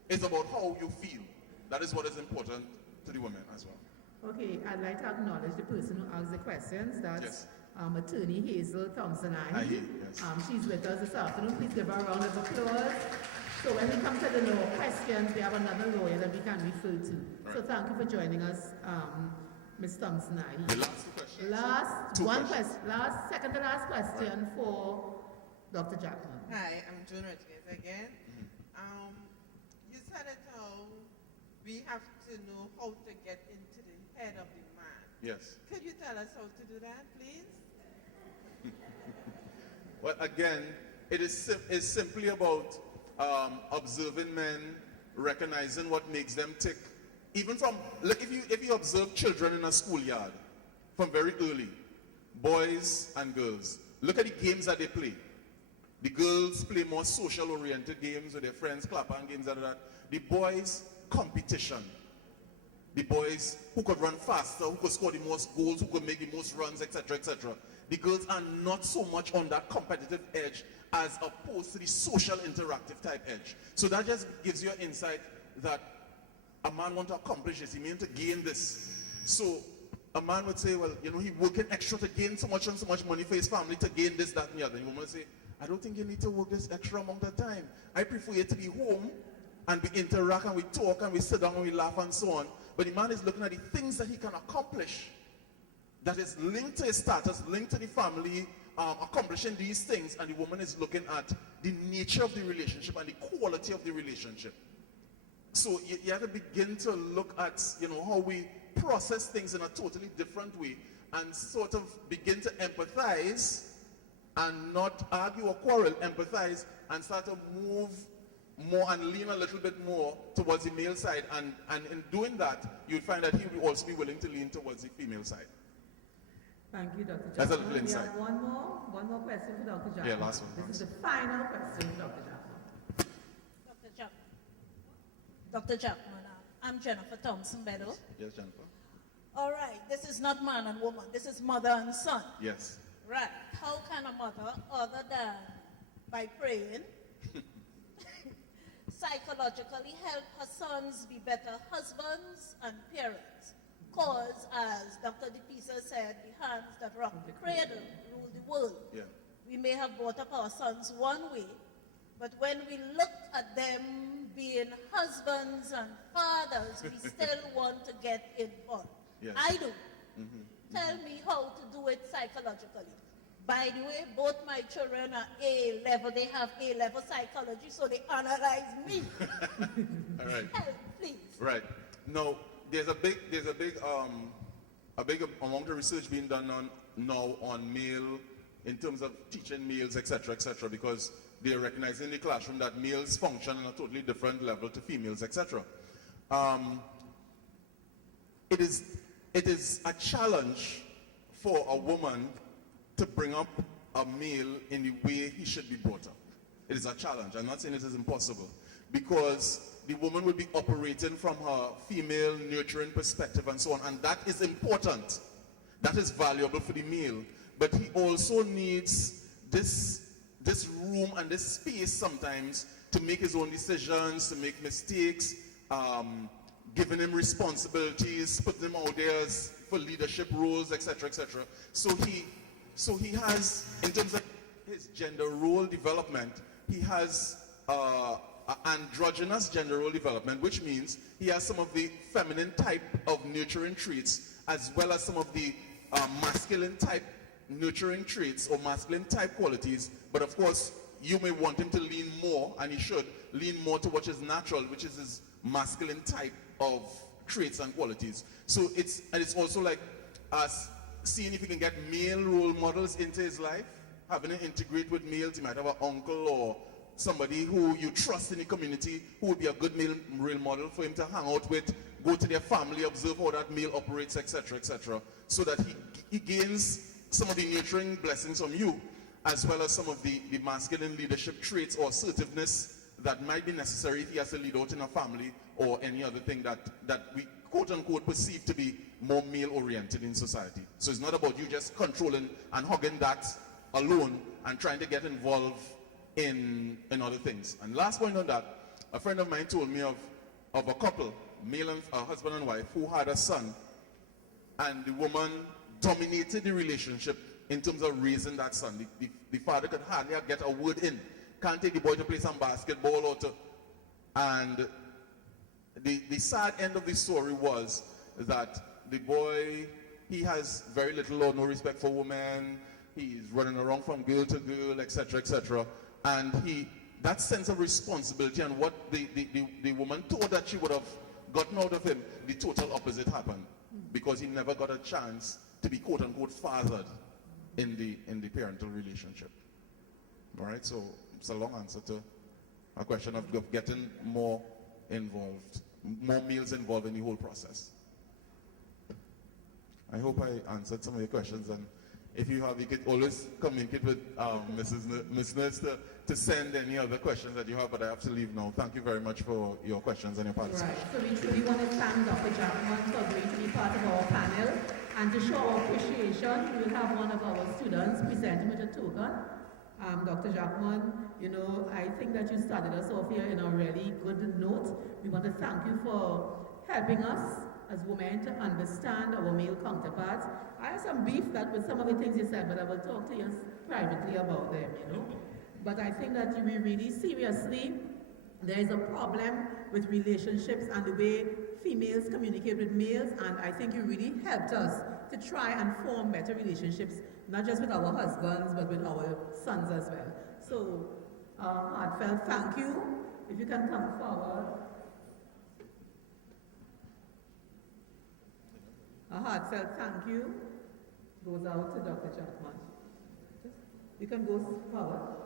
it's about how you feel. That is what is important to the women as well. Okay, I'd like to acknowledge the person who asked the questions. That's Yes. Attorney Hazel Thompson-Nahi. Yes. She's with us this afternoon. Please give her a round of applause. So when we come to the law questions, we have another lawyer that we can refer to. Right. So thank you for joining us, Ms. Thompson-Nahi. The last two questions. Second to last question for Dr. Jackman. Hi, I'm June Rodriguez again. You said it how we have to know how to get into the head of the man. Yes. Could you tell us how to do that, please? Well, again, it is simply about observing men, recognizing what makes them tick. Even from, look, if you observe children in a schoolyard from very early, boys and girls, look at the games that they play. The girls play more social-oriented games with their friends, clap-on games and that. The boys, competition. The boys who could run faster, who could score the most goals, who could make the most runs, etc., etc. The girls are not so much on that competitive edge as opposed to the social interactive type edge. So that just gives you an insight that a man wants to accomplish this, he means to gain this. So a man would say, well, you know, he's working extra to gain so much and so much money for his family to gain this, that, and the other. And the woman would say, I don't think you need to work this extra amount of time. I prefer you to be home and we interact and we talk and we sit down and we laugh and so on. But the man is looking at the things that he can accomplish that is linked to his status, linked to the family, accomplishing these things, and the woman is looking at the nature of the relationship and the quality of the relationship. So you have to begin to look at, you know, how we process things in a totally different way and sort of begin to empathize and not argue or quarrel, empathize and start to move more and lean a little bit more towards the male side, and in doing that, you'll find that he will also be willing to lean towards the female side. Thank you, Dr. Jackman. That's a little We insight. have one more question for Dr. Jackman. Yeah, last one. This is the final question for Dr. Jackman. Dr. Jackman, I'm Jennifer Thompson Meadow. Yes, Jennifer. All right, this is not man and woman. This is mother and son. Yes. Right. How can a mother, other than by praying, psychologically help her sons be better husbands and parents? Because, as Dr. DePisa said, the hands that rock the cradle rule the world. Yeah. We may have brought up our sons one way, but when we look at them being husbands and fathers, we still want to get involved. Yes. I do. Tell me how to do it psychologically. By the way, both my children are A-level. They have A-level psychology, so they analyze me. All right. Help, please. Right. No, there's a big amount of research being done now on male, in terms of teaching males, etc., because they are recognizing in the classroom that males function on a totally different level to females, etc. It is a challenge for a woman to bring up a male in the way he should be brought up. It is a challenge. I'm not saying it is impossible, because the woman will be operating from her female nurturing perspective and so on, and that is important. That is valuable for the male, but he also needs this room and this space sometimes to make his own decisions, to make mistakes, giving him responsibilities, putting him out there for leadership roles, etc., etc. So he has, in terms of his gender role development, he has androgynous gender role development, which means he has some of the feminine type of nurturing traits, as well as some of the masculine type nurturing traits or masculine type qualities. But of course, you may want him to lean more, and he should lean more to what is natural, which is his masculine type of traits and qualities. So it's also like us seeing if he can get male role models into his life, having to integrate with males. He might have an uncle or somebody who you trust in the community who would be a good male role model for him to hang out with, go to their family, observe how that male operates, etc., so that he gains some of the nurturing blessings from you, as well as some of the masculine leadership traits or assertiveness that might be necessary if he has to lead out in a family or any other thing that we quote-unquote perceive to be more male-oriented in society. So it's not about you just controlling and hugging that alone and trying to get involved in other things. And last point on that, a friend of mine told me of a couple, a husband and wife, who had a son, and the woman dominated the relationship in terms of raising that son. The father could hardly get a word in. Can't take the boy to play some basketball or to... And the sad end of the story was that the boy, he has very little or no respect for women. He's running around from girl to girl, etc. And that sense of responsibility and what the woman thought that she would have gotten out of him, the total opposite happened, because he never got a chance to be quote-unquote fathered in the parental relationship. All right, so it's a long answer to a question of getting more involved, more males involved in the whole process. I hope I answered some of your questions, and if you have, you could always communicate with Ms. Nurse to send any other questions that you have, but I have to leave now. Thank you very much for your questions and your participation. Right, so we truly want to thank Dr. Jackman for agreeing to be part of our panel, and to show our appreciation, we will have one of our students present him with a token. Dr. Jackman, you know, I think that you started us off here in a really good note. We want to thank you for helping us as women to understand our male counterparts. I have some beef with some of the things you said, but I will talk to you privately about them, you know. But I think that we really seriously, there is a problem with relationships and the way females communicate with males, and I think you really helped us to try and form better relationships, not just with our husbands, but with our sons as well. So, heartfelt thank you. If you can come forward. A heartfelt thank you goes out to Dr. Jackman. You can go forward.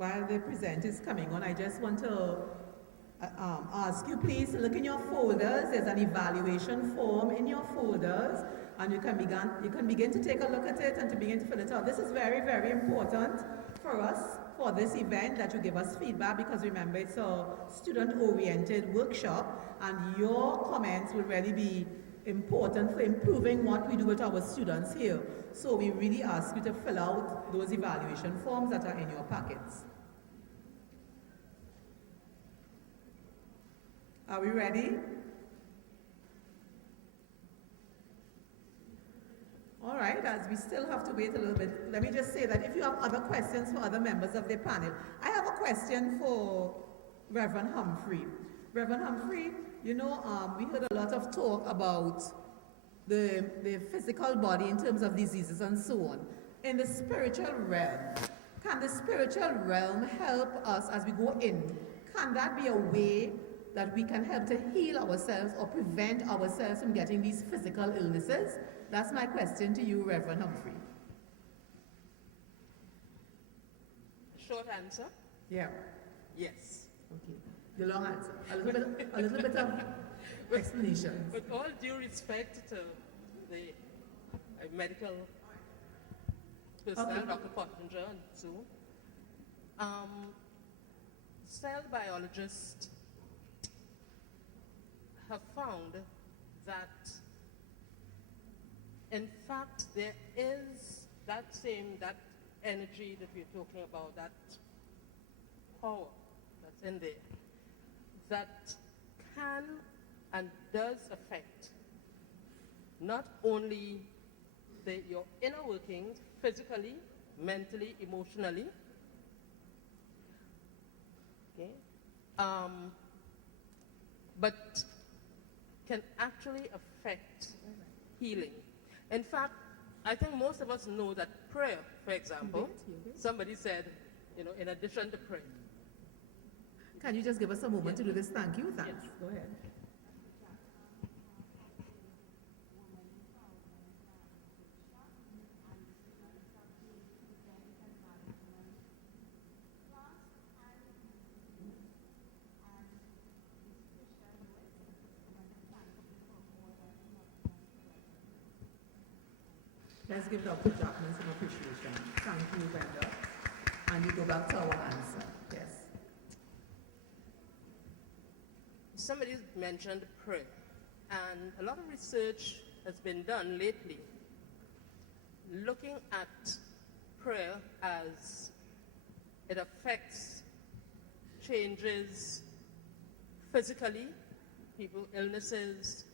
while the present is coming on, I just want to ask you please to look in your folders. There's an evaluation form in your folders, and you can begin to take a look at it and to begin to fill it out. This is very, very important for us for this event, that you give us feedback, because remember, it's a student-oriented workshop, and your comments will really be important for improving what we do with our students here. So we really ask you to fill out those evaluation forms that are in your packets. Are we ready? All right, as we still have to wait a little bit, let me just say that if you have other questions for other members of the panel, I have a question for Reverend Humphrey. Reverend Humphrey, you know, we heard a lot of talk about the physical body in terms of diseases and so on. In the spiritual realm, can the spiritual realm help us as we go in? Can that be a way that we can help to heal ourselves or prevent ourselves from getting these physical illnesses? That's my question to you, Reverend Humphrey. Short answer? Yeah. Yes. Okay. The long answer. A little bit of explanation. With all due respect to the medical personnel, Okay. Dr. Pottinger and so, cell biologists have found that in fact there is that energy that we're talking about, that power that's in there, that can and does affect not only your inner workings physically, mentally, emotionally, okay, but can actually affect healing. In fact, I think most of us know that prayer, for example, somebody said, you know, in addition to prayer. Can you just give us a moment to do this? Thank you. Thanks. Yes. Go ahead. Let's give Dr. Jackman some appreciation. Thank you, Brenda. And we go back to our answer. Yes. Somebody mentioned prayer, and a lot of research has been done lately looking at prayer as it affects changes physically, people, illnesses,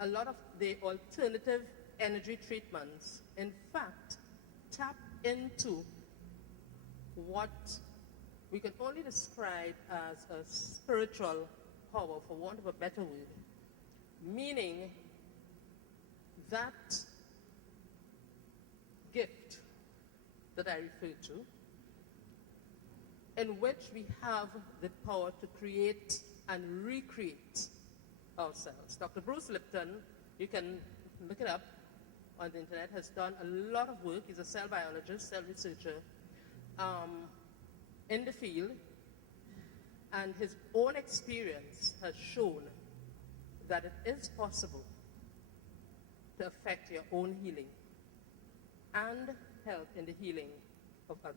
a lot of the alternative energy treatments, in fact, tap into what we can only describe as a spiritual power, for want of a better word, meaning that gift that I refer to, in which we have the power to create and recreate ourselves. Dr. Bruce Lipton, you can look it up on the internet, has done a lot of work. He's a cell biologist, cell researcher in the field, and his own experience has shown that it is possible to affect your own healing and help in the healing of others.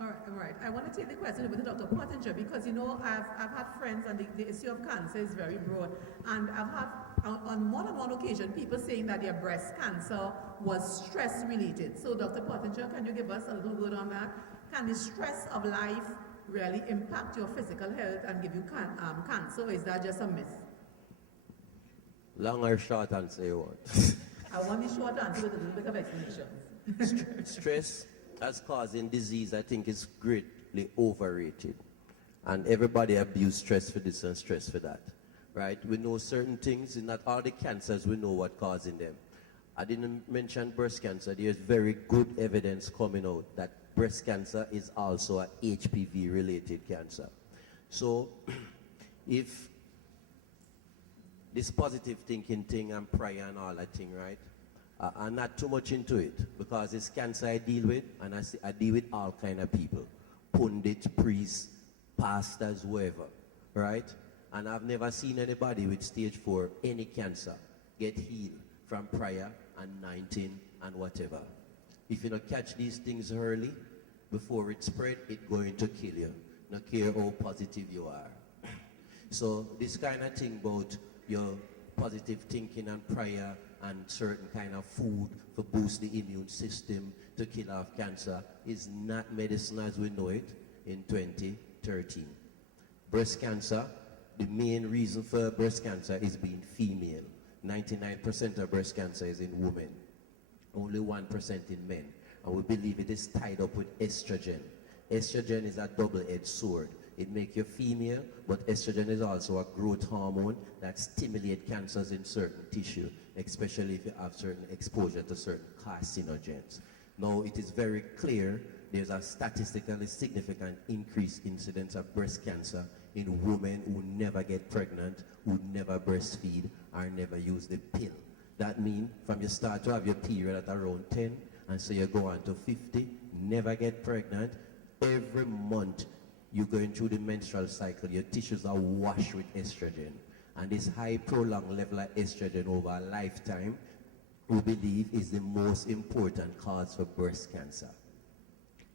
All right. I want to take the question over to Dr. Pottinger, because, you know, I've had friends, and the issue of cancer is very broad. And I've had, on more than one occasion, people saying that their breast cancer was stress-related. So, Dr. Pottinger, can you give us a little word on that? Can the stress of life really impact your physical health and give you cancer, or is that just a myth? Long or short answer you want? I want the short answer with a little bit of explanation. Stress as causing disease, I think, is greatly overrated. And everybody abuse stress for this and stress for that, right? We know certain things, in not all the cancers, we know what causing them. I didn't mention breast cancer. There's very good evidence coming out that breast cancer is also a HPV-related cancer. So if this positive thinking thing and prayer and all that thing, right? I'm not too much into it because it's cancer I deal with, and I deal with all kind of people, pundits, priests, pastors, whoever, right? And I've never seen anybody with stage 4, any cancer, get healed from prior and 19 and whatever. If you don't catch these things early, before it spread, it's going to kill you. No care how positive you are. So this kind of thing about your positive thinking and prayer and certain kind of food to boost the immune system to kill off cancer is not medicine as we know it in 2013. Breast cancer, the main reason for breast cancer is being female. 99% of breast cancer is in women, only 1% in men. And we believe it is tied up with estrogen. Estrogen is a double-edged sword. It makes you female, but estrogen is also a growth hormone that stimulates cancers in certain tissue, especially if you have certain exposure to certain carcinogens. Now, it is very clear there's a statistically significant increased incidence of breast cancer in women who never get pregnant, who never breastfeed, or never use the pill. That means from you start to have your period at around 10, and so you go on to 50, never get pregnant. Every month you're going through the menstrual cycle, your tissues are washed with estrogen. And this high prolonged level of estrogen over a lifetime, we believe is the most important cause for breast cancer.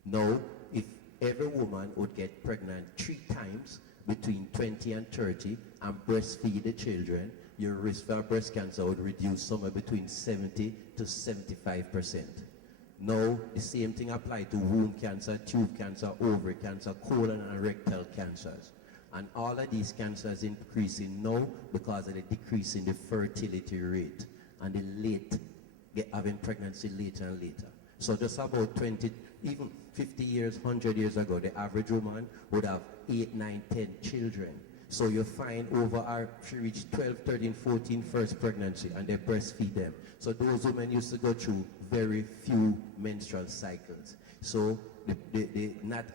Now, if every woman would get pregnant 3 times between 20 and 30 and breastfeed the children, your risk for breast cancer would reduce somewhere between 70 to 75%. Now, the same thing applies to womb cancer, tube cancer, ovary cancer, colon and rectal cancers. And all of these cancers increasing now because of the decrease in the fertility rate and the late, having pregnancy later and later. So just about 20, even 50 years, 100 years ago, the average woman would have 8, 9, 10 children. So you find she reached 12, 13, 14 first pregnancy and they breastfeed them. So those women used to go through very few menstrual cycles. So not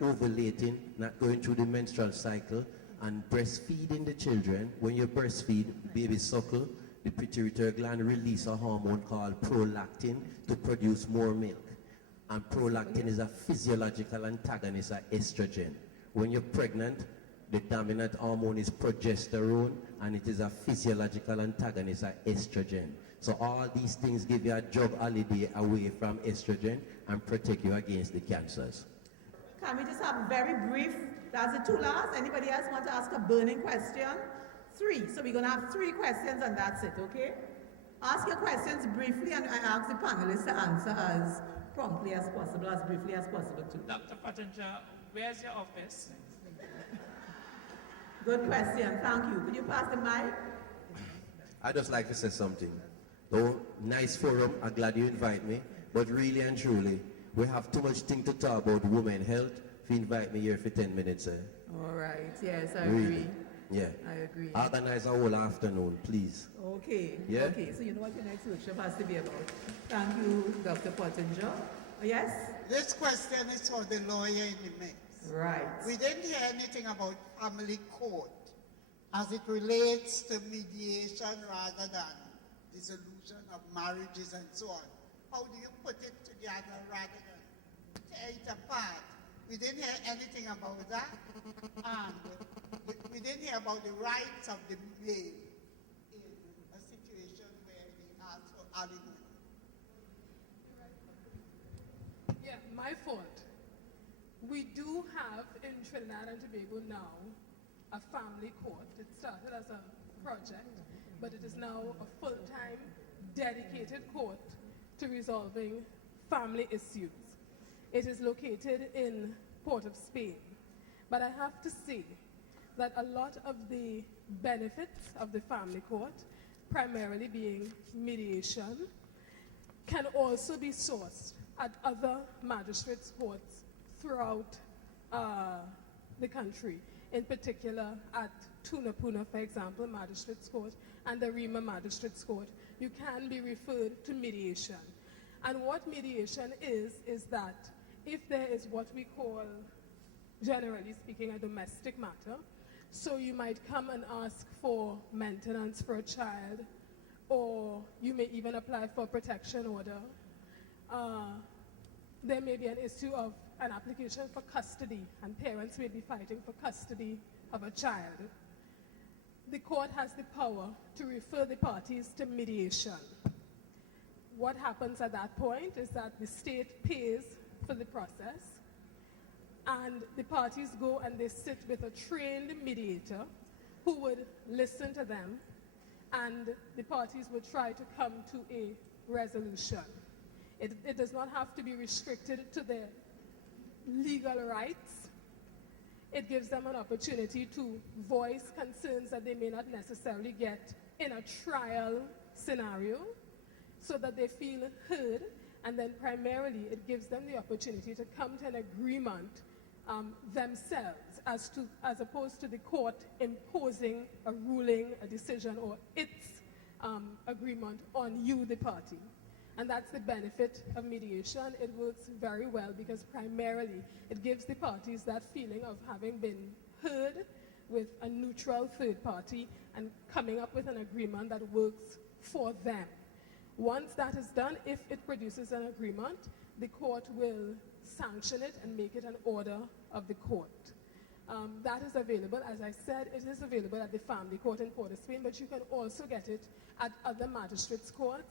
ovulating, not going through the menstrual cycle, and breastfeeding the children. When you breastfeed, baby suckle, the pituitary gland release a hormone called prolactin to produce more milk. And prolactin is a physiological antagonist of estrogen. When you're pregnant, the dominant hormone is progesterone, and it is a physiological antagonist of estrogen. So all these things give you a job holiday away from estrogen and protect you against the cancers. Can we just have very brief, that's the 2 last. Anybody else want to ask a burning question? 3, so we're gonna have 3 questions and that's it, okay? Ask your questions briefly and I ask the panelists to answer as promptly as possible, as briefly as possible too. Dr. Pottinger, where's your office? Good question, thank you. Could you pass the mic? I'd just like to say something. Though, nice forum, I'm glad you invite me, but really and truly, we have too much thing to talk about women health if you invite me here for 10 minutes. All right, yes, I Really? agree. Yeah. I agree. Organize a whole afternoon, please. Okay, Yeah? okay, so you know what your next workshop has to be about. Thank you, Dr. Pottinger. Yes? This question is for the lawyer in the mix. Right. We didn't hear anything about family court as it relates to mediation rather than dissolution of marriages and so on. How do you put it together rather than tear it apart? We didn't hear anything about that. And we didn't hear about the rights of the male in a situation where they ask for alimony. Yeah, my fault. We do have in Trinidad and Tobago now a family court. It started as a project, but it is now a full-time, dedicated court to resolving family issues. It is located in Port of Spain. But I have to say that a lot of the benefits of the family court, primarily being mediation, can also be sourced at other magistrates' courts throughout the country, in particular at Tunapuna, for example, Magistrates Court, and the Rima Magistrates Court. You can be referred to mediation. And what mediation is that if there is what we call, generally speaking, a domestic matter, so you might come and ask for maintenance for a child, or you may even apply for a protection order. There may be an issue of an application for custody, and parents may be fighting for custody of a child. The court has the power to refer the parties to mediation. What happens at that point is that the state pays for the process, and the parties go and they sit with a trained mediator who would listen to them, and the parties would try to come to a resolution. It does not have to be restricted to their legal rights. It gives them an opportunity to voice concerns that they may not necessarily get in a trial scenario, so that they feel heard, and then primarily it gives them the opportunity to come to an agreement themselves, as opposed to the court imposing a ruling, a decision, or its agreement on you, the party. And that's the benefit of mediation. It works very well because primarily it gives the parties that feeling of having been heard with a neutral third party and coming up with an agreement that works for them. Once that is done, if it produces an agreement, the court will sanction it and make it an order of the court. That is available, as I said, it is available at the Family Court in Port of Spain, but you can also get it at other magistrates' courts.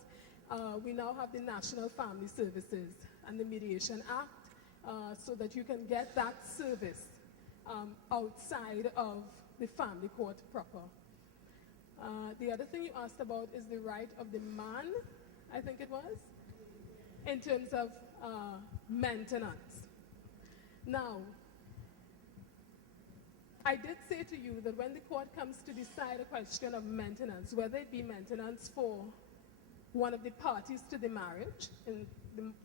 We now have the National Family Services and the Mediation Act, so that you can get that service outside of the family court proper. The other thing you asked about is the right of the man, I think it was, in terms of maintenance. Now, I did say to you that when the court comes to decide a question of maintenance, whether it be maintenance for one of the parties to the marriage, in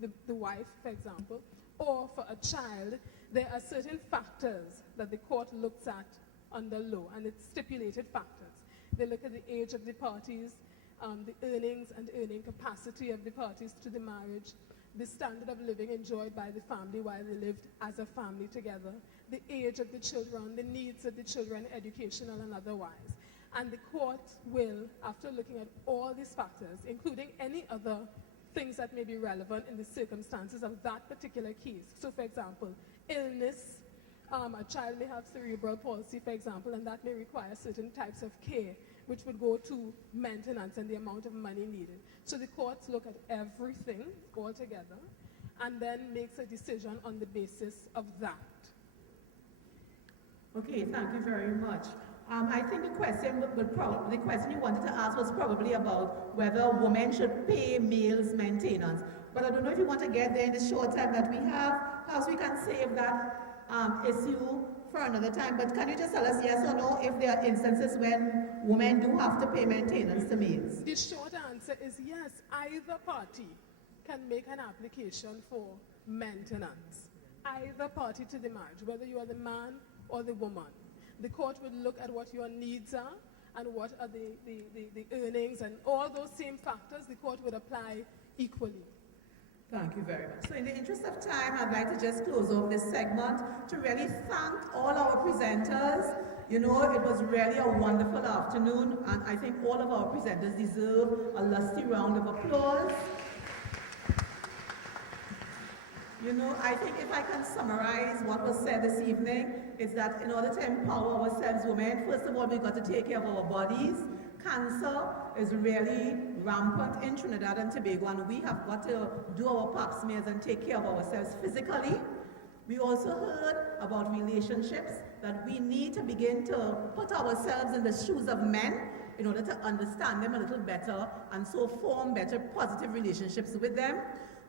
the wife, for example, or for a child, there are certain factors that the court looks at under law, and it's stipulated factors. They look at the age of the parties, the earnings and earning capacity of the parties to the marriage, the standard of living enjoyed by the family while they lived as a family together, the age of the children, the needs of the children, educational and otherwise. And the court will, after looking at all these factors, including any other things that may be relevant in the circumstances of that particular case. So, for example, illness, a child may have cerebral palsy, for example, and that may require certain types of care, which would go to maintenance and the amount of money needed. So the courts look at everything altogether and then makes a decision on the basis of that. Okay, thank you very much. I think the question you wanted to ask was probably about whether women should pay males maintenance. But I don't know if you want to get there in the short time that we have. Perhaps we can save that issue for another time. But can you just tell us yes or no if there are instances when women do have to pay maintenance to males? The short answer is yes. Either party can make an application for maintenance. Either party to the marriage, whether you are the man or the woman. The court would look at what your needs are and what are the earnings, and all those same factors the court would apply equally. Thank you very much. So in the interest of time, I'd like to just close off this segment to really thank all our presenters. You know, it was really a wonderful afternoon, and I think all of our presenters deserve a lusty round of applause. You know, I think if I can summarize what was said this evening, it's that in order to empower ourselves women, first of all, we've got to take care of our bodies. Cancer is really rampant in Trinidad and Tobago, and we have got to do our pap smears and take care of ourselves physically. We also heard about relationships, that we need to begin to put ourselves in the shoes of men in order to understand them a little better and so form better positive relationships with them.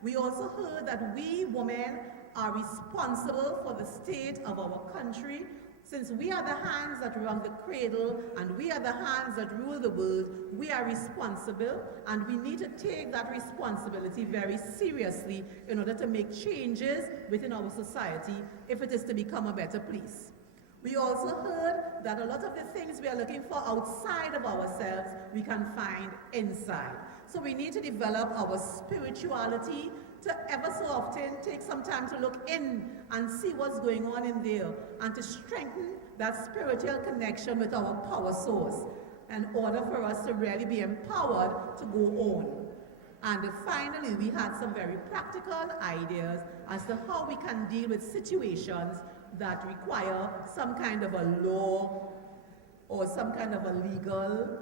We also heard that we women are responsible for the state of our country. Since we are the hands that run the cradle and we are the hands that rule the world, we are responsible, and we need to take that responsibility very seriously in order to make changes within our society if it is to become a better place. We also heard that a lot of the things we are looking for outside of ourselves, we can find inside. So we need to develop our spirituality to ever so often take some time to look in and see what's going on in there and to strengthen that spiritual connection with our power source. in order for us to really be empowered to go on. And finally, we had some very practical ideas as to how we can deal with situations that require some kind of a law or some kind of a legal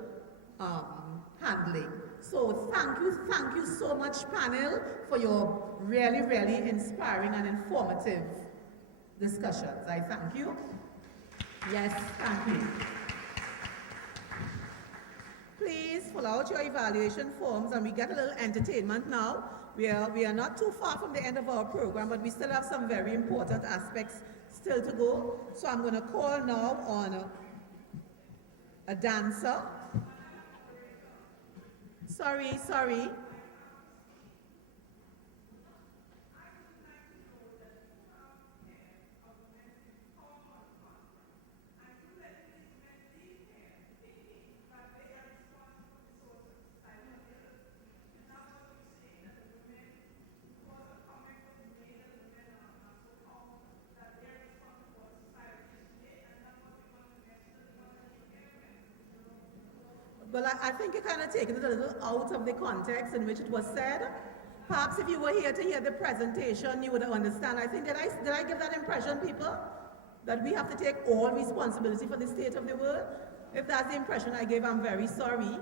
handling. So thank you so much, panel, for your really, really inspiring and informative discussions. I thank you. Yes, thank you. Please fill out your evaluation forms, and we get a little entertainment now. We are not too far from the end of our program, but we still have some very important aspects still to go. So I'm going to call now on a dancer. Sorry. Well, I think you're kind of taking it a little out of the context in which it was said. Perhaps if you were here to hear the presentation, you would understand. I think, did I give that impression, people? That we have to take all responsibility for the state of the world? If that's the impression I gave, I'm very sorry.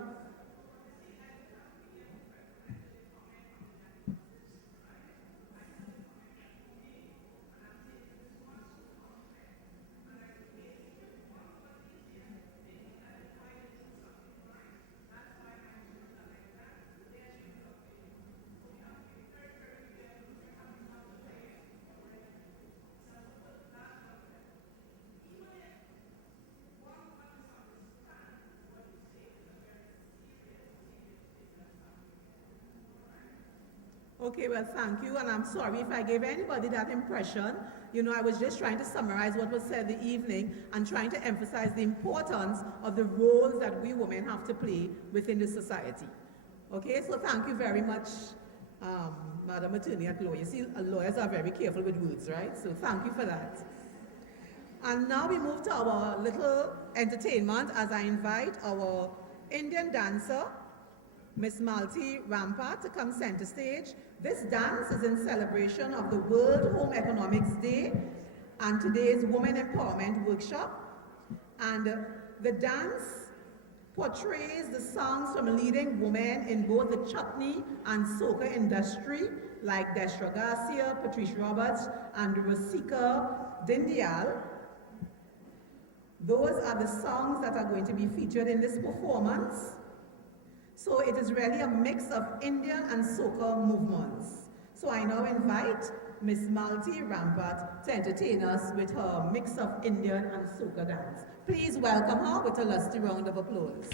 Okay, well, thank you, and I'm sorry if I gave anybody that impression. You know, I was just trying to summarize what was said the evening and trying to emphasize the importance of the roles that we women have to play within the society. Okay, so thank you very much, Madam Attorney at Law. You see, lawyers are very careful with words, right? So thank you for that. And now we move to our little entertainment as I invite our Indian dancer, Miss Malti Rampat, to come center stage. This dance is in celebration of the World Home Economics Day and today's Women Empowerment Workshop. And the dance portrays the songs from leading women in both the chutney and soca industry, like Destra Garcia, Patrice Roberts, and Rosika Dindial. Those are the songs that are going to be featured in this performance. So it is really a mix of Indian and soca movements. So I now invite Miss Malti Rampat to entertain us with her mix of Indian and soca dance. Please welcome her with a lusty round of applause.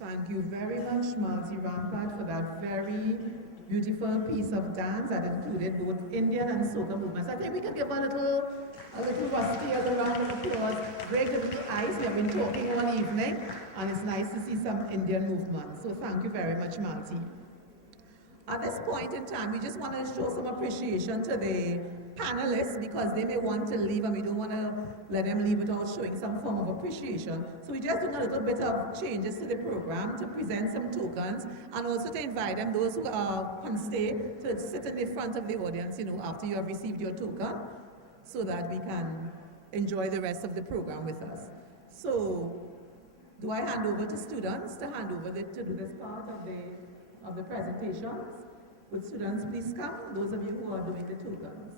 Thank you very much, Marty Rampart, for that very beautiful piece of dance that included both Indian and soca movements. I think we can give a little Rusty a round of applause. Break the little ice. We have been talking all evening, and it's nice to see some Indian movement. So thank you very much, Marty. At this point in time, we just want to show some appreciation to the panelists because they may want to leave and we don't want to let them leave without showing some form of appreciation. So we're just doing a little bit of changes to the program to present some tokens and also to invite them, those who can stay, to sit in the front of the audience, after you have received your token so that we can enjoy the rest of the program with us. So, do I hand over to students to to do this part of the presentations? Would students please come, those of you who are doing the tokens?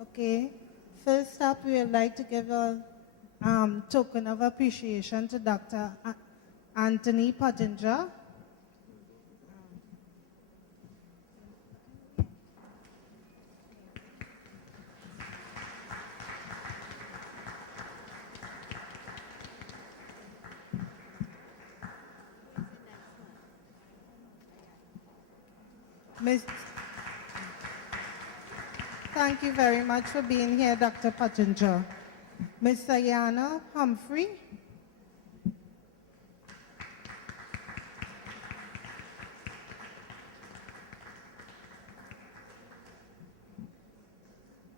Okay, first up we would like to give a token of appreciation to Dr. Anthony Pottinger. Thank you very much for being here, Dr. Pottinger. Ms. Diana Humphrey.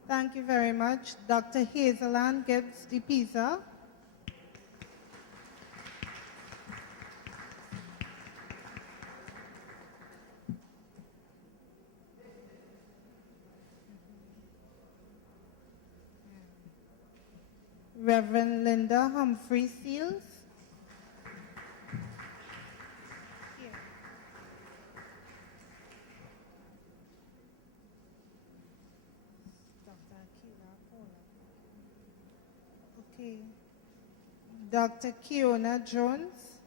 Thank you very much. Dr. Hazelan Gibbs de Pisa. Reverend Linda Humphrey Seals. Okay. Dr. Kiona Jones.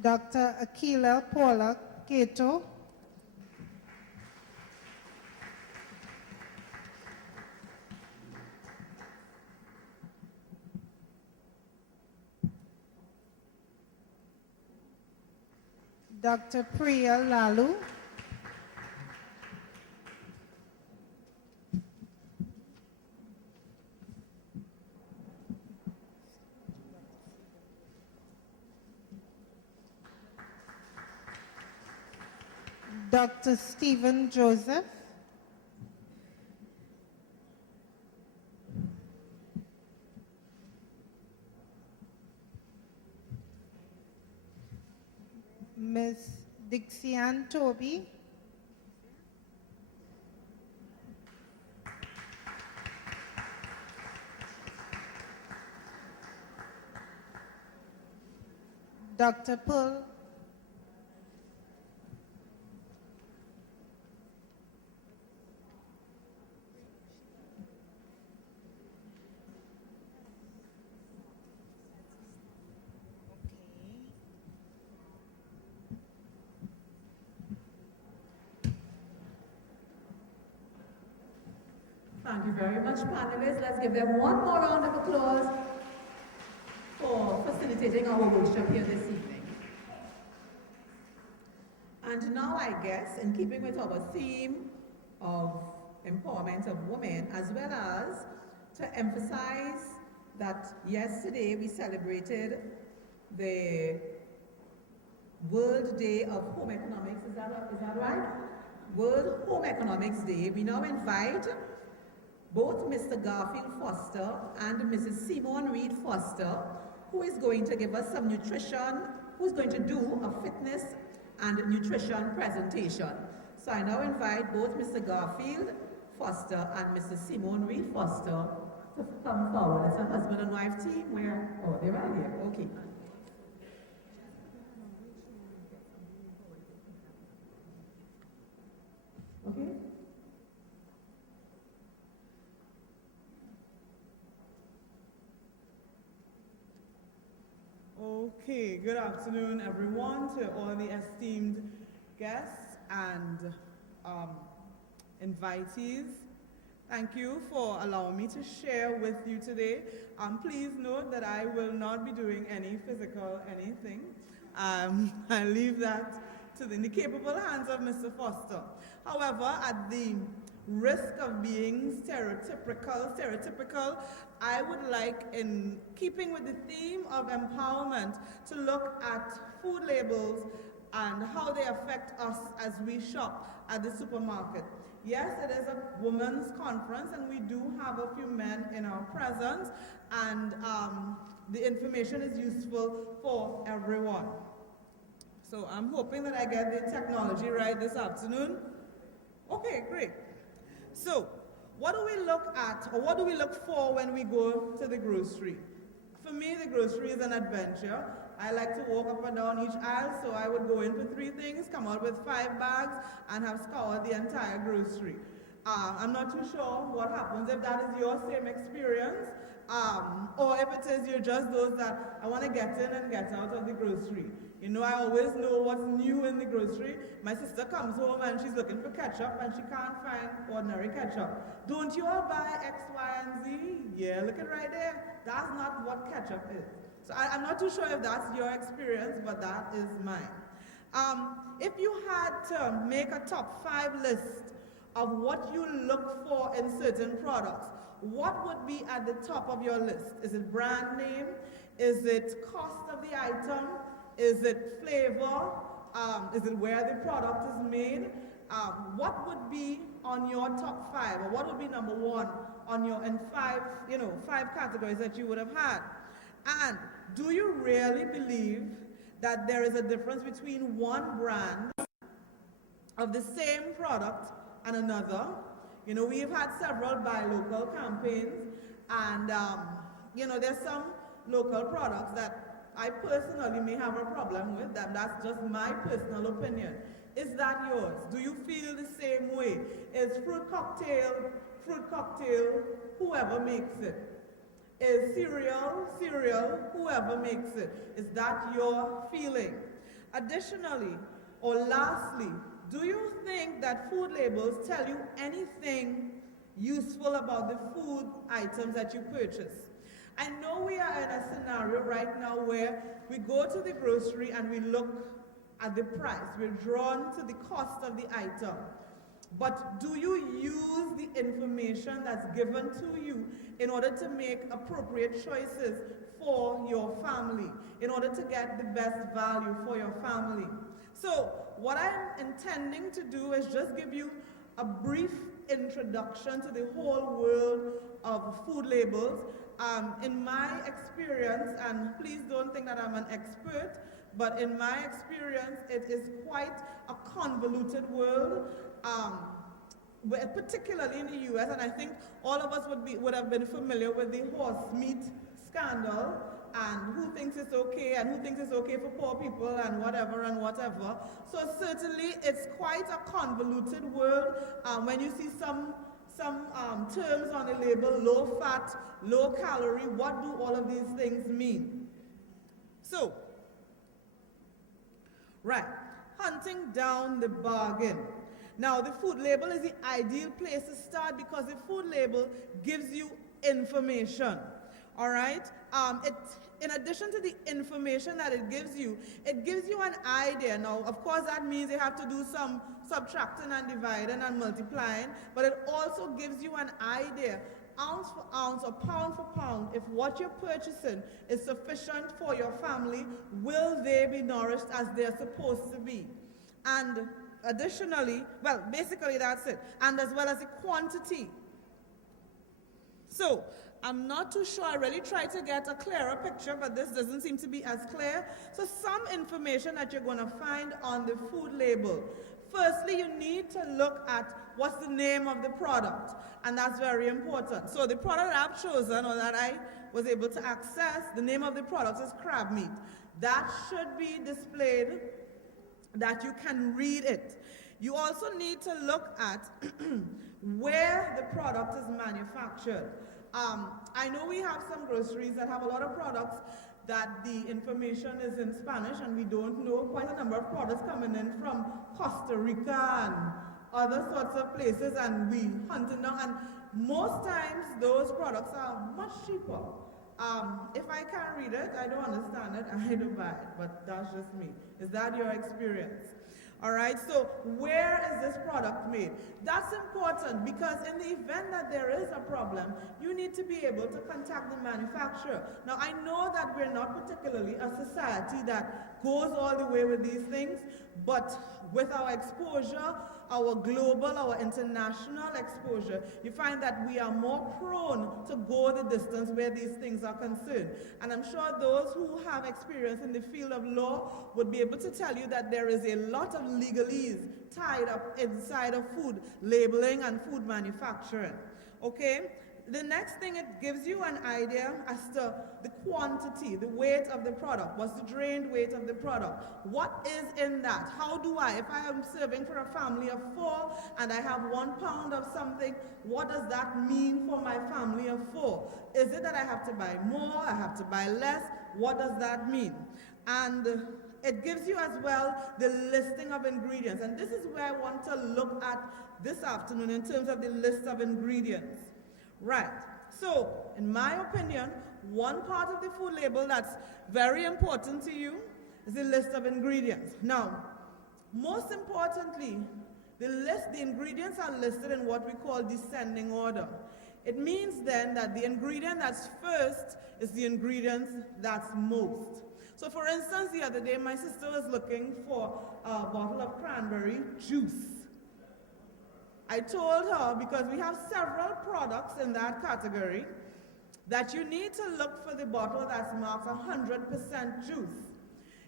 Dr. Akila Paula Cato. Dr. Priya Lalu. Dr. Stephen Joseph. Ms. Dixian Toby. Dr. Pearl. Thank you very much, panelists. Let's give them one more round of applause for facilitating our workshop here this evening. And now I guess, in keeping with our theme of empowerment of women, as well as to emphasize that yesterday we celebrated the World Day of Home Economics. Is that right? World Home Economics Day. We now invite both Mr. Garfield Foster and Mrs. Simone Reed Foster, who is going to give us some nutrition, who is going to do a fitness and nutrition presentation. So I now invite both Mr. Garfield Foster and Mrs. Simone Reed Foster to come forward. It's a husband and wife team where, oh, they're right here, okay. Okay? Oh, Okay, good afternoon, everyone, to all the esteemed guests and invitees. Thank you for allowing me to share with you today. Please note that I will not be doing any physical anything. I leave that to the capable hands of Mr. Foster. However, at the risk of being stereotypical, I would like, in keeping with the theme of empowerment, to look at food labels and how they affect us as we shop at the supermarket. Yes, it is a women's conference, and we do have a few men in our presence, and the information is useful for everyone. So I'm hoping that I get the technology right this afternoon. Okay, great. So, what do we look at, or what do we look for when we go to the grocery? For me, the grocery is an adventure. I like to walk up and down each aisle, so I would go in for 3 things, come out with 5 bags, and have scoured the entire grocery. I'm not too sure what happens if that is your same experience, or if it is you're just those that I want to get in and get out of the grocery. You know, I always know what's new in the grocery. My sister comes home and she's looking for ketchup and she can't find ordinary ketchup. Don't you all buy X, Y, and Z? Yeah, look at right there. That's not what ketchup is. So I'm not too sure if that's your experience, but that is mine. If you had to make a top 5 list of what you look for in certain products, what would be at the top of your list? Is it brand name? Is it cost of the item? Is it flavor? Is it where the product is made? What would be on your top 5, or what would be number 1 on your in 5 categories that you would have had? And do you really believe that there is a difference between one brand of the same product and another? You know, we've had several buy local campaigns, and there's some local products that I personally may have a problem with them. That's just my personal opinion. Is that yours? Do you feel the same way? Is fruit cocktail, whoever makes it? Is cereal, whoever makes it? Is that your feeling? Additionally, or lastly, do you think that food labels tell you anything useful about the food items that you purchase? I know we are in a scenario right now where we go to the grocery and we look at the price. We're drawn to the cost of the item. But do you use the information that's given to you in order to make appropriate choices for your family, in order to get the best value for your family? So what I'm intending to do is just give you a brief introduction to the whole world of food labels. In my experience, and please don't think that I'm an expert, but in my experience, it is quite a convoluted world, particularly in the US, and I think all of us would have been familiar with the horse meat scandal, and who thinks it's okay, and who thinks it's okay for poor people, and whatever and whatever. So certainly, it's quite a convoluted world. When you see some terms on the label, low fat, low calorie, what do all of these things mean? So, right, hunting down the bargain. Now, the food label is the ideal place to start because the food label gives you information, all right? In addition to the information that it gives you an idea. Now, of course, that means you have to do some subtracting and dividing and multiplying, but it also gives you an idea, ounce for ounce or pound for pound, if what you're purchasing is sufficient for your family. Will they be nourished as they're supposed to be? And additionally, well, basically that's it, and as well as the quantity. So, I'm not too sure. I really tried to get a clearer picture, but this doesn't seem to be as clear. So some information that you're going to find on the food label. Firstly, you need to look at what's the name of the product, and that's very important. So the product I've chosen, or that I was able to access, the name of the product is crab meat. That should be displayed, that you can read it. You also need to look at where the product is manufactured. I know we have some groceries that have a lot of products that the information is in Spanish and we don't know quite a number of products coming in from Costa Rica and other sorts of places, and we hunting down, and most times those products are much cheaper. If I can't read it, I don't understand it, I don't buy it, but that's just me. Is that your experience? All right, so where is this product made? That's important because in the event that there is a problem, you need to be able to contact the manufacturer. Now, I know that we're not particularly a society that goes all the way with these things, but with our exposure, our global, our international exposure, you find that we are more prone to go the distance where these things are concerned. And I'm sure those who have experience in the field of law would be able to tell you that there is a lot of legalese tied up inside of food labeling and food manufacturing. Okay? The next thing, it gives you an idea as to the quantity, the weight of the product. What's the drained weight of the product? What is in that? How do I, if I am serving for a family of 4 and I have 1 pound of something, what does that mean for my family of 4? Is it that I have to buy more? I have to buy less? What does that mean? And it gives you as well the listing of ingredients. And this is where I want to look at this afternoon in terms of the list of ingredients. Right, so in my opinion, one part of the food label that's very important to you is the list of ingredients. Now, most importantly, the ingredients are listed in what we call descending order. It means then that the ingredient that's first is the ingredient that's most. So for instance, the other day my sister was looking for a bottle of cranberry juice. I told her, because we have several products in that category, that you need to look for the bottle that's marked 100% juice.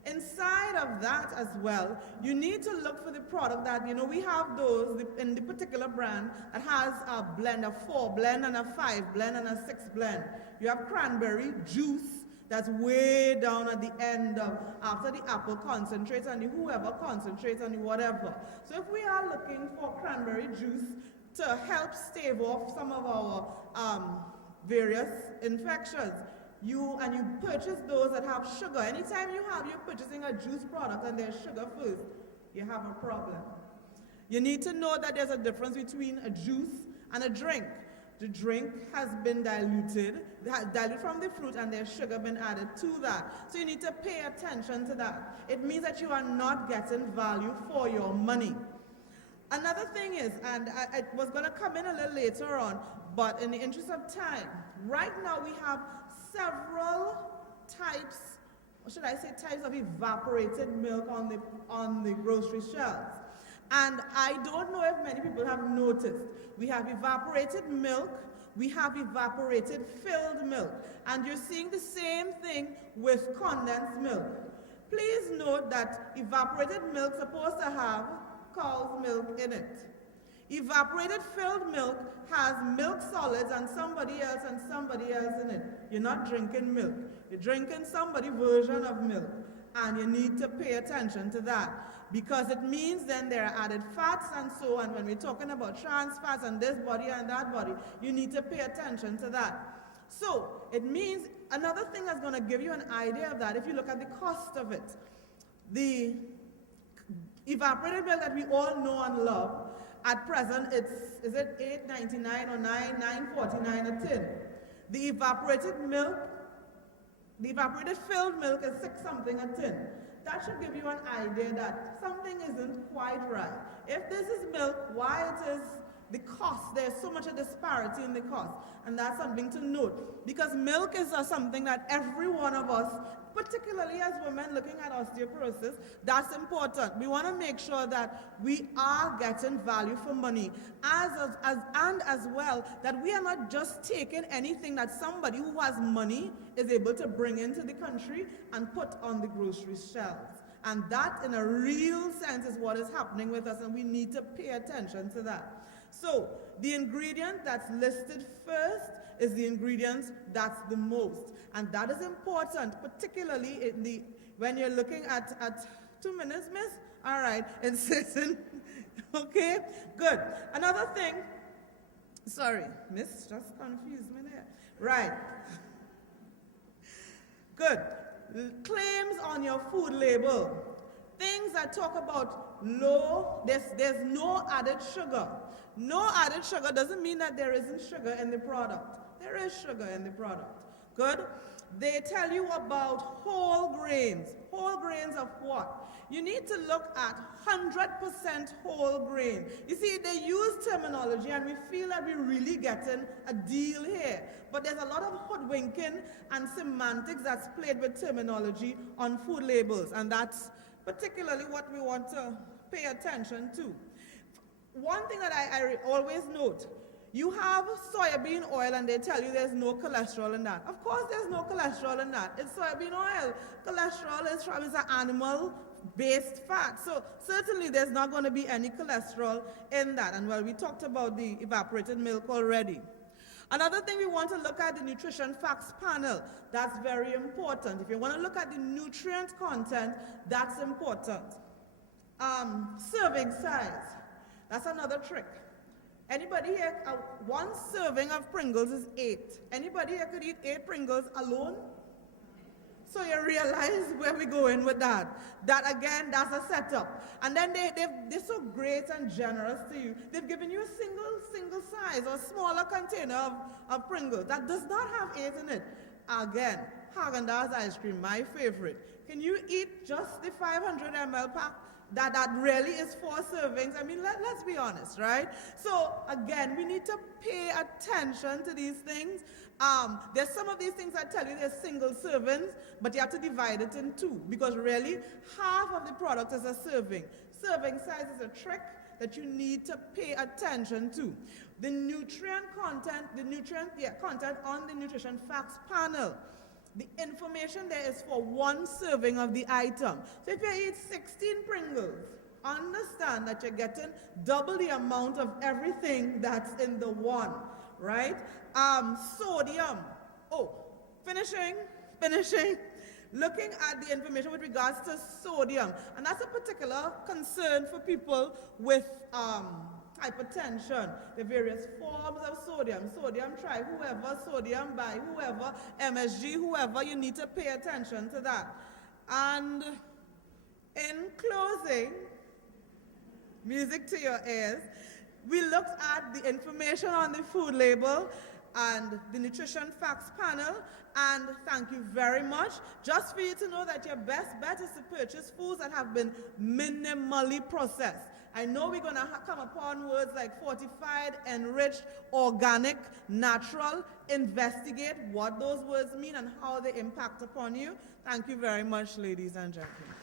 Inside of that as well, you need to look for the product that, we have those in the particular brand that has a blend, a 4 blend and a 5 blend and a 6 blend. You have cranberry juice that's way down at the end after the apple concentrates and the whoever concentrates and the whatever. So if we are looking for cranberry juice to help stave off some of our various infections, you purchase those that have sugar. Anytime you're purchasing a juice product and there's sugar first, you have a problem. You need to know that there's a difference between a juice and a drink. The drink has been diluted from the fruit, and there's sugar been added to that. So you need to pay attention to that. It means that you are not getting value for your money. Another thing is, and I was going to come in a little later on, but in the interest of time, right now we have several types, or should I say types of evaporated milk on the grocery shelves. And I don't know if many people have noticed. We have evaporated milk, we have evaporated filled milk, and you're seeing the same thing with condensed milk. Please note that evaporated milk is supposed to have cow's milk in it. Evaporated filled milk has milk solids and somebody else in it. You're not drinking milk. You're drinking somebody's version of milk, and you need to pay attention to that. Because it means then there are added fats and so on. When we're talking about trans fats and this body and that body, you need to pay attention to that. So it means another thing that's going to give you an idea of that, if you look at the cost of it. The evaporated milk that we all know and love, at present is it $8.99 or $9.49 a tin. The evaporated filled milk is $6 something a tin. That should give you an idea that something isn't quite right. If this is milk, why it is the cost? There's so much a disparity in the cost, and that's something to note. Because milk is something that every one of us, particularly as women looking at osteoporosis, that's important. We want to make sure that we are getting value for money, and as well that we are not just taking anything that somebody who has money is able to bring into the country and put on the grocery shelves. And that, in a real sense, is what is happening with us, and we need to pay attention to that. So the ingredient that's listed first is the ingredient that's the most. And that is important, particularly when you're looking at 2 minutes, miss? All right, insisting. Okay, good. Another thing, sorry, miss, just confused me there. Right. Good. claims on your food label, things that talk about low, there's no added sugar. No added sugar doesn't mean that there isn't sugar in the product. There is sugar in the product. Good? They tell you about whole grains. Whole grains of what? You need to look at 100% whole grain. You see, they use terminology and we feel that we're really getting a deal here. But there's a lot of hoodwinking and semantics that's played with terminology on food labels, and that's particularly what we want to pay attention to. One thing that I always note, you have soybean oil and they tell you there's no cholesterol in that. Of course there's no cholesterol in that. It's soybean oil. Cholesterol is an animal-based fat. So certainly there's not going to be any cholesterol in that. And well, we talked about the evaporated milk already. Another thing we want to look at, the nutrition facts panel. That's very important. If you want to look at the nutrient content, that's important. Serving size. That's another trick. Anybody here, one serving of Pringles is 8. Anybody here could eat 8 Pringles alone? So you realize where we're going with that. That again, that's a setup. And then they're so great and generous to you. They've given you a single size or smaller container of Pringles that does not have 8 in it. Again, Haagen-Dazs ice cream, my favorite. Can you eat just the 500 ml pack? That really is 4 servings. I mean, let's be honest, right? So again, we need to pay attention to these things. There's some of these things I tell you they're single servings, but you have to divide it in 2 because really half of the product is a serving. Serving size is a trick that you need to pay attention to. The nutrient content, content on the nutrition facts panel. The information there is for 1 serving of the item. So if you eat 16 Pringles, understand that you're getting double the amount of everything that's in the one, right? Sodium. Oh, finishing. Looking at the information with regards to sodium. And that's a particular concern for people with hypertension, the various forms of sodium, sodium tri, whoever, sodium bi, whoever, MSG, whoever, you need to pay attention to that. And in closing, music to your ears, we looked at the information on the food label and the nutrition facts panel, and thank you very much. Just for you to know that your best bet is to purchase foods that have been minimally processed. I know we're going to come upon words like fortified, enriched, organic, natural. Investigate what those words mean and how they impact upon you. Thank you very much, ladies and gentlemen.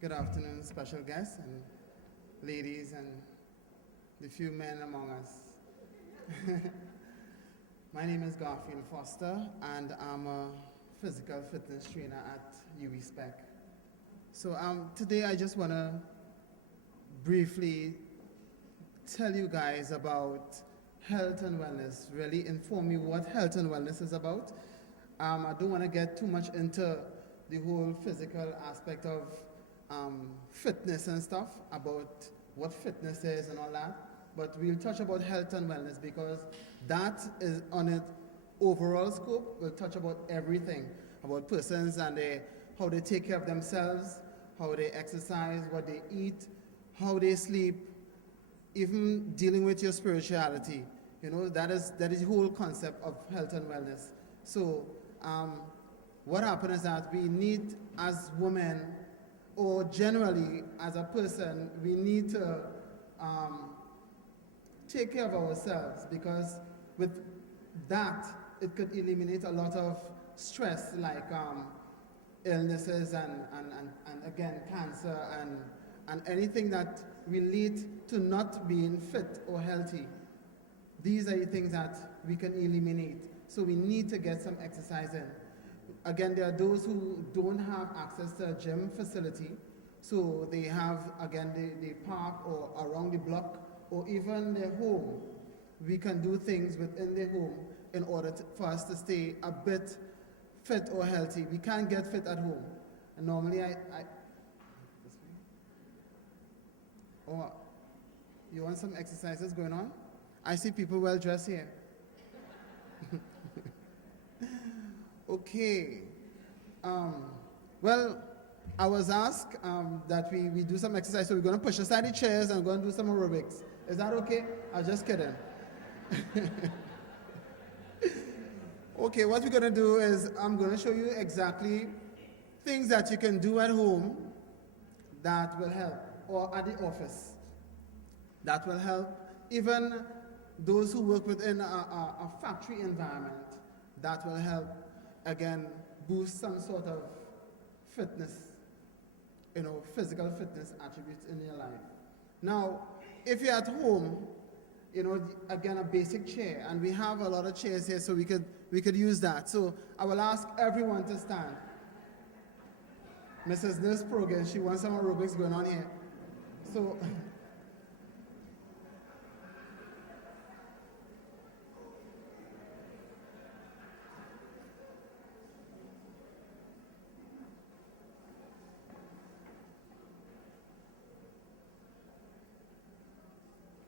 Good afternoon, special guests and ladies and the few men among us. My name is Garfield Foster, and I'm a physical fitness trainer at UWI-SPEC. So today I just want to briefly tell you guys about health and wellness, really inform you what health and wellness is about. I don't want to get too much into the whole physical aspect of fitness and stuff, about what fitness is and all that, but we'll touch about health and wellness because that is on an overall scope. We'll touch about everything, about persons and how they take care of themselves, how they exercise, what they eat, how they sleep, even dealing with your spirituality. You know, that is the whole concept of health and wellness. So what happens is that we need, as women, or generally as a person, we need to take care of ourselves, because with that, it could eliminate a lot of stress, like illnesses and again, cancer and anything that will lead to not being fit or healthy. These are the things that we can eliminate. So we need to get some exercise in. Again, there are those who don't have access to a gym facility, so they have, again, the park or around the block or even their home. We can do things within the home in order for us to stay a bit fit or healthy. We can't get fit at home. And normally You want some exercises going on? I see people well dressed here. Okay. Well, I was asked that we do some exercise, so we're going to push aside the chairs and go and do some aerobics. Is that okay? I'm just kidding. Okay, what we're going to do is I'm going to show you exactly things that you can do at home that will help, or at the office that will help, even those who work within a factory environment, that will help, again, boost some sort of fitness, physical fitness attributes in your life. Now, if you're at home, again, a basic chair, and we have a lot of chairs here, so we could use that. So I will ask everyone to stand. Mrs. Nurse Progan, she wants some aerobics going on here. So,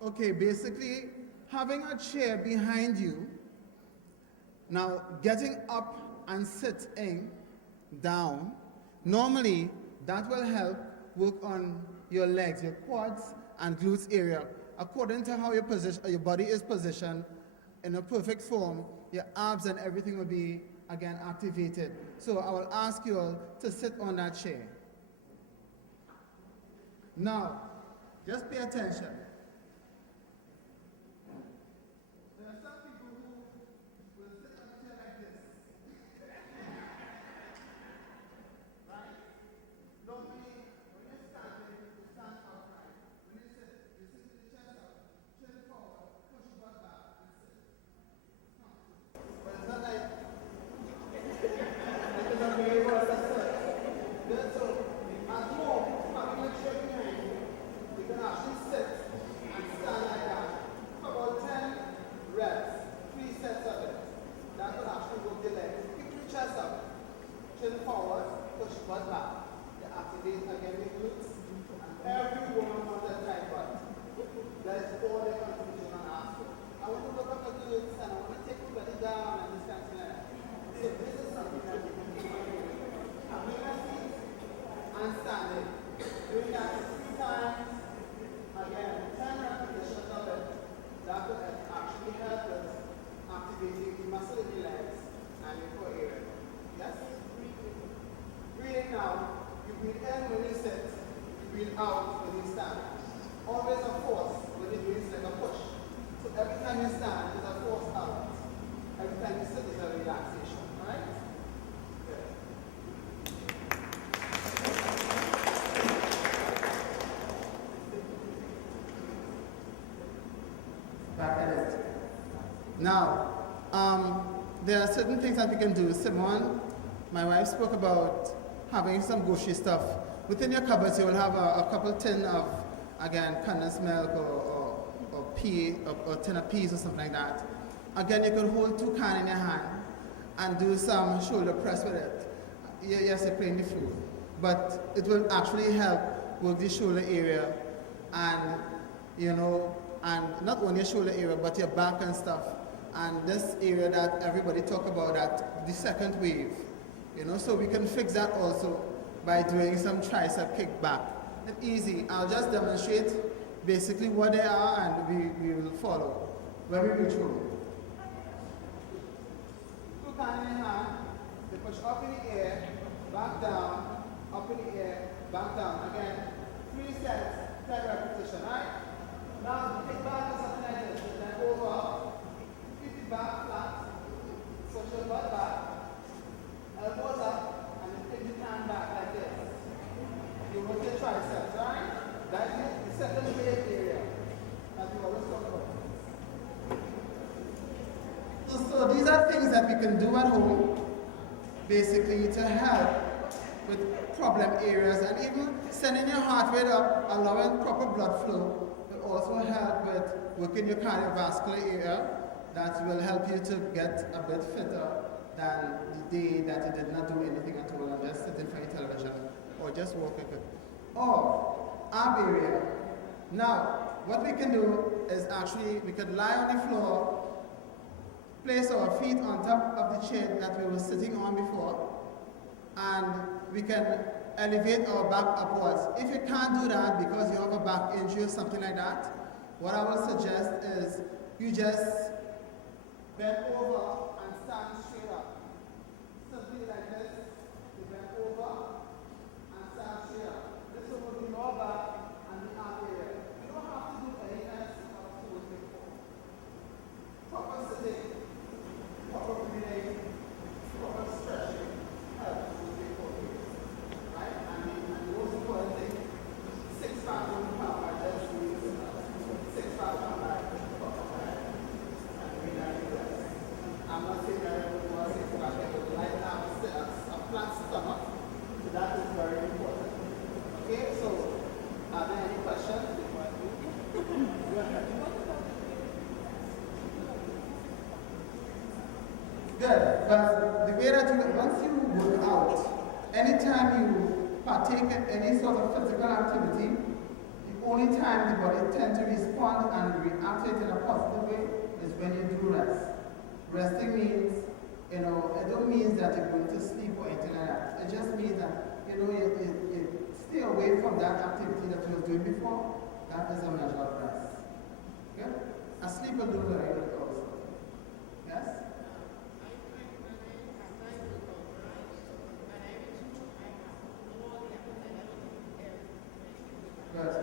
okay, basically, having a chair behind you, now getting up and sitting down, normally that will help work on your legs, your quads and glutes area. According to how your body is positioned in a perfect form, your abs and everything will be, again, activated. So I will ask you all to sit on that chair. Now, just pay attention. Now, there are certain things that we can do. Simone, my wife, spoke about having some grocery stuff. Within your cupboards, you will have a couple tin of, again, condensed milk or tin of peas or something like that. Again, you can hold 2 cans in your hand and do some shoulder press with it. Yes, you're playing the flute, but it will actually help work the shoulder area and, and not only your shoulder area, but your back and stuff. And this area that everybody talk about, that the second wave, so we can fix that also by doing some tricep kickback. It's easy. I'll just demonstrate basically what they are, and we will follow when we go through. 2 hands in hand, they push up in the air, back down, up in the air, back down. Again, 3 sets, 10 repetition, right? Now kick back to something like this, then over. Back flat, push your butt back, elbows up, and then take the hand back like this. You work your triceps, right? That's the second wave area that we always talk about. So these are things that we can do at home, basically to help with problem areas, and even sending your heart rate up, allowing proper blood flow, will also help with working your cardiovascular area. That will help you to get a bit fitter than the day that you did not do anything at all and just sit in front of television or just walk a bit. Or ab area. Now, what we can do is actually, we could lie on the floor, place our feet on top of the chair that we were sitting on before, and we can elevate our back upwards. If you can't do that because you have a back injury or something like that, what I will suggest is you just bend over and stand straight up. Simply like this, you bend over and stand straight up. This will be your back and the arm area. You don't have to do any else of tools before. Proper sitting, proper breathing, proper stretching helps before you. Right? And the most important thing, 6 pounds on the pound, I just use 6 pounds on my proper hand. And we like this. I'm not saying that everyone was 6 pounds, but right now a flat stomach. So that is very important. Okay, so are there any questions before I move? Go ahead. Good, but the way that you, once you work out, anytime you partake in any sort of physical activity, the only time the body tends to respond and react it in a positive way is when you do rest. Resting means, it don't mean that you're going to sleep or anything like that. It just means that, you stay away from that activity that you were doing before. That is a measure of rest. Okay? A sleep will do very good also. Yes? Good.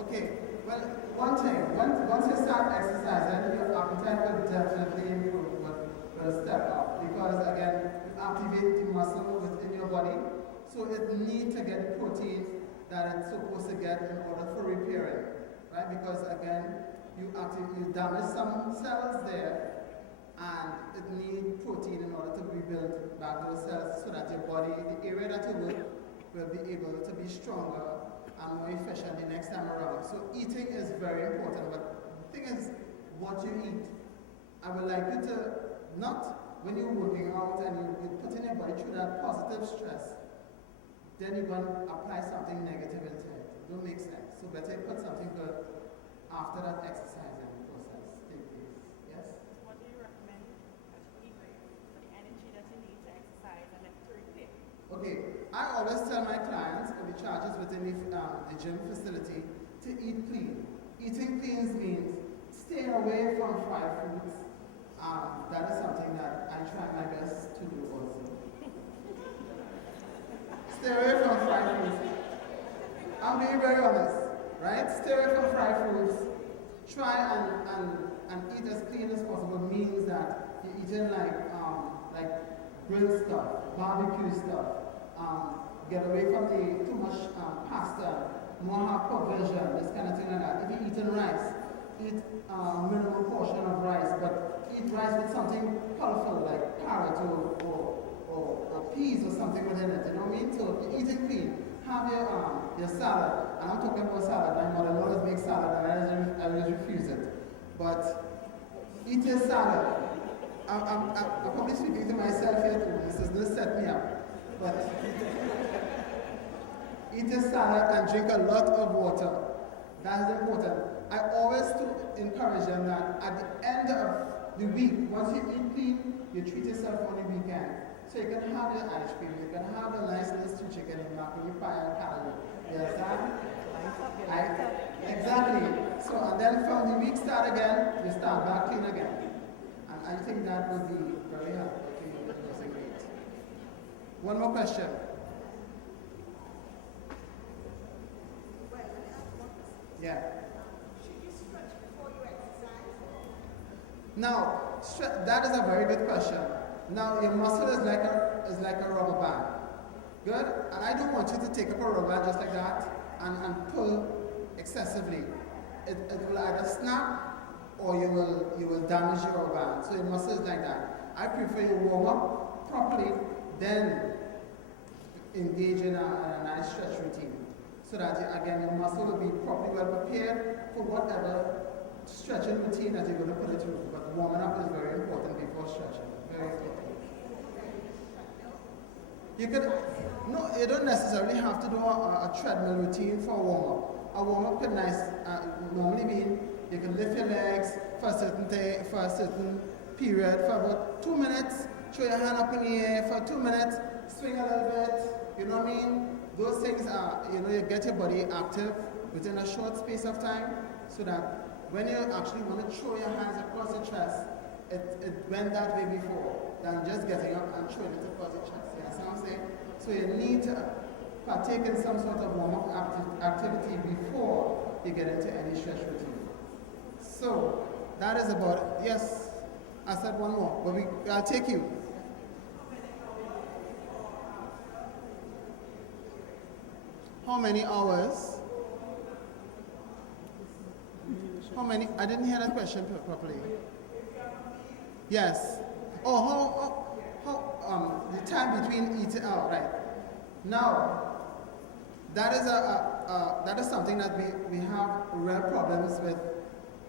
Okay, well, one thing, once you start exercising, your appetite will definitely improve, will step up, because again, you activate the muscle within your body, so it needs to get protein that it's supposed to get in order for repairing, right? Because again, you damage some cells there, and it needs protein in order to rebuild back those cells so that your body, the area that you work, will be able to be stronger and more efficient the next time around. So eating is very important, but the thing is what you eat. I would like you to, not when you're working out and you're putting your body through that positive stress, then you're going to apply something negative into it. It don't make sense. So better put something good after that exercising process take place. Yes? What do you recommend as eating for the energy that you need to exercise and then to repair? Okay, I always tell my clients or the charges within the gym facility to eat clean. Eating clean means staying away from fried foods. That is something that I try my best to do also. Stay away from fried foods. I'm being very honest, right? Stay away from fried foods. Try and eat as clean as possible means that you're eating like grilled stuff, barbecue stuff. Get away from the too much pasta, more hardcore version, this kind of thing like that. If you're eating rice, eat minimal portion of rice, but eat rice with something colorful like carrot or peas or something within it, you know what I mean? So if you're eating clean, have your salad, and I'm talking about salad, my mother always makes salad and I always refuse it, but eat your salad. I'm probably speaking to myself here too, this is going to set me up. But eat a salad and drink a lot of water. That is important. I always encourage them that at the end of the week, once you eat clean, you treat yourself on the weekend. So you can have your ice cream, you can have the nice stew chicken and macaroni pie and calorie. You understand? Exactly. So and then from the week start again, you start back clean again. And I think that would be very helpful to you losing weight. One more question. Yeah. Should you stretch before you exercise? Now, that is a very good question. Now, your muscle is like a rubber band. Good? And I don't want you to take up a rubber band just like that and pull excessively. It will either snap or you will damage your rubber band. So your muscle is like that. I prefer you warm up properly, then engage in a nice stretch routine. So that, again, your muscle will be properly well prepared for whatever stretching routine that you're going to put it through. But warming up is very important before stretching. Very important. You could, no, you don't necessarily have to do a treadmill routine for a warm-up. A warm-up could normally mean you can lift your legs for a certain day, for a certain period, for about 2 minutes, throw your hand up in the air for 2 minutes, swing a little bit, you know what I mean? Those things are, you get your body active within a short space of time, so that when you actually want to throw your hands across your chest, it went that way before, than just getting up and throwing it across your chest. You understand what I'm saying? So you need to partake in some sort of warm-up activity before you get into any stretch routine. So that is about it. Yes, I said one more, but I'll take you. How many hours? How many? I didn't hear that question properly. Yes. Oh, the time between eating. Oh, right. Now, that is something that we have real problems with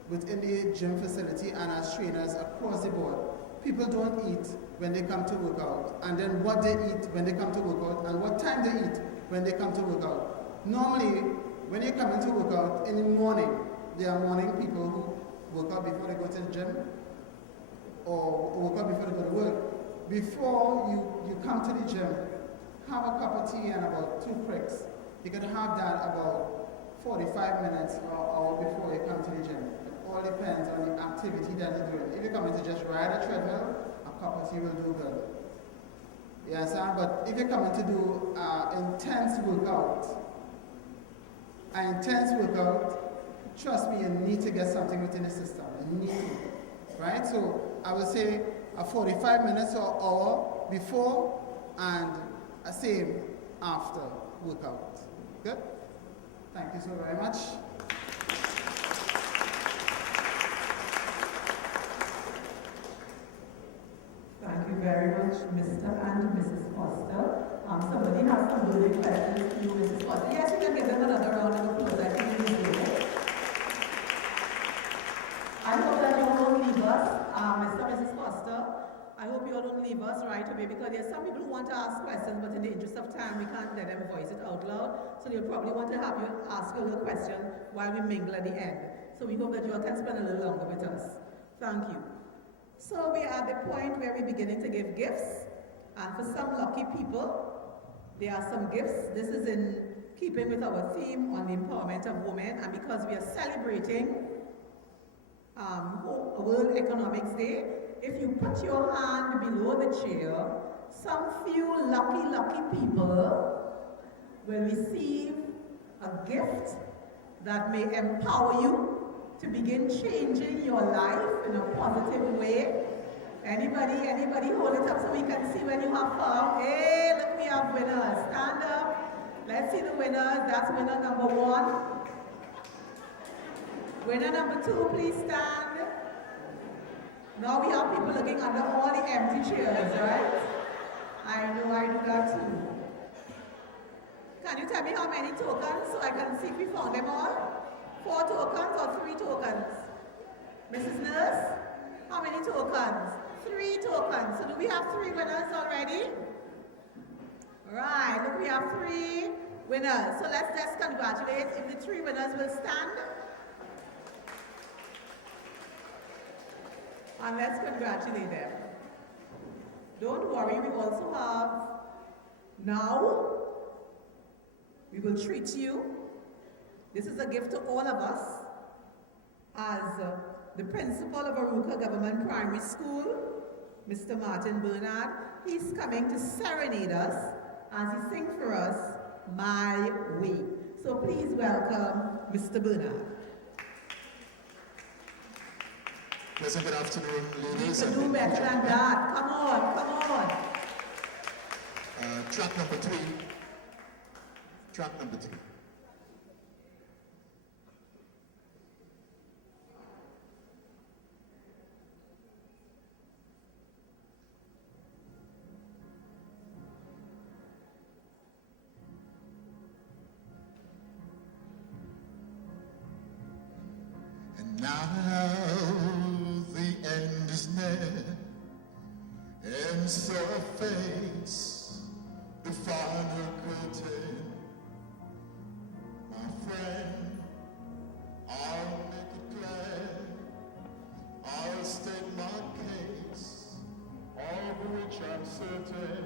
within the gym facility and as trainers across the board. People don't eat when they come to work out, and then what they eat when they come to work out, and what time they eat when they come to work out. Normally, when you come into work out in the morning, there are morning people who work out before they go to the gym, or work out before they go to work. Before you come to the gym, have a cup of tea and about 2 pricks. You can have that about 45 minutes or hour before you come to the gym. It all depends on the activity that you're doing. If you're coming to just ride a treadmill, a cup of tea will do good. Yes, but if you're coming to do an intense workout, trust me, you need to get something within the system. You need to, right? So I would say a 45 minutes or hour before and a same after workout. Good? Thank you so very much. Thank you very much, Mr. and Mrs. Foster. Somebody has some burning questions to you, Mrs. Foster. Yes, you can give them another round of applause. I think you deserve it. I hope that you won't leave us, Mr. and Mrs. Foster. I hope you all don't leave us right away, because there's some people who want to ask questions, but in the interest of time, we can't let them voice it out loud. So they'll probably want to have you ask a little question while we mingle at the end. So we hope that you all can spend a little longer with us. Thank you. So we are at the point where we're beginning to give gifts. And for some lucky people, there are some gifts. This is in keeping with our theme on the empowerment of women. And because we are celebrating World Economics Day, if you put your hand below the chair, some few lucky people will receive a gift that may empower you to begin changing your life in a positive way. Anybody hold it up so we can see when you have found. Hey, look, we have winners. Stand up. Let's see the winners. That's winner number 1. Winner number 2, please stand. Now we have people looking under all the empty chairs, right? I know, I do that too. Can you tell me how many tokens so I can see if we found them all? 4 tokens or 3 tokens? Mrs. Nurse, how many tokens? 3 tokens. So do we have 3 winners already? Right, look, we have 3 winners. So let's just congratulate. If the 3 winners will stand. And let's congratulate them. Don't worry, we also have, now, we will treat you. This is a gift to all of us. As the principal of Aruka Government Primary School, Mr. Martin Bernard, he's coming to serenade us as he sings for us, My Way. So please welcome Mr. Bernard. Pleasant good afternoon, ladies. You can do better than that. Come on. Track number 3. Track number 3. And now the end is near, and so a face certain, my friend, I'll make it clear. I'll state my case, of which I'm certain.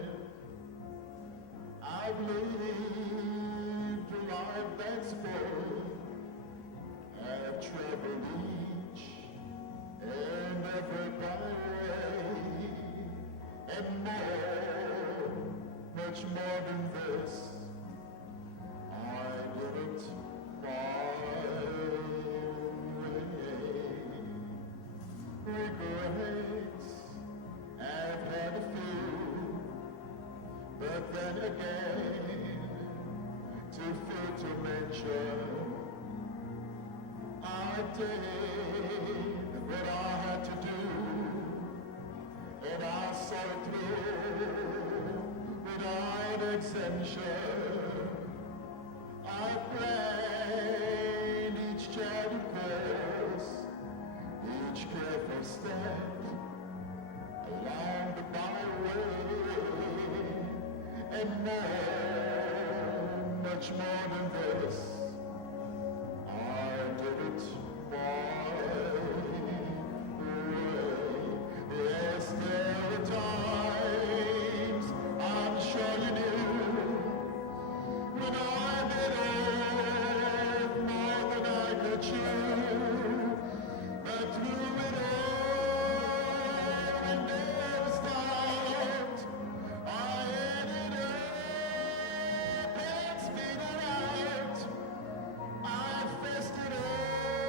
I've lived a life that's full. I've traveled each and every byway, and more, much more than this. I did it my way. Regrets, I've had a few, but then again, too few to mention. I did what I had to do, and I saw it through without exemption. I planned each child course, each careful step along the byway, and more, much more than this. I did it my way. Yes, there were times, I'm sure you knew, when I bit off more than I could chew. But through it all, and never stopped, I ended up and spit it out. I faced it all,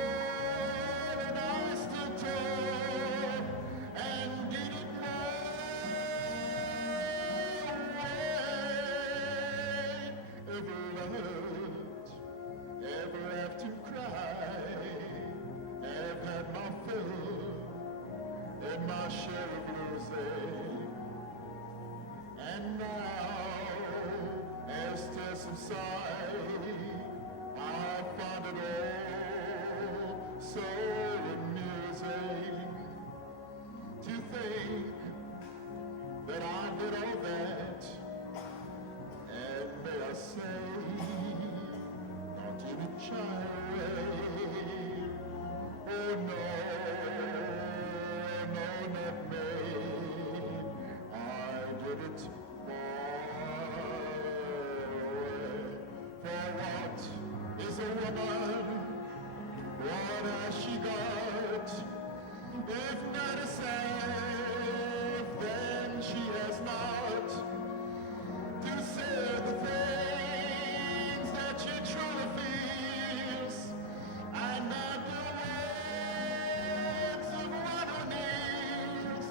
and I stood tall, and did it my way. Ever loved, ever have to cry, have had my fill, and my share of losing. And now, as tears subside, I found it all so amusing to think that I did all that, and may I say, not in a shy way. Oh no, no, not me. I did it my way. For what is a woman? What has she got? If not herself, then she has not to say the things that she truly feels, and not the words of one who kneels.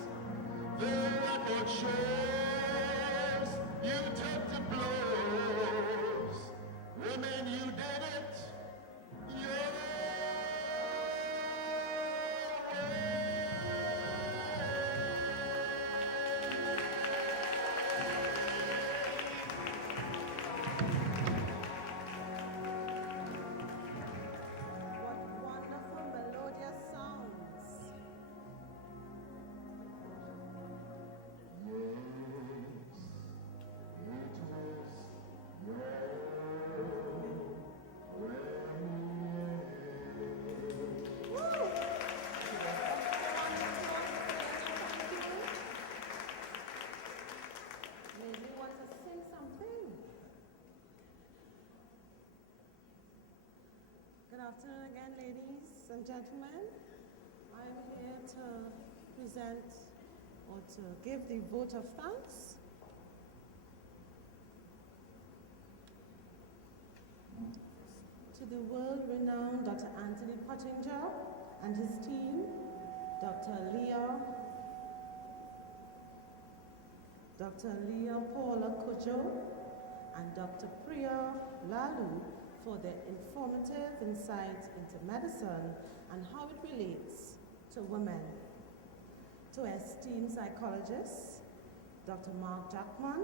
The record shows you took the blows. Women, you did it your way. What wonderful melodious sounds. Maybe you want to sing something? Good afternoon again, ladies and gentlemen. I'm here to present or to give the vote of thanks to the world-renowned Dr. Anthony Pottinger and his team, Dr. Leah Paula Kujo, and Dr. Priya Lalu for their informative insights into medicine and how it relates to women. To esteemed psychologists, Dr. Mark Jackman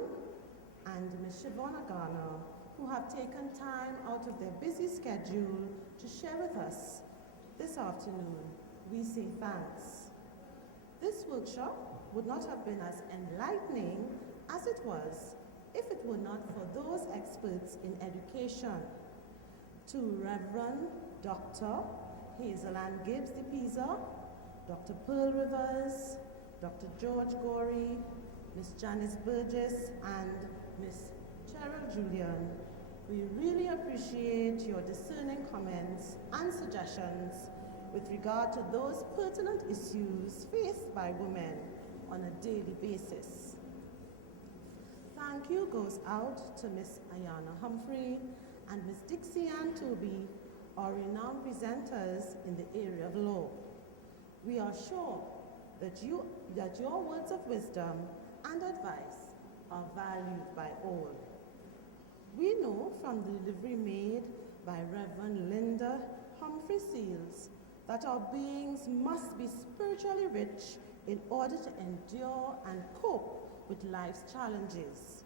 and Ms. Siobhan Garner, who have taken time out of their busy schedule to share with us this afternoon, we say thanks. This workshop would not have been as enlightening as it was if it were not for those experts in education, to Reverend Dr. Hazel Ann Gibbs de Pisa, Dr. Pearl Rivers, Dr. George Gorey, Miss Janice Burgess, and Miss Cheryl Julian. We really appreciate your discerning comments and suggestions with regard to those pertinent issues faced by women on a daily basis. Thank you goes out to Miss Ayana Humphrey and Miss Dixie Ann Toby, our renowned presenters in the area of law. We are sure that your words of wisdom and advice are valued by all. We know from the delivery made by Reverend Linda Humphrey Seals that our beings must be spiritually rich in order to endure and cope with life's challenges.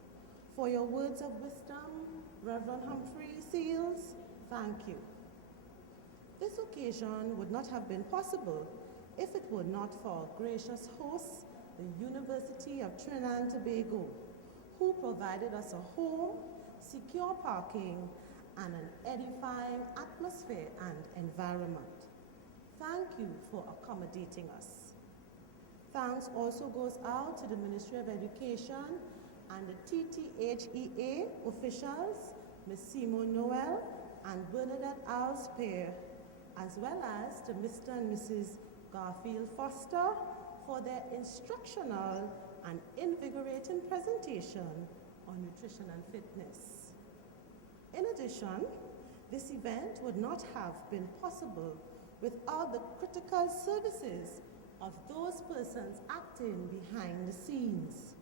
For your words of wisdom, Reverend Humphrey Seals, thank you. This occasion would not have been possible if it were not for our gracious hosts, the University of Trinidad and Tobago, who provided us a home, secure parking, and an edifying atmosphere and environment. Thank you for accommodating us. Thanks also goes out to the Ministry of Education and the TTHEA officials, Ms. Simone Noel and Bernadette Alspear, as well as to Mr. and Mrs. Garfield Foster for their instructional and invigorating presentation on nutrition and fitness. In addition, this event would not have been possible without the critical services of those persons acting behind the scenes.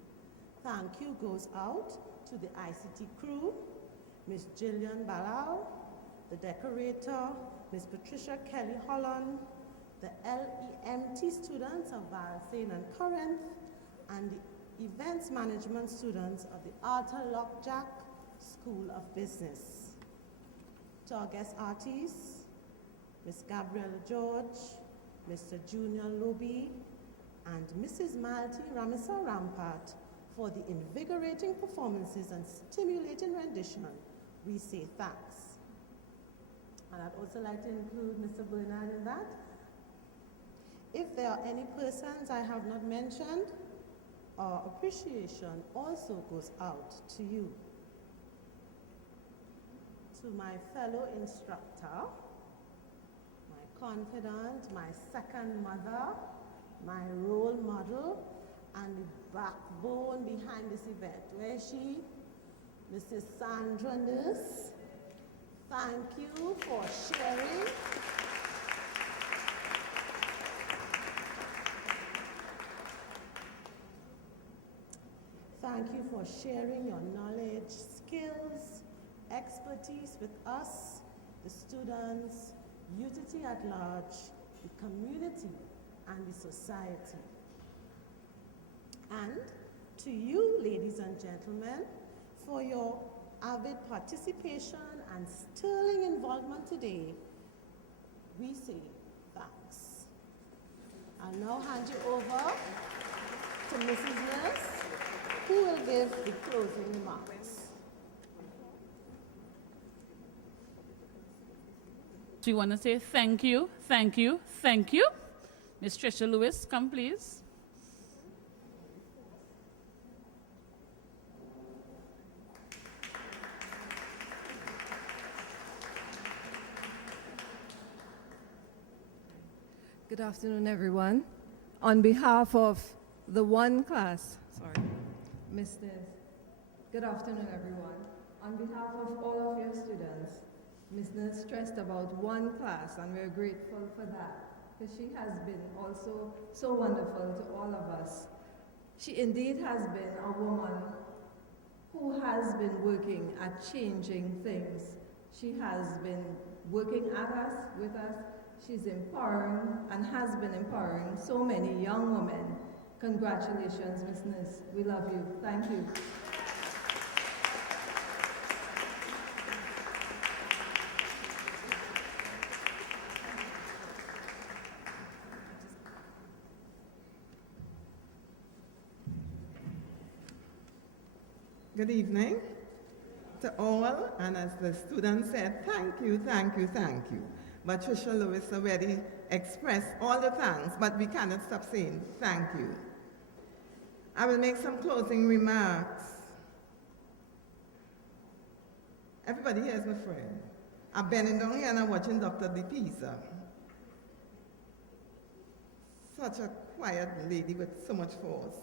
Thank you goes out to the ICT crew, Ms. Gillian Balal, the decorator, Ms. Patricia Kelly Holland, the LEMT students of Valsain and Corinth, and the events management students of the Arthur Lockjack School of Business. To our guest artists, Ms. Gabriella George, Mr. Junior Lobi, and Mrs. Malti Ramisa Rampart for the invigorating performances and stimulating rendition, we say thanks. And I'd also like to include Mr. Bernard in that. If there are any persons I have not mentioned, our appreciation also goes out to you. To my fellow instructor, my confidant, my second mother, my role model, and the backbone behind this event. Where is she? Mrs. Sandra Nurse. Thank you for sharing. Thank you for sharing your knowledge, skills, expertise with us, the students, UTT at large, the community, and the society. And to you, ladies and gentlemen, for your avid participation and sterling involvement today, we say thanks. I'll now hand you over to Mrs. Nurse, who will give the closing remarks. Do you want to say thank you, thank you, thank you? Miss Tricia Lewis, come please. Good afternoon, everyone. On behalf of the one class, Mr. Good afternoon, everyone. On behalf of all of your students, Ms. Nurse stressed about one class, and we're grateful for that, because she has been also so wonderful to all of us. She indeed has been a woman who has been working at changing things. She has been working at us, with us. She's empowering and has been empowering so many young women. Congratulations, Ms. Nurse. We love you. Thank you. Good evening to all, and as the student said, thank you, thank you, thank you. But Tricia Lewis already expressed all the thanks, but we cannot stop saying thank you. I will make some closing remarks. Everybody here is my friend. I'm bending down here and I'm watching Dr. DePisa. Such a quiet lady with so much force.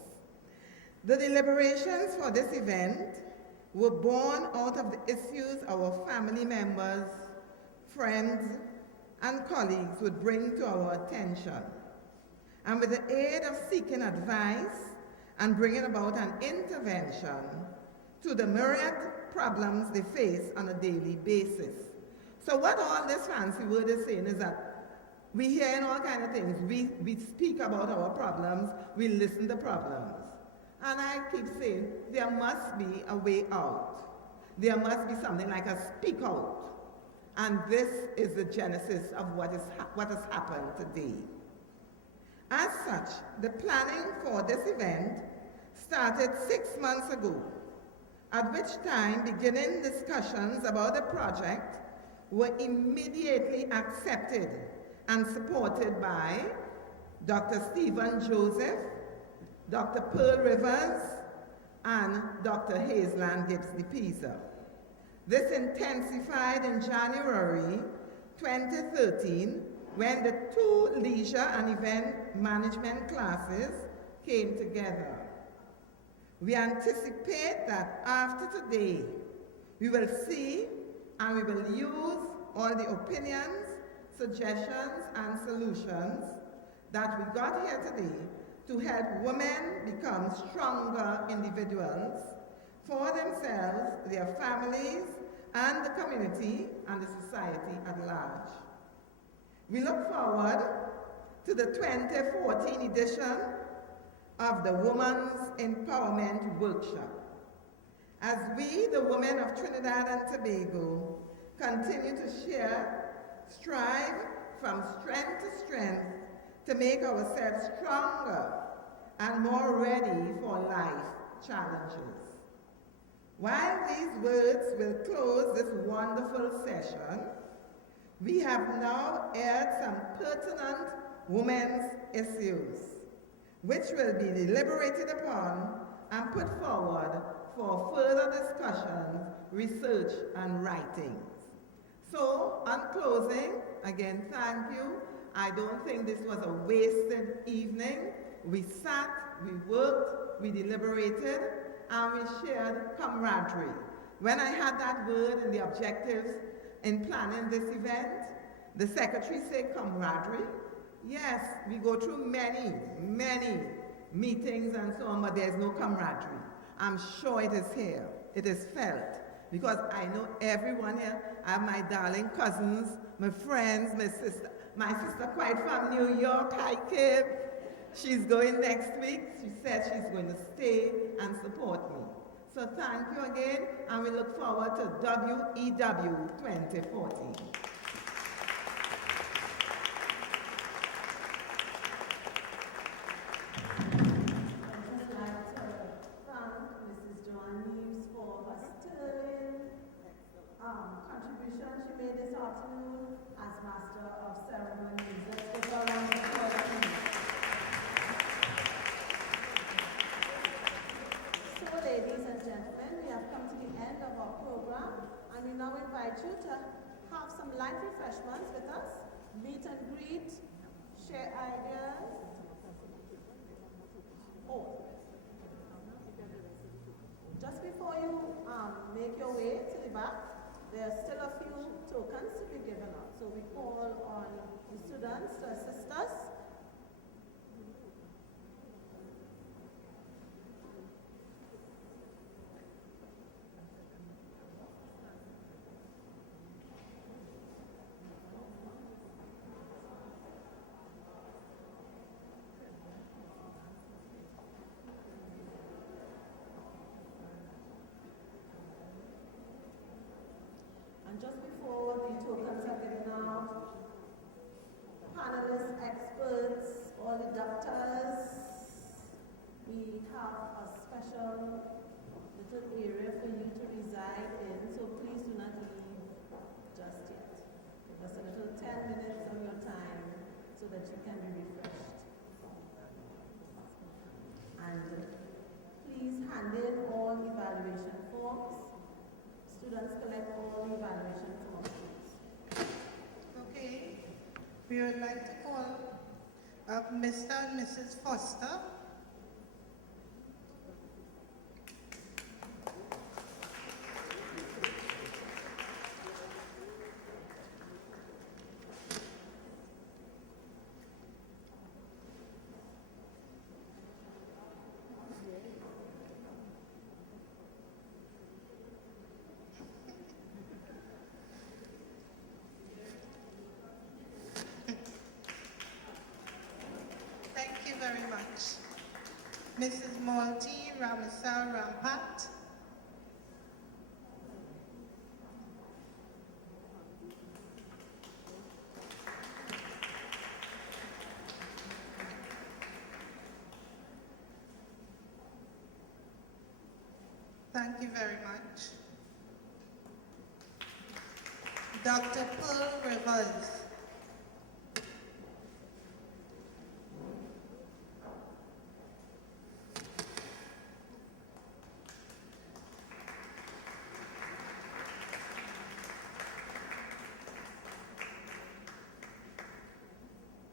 The deliberations for this event were born out of the issues our family members, friends, and colleagues would bring to our attention. And with the aid of seeking advice and bringing about an intervention to the myriad problems they face on a daily basis. So what all this fancy word is saying is that we hear all kinds of things. We speak about our problems, we listen to problems. And I keep saying, there must be a way out. There must be something like a speak out. And this is the genesis of what has happened today. As such, the planning for this event started 6 months ago, at which time beginning discussions about the project were immediately accepted and supported by Dr. Stephen Joseph, Dr. Pearl Rivers, and Dr. Hazeland Gibbs DePisa. This intensified in January 2013 when the 2 leisure and event management classes came together. We anticipate that after today, we will see and we will use all the opinions, suggestions, and solutions that we got here today to help women become stronger individuals for themselves, their families, and the community and the society at large. We look forward to the 2014 edition of the Women's Empowerment Workshop, as we, the women of Trinidad and Tobago, continue to strive from strength to strength to make ourselves stronger and more ready for life challenges. While these words will close this wonderful session, we have now aired some pertinent women's issues, which will be deliberated upon and put forward for further discussions, research, and writings. So, on closing, again, thank you. I don't think this was a wasted evening. We sat, we worked, we deliberated, and we shared camaraderie. When I had that word and the objectives in planning this event, the secretary said camaraderie. Yes, we go through many meetings and so on, but there's no camaraderie. I'm sure it is here. It is felt. Because I know everyone here. I have my darling cousins, my friends, my sister. My sister quite from New York, hi Kib. She's going next week. She said she's going to stay and support me. So thank you again, and we look forward to WEW 2014. Contribution she made this afternoon as Master of Ceremonies. Let's give her a round of applause, please. So, ladies and gentlemen, we have come to the end of our program, and we now invite you to have some light refreshments with us, meet and greet, share ideas. Oh. Just before you make your way to the back, there are still a few tokens to be given out. So we call on the students to assist us. And just before the tokens are given out, panelists, experts, all the doctors, we have a special little suited area for you to reside in, so please do not leave just yet. Just a little 10 minutes of your time so that you can be refreshed. And please hand in all evaluation forms. Students collect all evaluation forms, please. Okay. We would like to call up Mr. and Mrs. Foster. Thank you very much. Mrs. Malti Ramasar Rampat. Thank you very much. Dr. Pearl Rivers.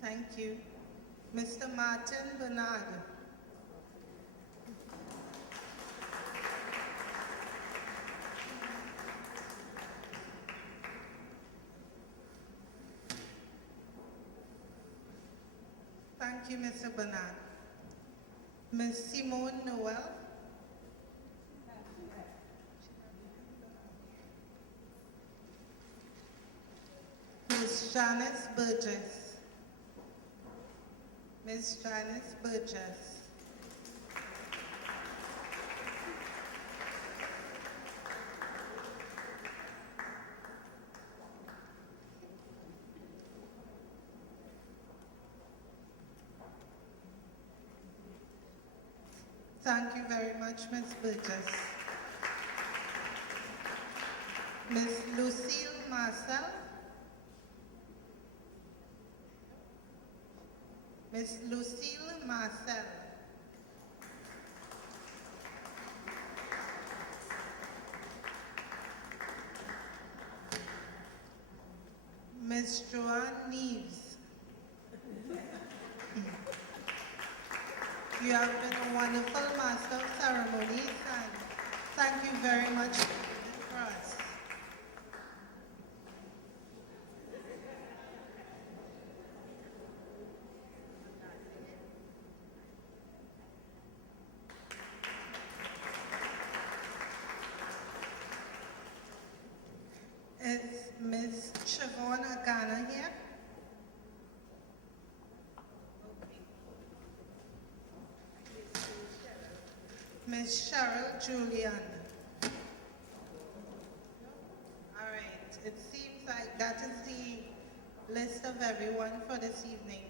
Thank you. Mr. Martin Bernard. Thank you, Mr. Bernard. Ms. Simone Noel. Ms. Janice Burgess. Ms. Janice Burgess. Thank you very much, Ms. Burgess. Ms. Lucille Marcel. Ms. Lucille Marcel. Ms. Joanne Neves. You have been a wonderful master of ceremonies, and thank you very much for us. Is Ms. Siobhan Agana here? Ms. Cheryl Julian. All right, it seems like that is the list of everyone for this evening.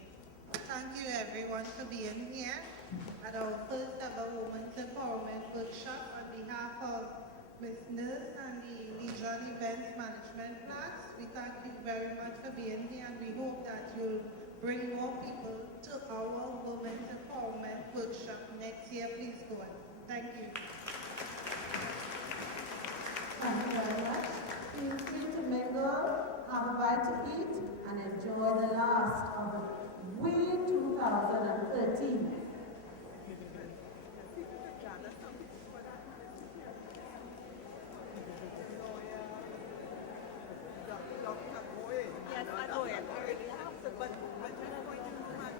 Thank you everyone for being here at our first ever Women's Empowerment Workshop on behalf of Ms. Nurse and the Leisure and Events Management class. We thank you very much for being here, and we hope that you'll bring more people to our Women's Empowerment Workshop next year. Please go on. Thank you. Thank you very much. Feel free to mingle, have a bite to eat, and enjoy the last of the WE 2013.